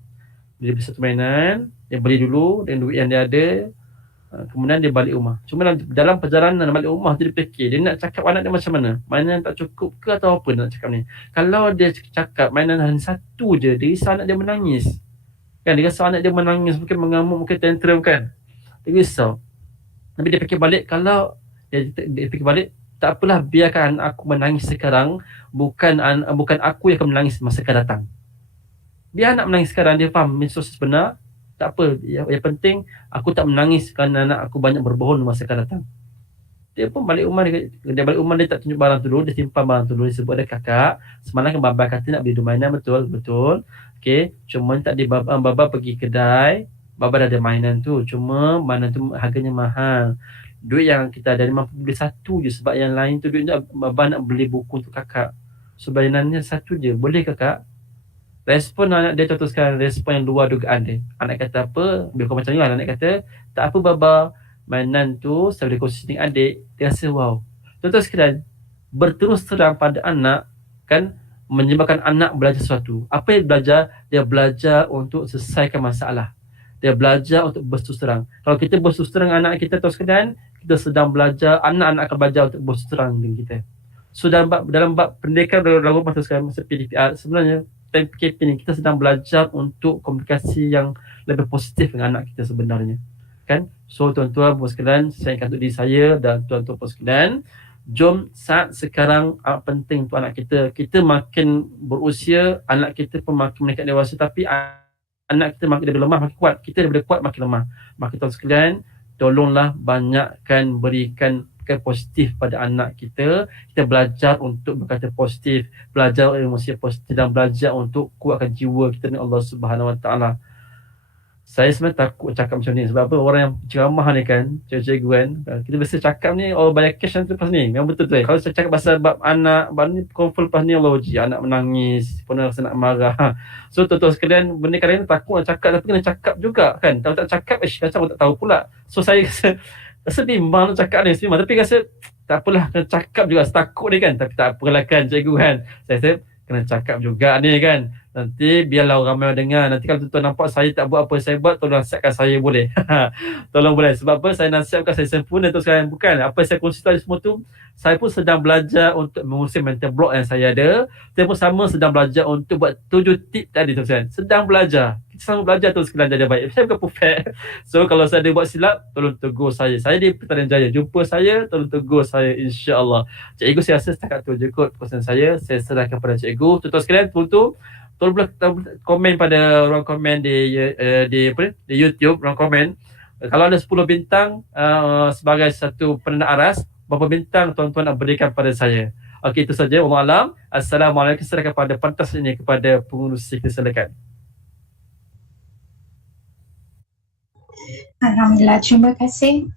Dia beli satu mainan, dia beli dulu dengan duit yang dia ada. Kemudian dia balik rumah. Cuma dalam perjalanan balik rumah tu dia fikir, dia nak cakap anak dia macam mana? Mainan tak cukup ke atau apa nak cakap ni? Kalau dia cakap mainan hanya satu je, dia risau anak dia menangis. Kan, dia risau anak dia menangis, mungkin mengamuk, mungkin tantrum kan. Dia risau. Tapi dia fikir balik, kalau dia fikir balik, tak apalah, biarkan aku menangis sekarang, bukan aku yang akan menangis masa akan datang. Biar anak menangis sekarang, dia faham proses benar, tak apa. Yang penting aku tak menangis kerana anak aku banyak berbohong masa akan datang. Dia pun balik rumah, dia tak tunjuk barang tu dulu, dia simpan barang tu dulu. Dia sebut dia, kakak, semalam kan baba kata nak beli 2 mainan, betul. Okey, cuma tadi baba pergi kedai, baba dah ada mainan tu, cuma mainan tu harganya mahal. Duit yang kita ada mampu beli satu je, sebab yang lain tu duitnya baba nak beli buku untuk kakak. So mainannya satu je, boleh kakak? Respon anak dia contohkan respon yang luar dugaan dia. Anak kata apa? Bila kau macam ni lah, anak kata, tak apa baba, mainan tu saya boleh kongsi dengan adik. Dia rasa wow. Tuan-tuan sekalian, berterus terang pada anak kan menyebabkan anak belajar sesuatu. Apa yang belajar? Dia belajar untuk selesaikan masalah. Dia belajar untuk berterus terang. Kalau kita berterus terang anak kita, tuan sekalian, kita sedang belajar, anak-anak akan belajar untuk berterus terang dengan kita. So dalam bab pendidikan dalam rumah tu sekarang, masa PDPR, sebenarnya time PKP ni kita sedang belajar untuk komunikasi yang lebih positif dengan anak kita sebenarnya. Kan? So tuan-tuan puan sekalian, saya ingatkan untuk diri saya dan tuan-tuan puan sekalian, jom saat sekarang amat penting untuk anak kita. Kita makin berusia, anak kita pun makin meningkat dewasa, tapi anak kita makin lebih lemah makin kuat. Kita daripada kuat makin lemah. Maka tuan sekalian, tolonglah banyakkan berikan positif pada anak kita. Kita belajar untuk berkata positif, belajar emosi positif dan belajar untuk kuatkan jiwa kita dengan Allah Subhanahu Wa Taala. Saya sebenarnya takut cakap macam ni. Sebab apa? Orang yang ceramah ni kan, cikgu kan, kita biasa cakap ni, oh banyak cash nanti lepas ni. Memang betul tu. Kalau saya cakap pasal bab anak, bab ni confirm lepas ni Allah uji. Anak menangis, pun rasa nak marah. So tuan-tuan sekalian, benda kadang-kadang takut nak cakap, tapi kena cakap juga kan. Kalau tak cakap, macam tak tahu pula. So saya rasa bimbang nak cakap ni, tapi rasa tak apalah, kena cakap juga. Takut ni kan, tapi tak apalah kan cikgu kan. Saya rasa kena cakap juga ni kan. Nanti biarlah orang ramai dengar. Nanti kalau tuan-tuan nampak saya tak buat apa yang saya buat, tolong nasihatkan saya boleh. Tolong boleh. Sebab apa? Saya nasihatkan saya sempurna tu sekarang. Bukan. Apa yang saya kongsi tadi semua tu, saya pun sedang belajar untuk mengurusi mental block yang saya ada. Saya pun sama sedang belajar untuk buat 7 tip tadi tu sekarang. Sedang belajar. Kita sama belajar tu sekalian jadi baik. Saya bukan perfect. So kalau saya ada buat silap, tolong tegur saya. Saya di Petaling Jaya. Jumpa saya, tolong tegur saya, insya-Allah. Cikgu saya rasa setakat tu je kot pesan saya. Saya serahkan pada cikgu. Tuan-tuan sekalian, tolong boleh komen pada ruang komen di YouTube, ruang komen. Kalau ada 10 bintang sebagai satu penanda aras, berapa bintang tuan-tuan nak berikan pada saya? Okey, itu saja. Wallahu alam. Assalamualaikum. Serahkan pada pentas ini kepada pengurusi kesalahan. Alhamdulillah, terima kasih.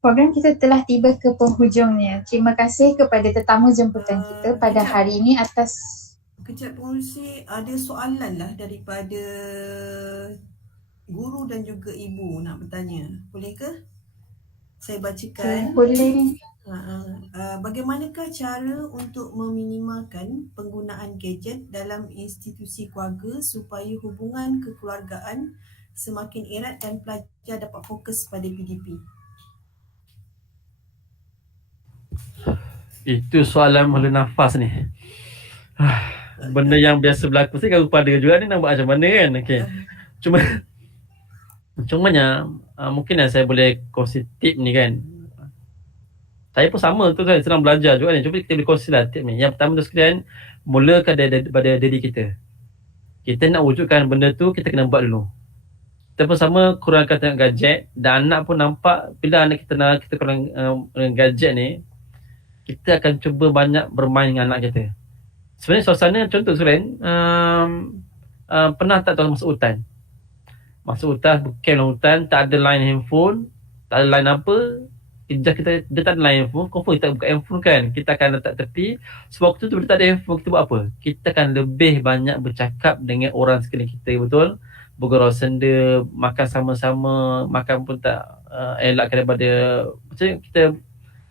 Program kita telah tiba ke penghujungnya. Terima kasih kepada tetamu jemputan kita pada hari ini atas... Kejap pengurusi, ada soalan lah daripada guru dan juga ibu nak bertanya. Boleh ke? Saya bacakan. Boleh. Bagaimanakah cara untuk meminimalkan penggunaan gadget dalam institusi keluarga supaya hubungan kekeluargaan semakin erat dan pelajar dapat fokus pada PDP? Itu soalan mula nafas ni. Benda yang biasa berlaku saya kalau pada juga ni nak buat macam mana kan. Okey. Cumanya mungkin saya boleh kongsi tip ni kan. Saya pun sama tu, saya sedang belajar juga ni. Cuba kita boleh kongsi lah tip ni. Yang pertama tu sekalian, mulakan daripada diri kita. Kita nak wujudkan benda tu, kita kena buat dulu. Kita pun sama kurangkan tengok gadget. Dan anak pun nampak bila anak kita kurang gadget ni, kita akan cuba banyak bermain dengan anak kita. Sebenarnya suasana contoh sekalian, pernah tak tuan masuk hutan? Masuk hutan, camp dalam hutan, tak ada line handphone, tak ada line apa, dia tak ada line handphone, confirm kita buka handphone kan, kita akan letak tepi. Sebab waktu tu bila tak ada handphone, kita buat apa? Kita akan lebih banyak bercakap dengan orang sekeliling kita, betul? Bergurau senda, makan sama-sama, makan pun tak elakkan daripada, macam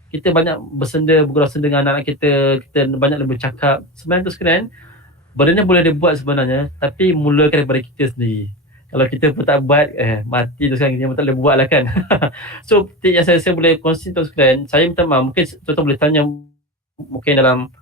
kita banyak bersenda, bergurau senda dengan anak-anak kita banyak lebih bercakap. Sebenarnya tu sekalian, benda ni boleh dibuat sebenarnya, tapi mulakan daripada kita sendiri. Kalau kita pun tak buat, mati tu sekarang, kita tak boleh buat lah kan. So, tip yang saya boleh kongsi tu sekalian, saya minta maaf, mungkin tuan-tuan boleh tanya, mungkin dalam,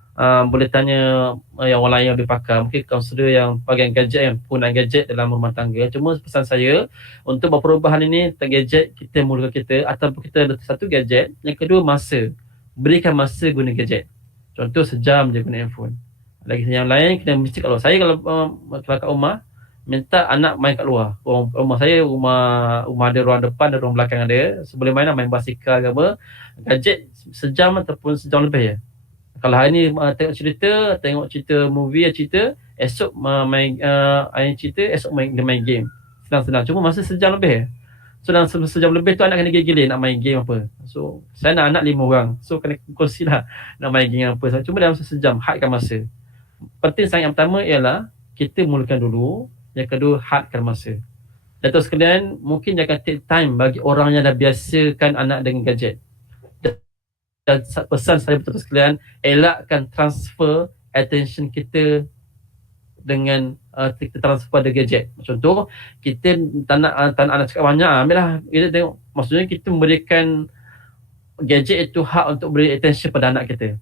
boleh tanya yang orang lain yang lebih pakar, mungkin kaunselor yang bahagian gadget, yang penggunaan gadget dalam rumah tangga. Cuma pesan saya, untuk buat perubahan ini, tak gadget, kita mulakan kita, ataupun kita ada satu gadget, yang kedua masa. Berikan masa guna gadget. Contoh sejam je guna handphone. Lagi yang lain, kena mesti kalau kat rumah, minta anak main kat luar. Rumah saya, rumah ada ruang depan, ada ruang belakang ada. So, boleh main basikal ke apa. Gadget sejam ataupun sejam lebih ya. Kalau hari ni tengok cerita movie, esok main cerita, esok main game. Senang-senang. Cuma masa sejam lebih. So dalam sejam lebih tu anak kena gila-gila nak main game apa. So saya nak anak 5 orang. So kena kongsi lah nak main game apa. Cuma dalam sejam, hadkan masa. Penting sangat yang pertama ialah kita mulakan dulu. Yang kedua, hadkan masa. Dan terus sekalian, mungkin dia akan take time bagi orang yang dah biasakan anak dengan gadget. Dan pesan saya betul sekalian, elakkan transfer attention kita dengan kita transfer pada gadget. Contoh, kita tak nak anak cakap banyak, ambillah kita tengok. Maksudnya kita memberikan gadget itu hak untuk beri attention pada anak kita.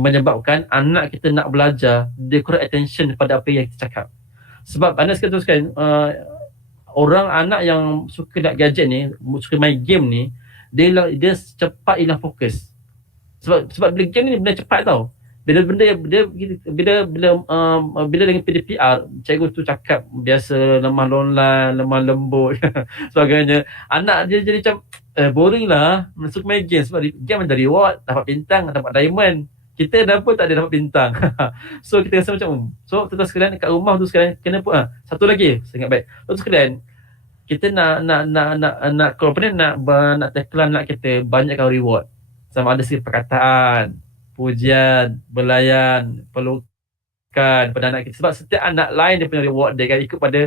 Menyebabkan anak kita nak belajar, dia kurang attention pada apa yang kita cakap. Sebab anda sekalian orang anak yang suka nak gadget ni, suka main game ni, dia cepat hilang fokus. Sebab bila game ni benda cepat tau. Bila dengan PDPR, cikgu tu cakap biasa lemah lonlan, lemah lembut sebagainya. Anak dia jadi macam boring lah, suka main game sebab game ada reward, dapat bintang, dapat diamond. Kita dah pun tak ada dapat bintang. So kita rasa macam so tuan-tuan sekalian kat rumah tu sekalian kena pun satu lagi saya ingat baik. Tuan-tuan sekalian, kita nak tackle anak kita banyakkan reward. Sama ada segi perkataan, pujian, belayan, pelukan pada anak kita. Sebab setiap anak lain dia punya reward, dia akan ikut pada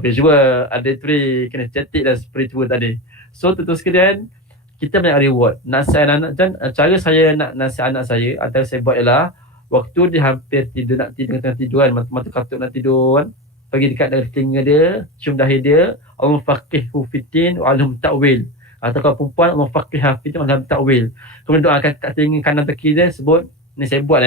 visual, auditory, kinetic dan spiritual tadi. So tuan-tuan sekalian, kita banyak reward. Nasihat anak dan cara saya nak nasihat anak saya atau saya buat ialah Waktu dia hampir tidur, nak tidur tengah tidur kan, mata katuk nak tidur kan, pergi dekat dari telinga dia, cium dahi dia, Allah faqihhu fiddin wa alim ta'wil. Atau kalau perempuan, Allah faqihha fiddin wa alim ta'wil. Kemudian doakan kat telinga kanan kaki dia, sebut, ni saya buat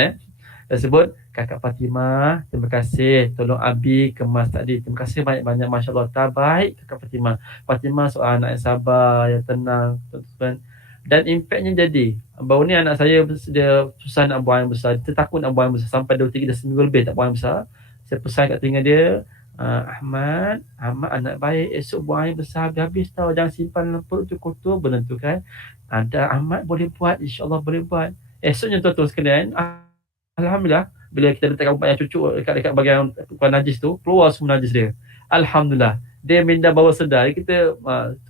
saya sebut, Kakak Fatimah, terima kasih tolong Abi kemas tadi. Terima kasih banyak-banyak, Masya Allah, terbaik Kakak Fatimah. Fatimah seorang anak yang sabar, yang tenang, tuan-tuan. Dan impactnya jadi. Baru ni anak saya dia susah nak buang yang besar. Dia takut nak buang yang besar. Sampai 2-3 dah seminggu lebih tak buang yang besar. Saya pesan kat telinga dia, Ahmad anak baik, esok buang air besar habis tahu, jangan simpan dalam perut tu kotor, benda tu kan. Ada Ahmad boleh buat, insyaAllah boleh buat. Esoknya tuan-tuan sekalian, alhamdulillah, bila kita letakkan ubat yang cucuk dekat bahagian najis tu, keluar semua najis dia. Alhamdulillah. Dia minda bawa sedar, kita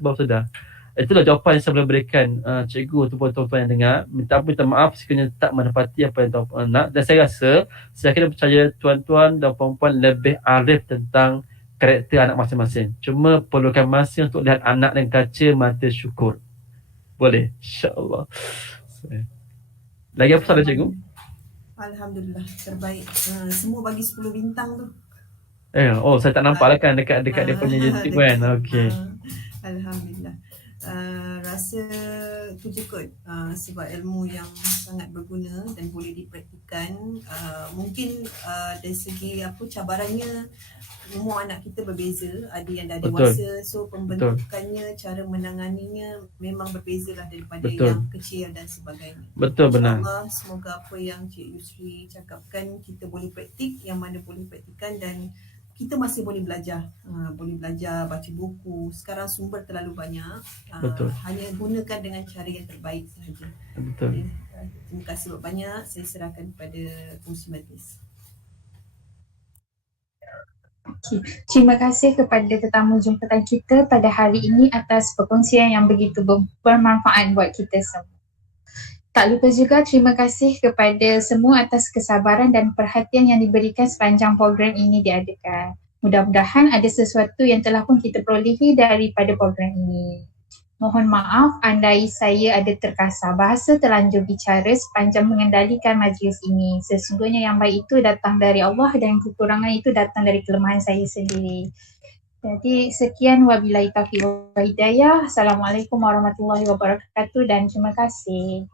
bawa sedar. Itulah jawapan yang saya boleh berikan cikgu ataupun tuan-tuan yang dengar. Minta maaf sekiranya tak menepati apa yang tuan-tuan nak. Dan saya rasa, saya kena percaya tuan-tuan dan puan-puan lebih arif tentang karakter anak masing-masing. Cuma perlukan masa untuk lihat anak dan kaca mata syukur. Boleh? InsyaAllah. Lagi apa salah cikgu? Alhamdulillah, terbaik. Semua bagi 10 bintang tu. Saya tak nampak lah kan dekat dia punya YouTube kan. Okey. Alhamdulillah. Rasa tu je kot, sebab ilmu yang sangat berguna dan boleh dipraktikan. Mungkin dari segi cabarannya, umur anak kita berbeza, ada yang dah dewasa, so pembentukannya, cara menanganinya memang berbeza lah daripada yang kecil dan sebagainya. Betul, benar. InsyaAllah semoga apa yang Cik Yusri cakapkan kita boleh praktik, yang mana boleh praktikan, dan kita masih boleh belajar, baca buku. Sekarang sumber terlalu banyak, hanya gunakan dengan cara yang terbaik sahaja. Betul. Terima kasih banyak. Saya serahkan kepada pengurusi majlis. Terima kasih kepada tetamu jemputan kita pada hari ini atas perkongsian yang begitu bermanfaat buat kita semua. Tak lupa juga terima kasih kepada semua atas kesabaran dan perhatian yang diberikan sepanjang program ini diadakan. Mudah-mudahan ada sesuatu yang telah pun kita perolehi daripada program ini. Mohon maaf andai saya ada terkasar bahasa terlanjur bicara sepanjang mengendalikan majlis ini. Sesungguhnya yang baik itu datang dari Allah dan kekurangan itu datang dari kelemahan saya sendiri. Jadi sekian, wabillahi taufiq wal hidayah. Assalamualaikum warahmatullahi wabarakatuh dan terima kasih.